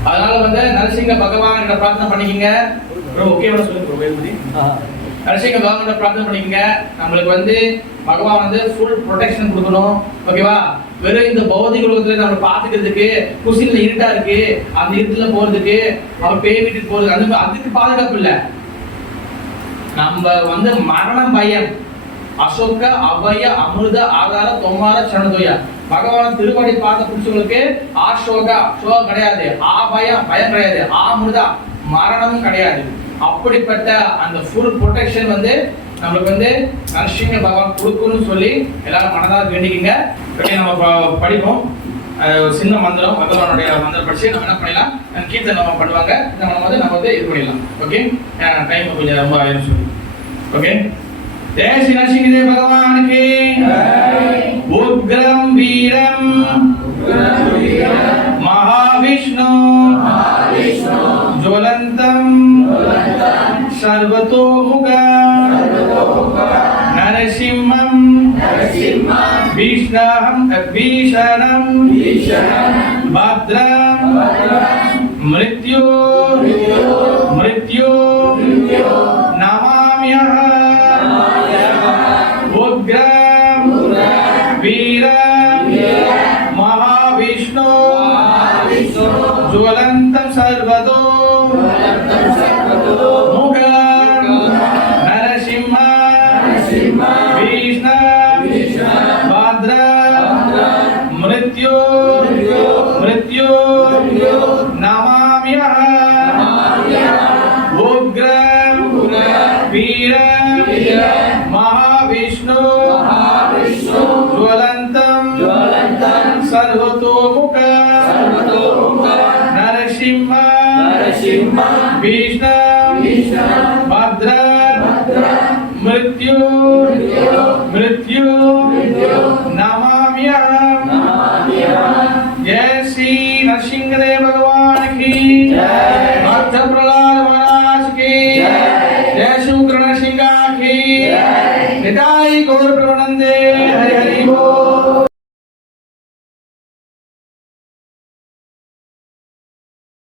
அதனால வந்து நரசிங்க பகவான் கிட்ட பிரார்த்தனை பண்ணிக்கங்க. ஓகே சொல்லுங்க, நரசிங்க பகவான் கிட்ட பிரார்த்தனை பண்ணிக்கங்க. நம்மளுக்கு வந்து பகவான் வந்து ஃபுல் ப்ரொடெக்ஷன் கொடுக்கணும். ஓகேவா? வெறும் இந்த பௌதிக உலகத்துல நம்ம பாத்துக்கிறதுக்கு, குசில இருட்டா இருக்கு அந்த இருட்டுல போறதுக்கு, அவர் பேய் வீட்டுக்கு போறது, அதுக்கு பாதுகாப்பு இல்லை. நம்ம வந்து மரணம் பயம், அசோக அபய அமிர்த ஆதார தொமார சரணதோயா, பகவான திருவடி பார்த்த புடிச்சவங்களுக்கு ஆசோகா சோகம் கிடையாது, பயம் கிடையாது, ஆமிர்தா மரணமும் கிடையாது. அப்படிப்பட்ட அந்த ஃபுல் ப்ரொடெக்ஷன் வந்து நம்மளுக்கு வந்து நரசிங்க பகவான் கொடுக்கணும்னு சொல்லி எல்லாரும் மனதாக வேண்டிக்கங்க. நம்ம படிப்போம். சின்ன மந்திரம் பகவானுடைய மந்திரம் படிச்சு நம்ம என்ன பண்ணிடலாம், கீர்த்தனை நம்ம பண்ணுவாங்க, நம்ம வந்து இது பண்ணிடலாம். ஓகே, டைம் கொஞ்சம் ரொம்ப ஆயிரம் சொல்லி. ஓகே, जय श्री नरसिंहदेव भगवान के उग्रम वीरम महाविष्णु ज्वलंतम सर्वतोमुख नरसिंहम भीषणं भद्रं मृत्यु नमाम्यहम् उग्रं वीरं महाविष्णु ज्वलन्तं सर्वतो मुखं नरसिंहं भीषणं भद्रं मृत्यु नमाम्यहम् उग्रं वीरं महाविष्णु ज्वलन्तं सर्वतोमुख नरसिंहं भीषणं भद्रं मृत्यु नमाम्यहम्। जय श्री नरसिंहदेव भगवान की भक्त प्रहलाद महाराज की जय शुक्र नरसिंह की निताई गौर प्रवनंदे हरि हरि बोल।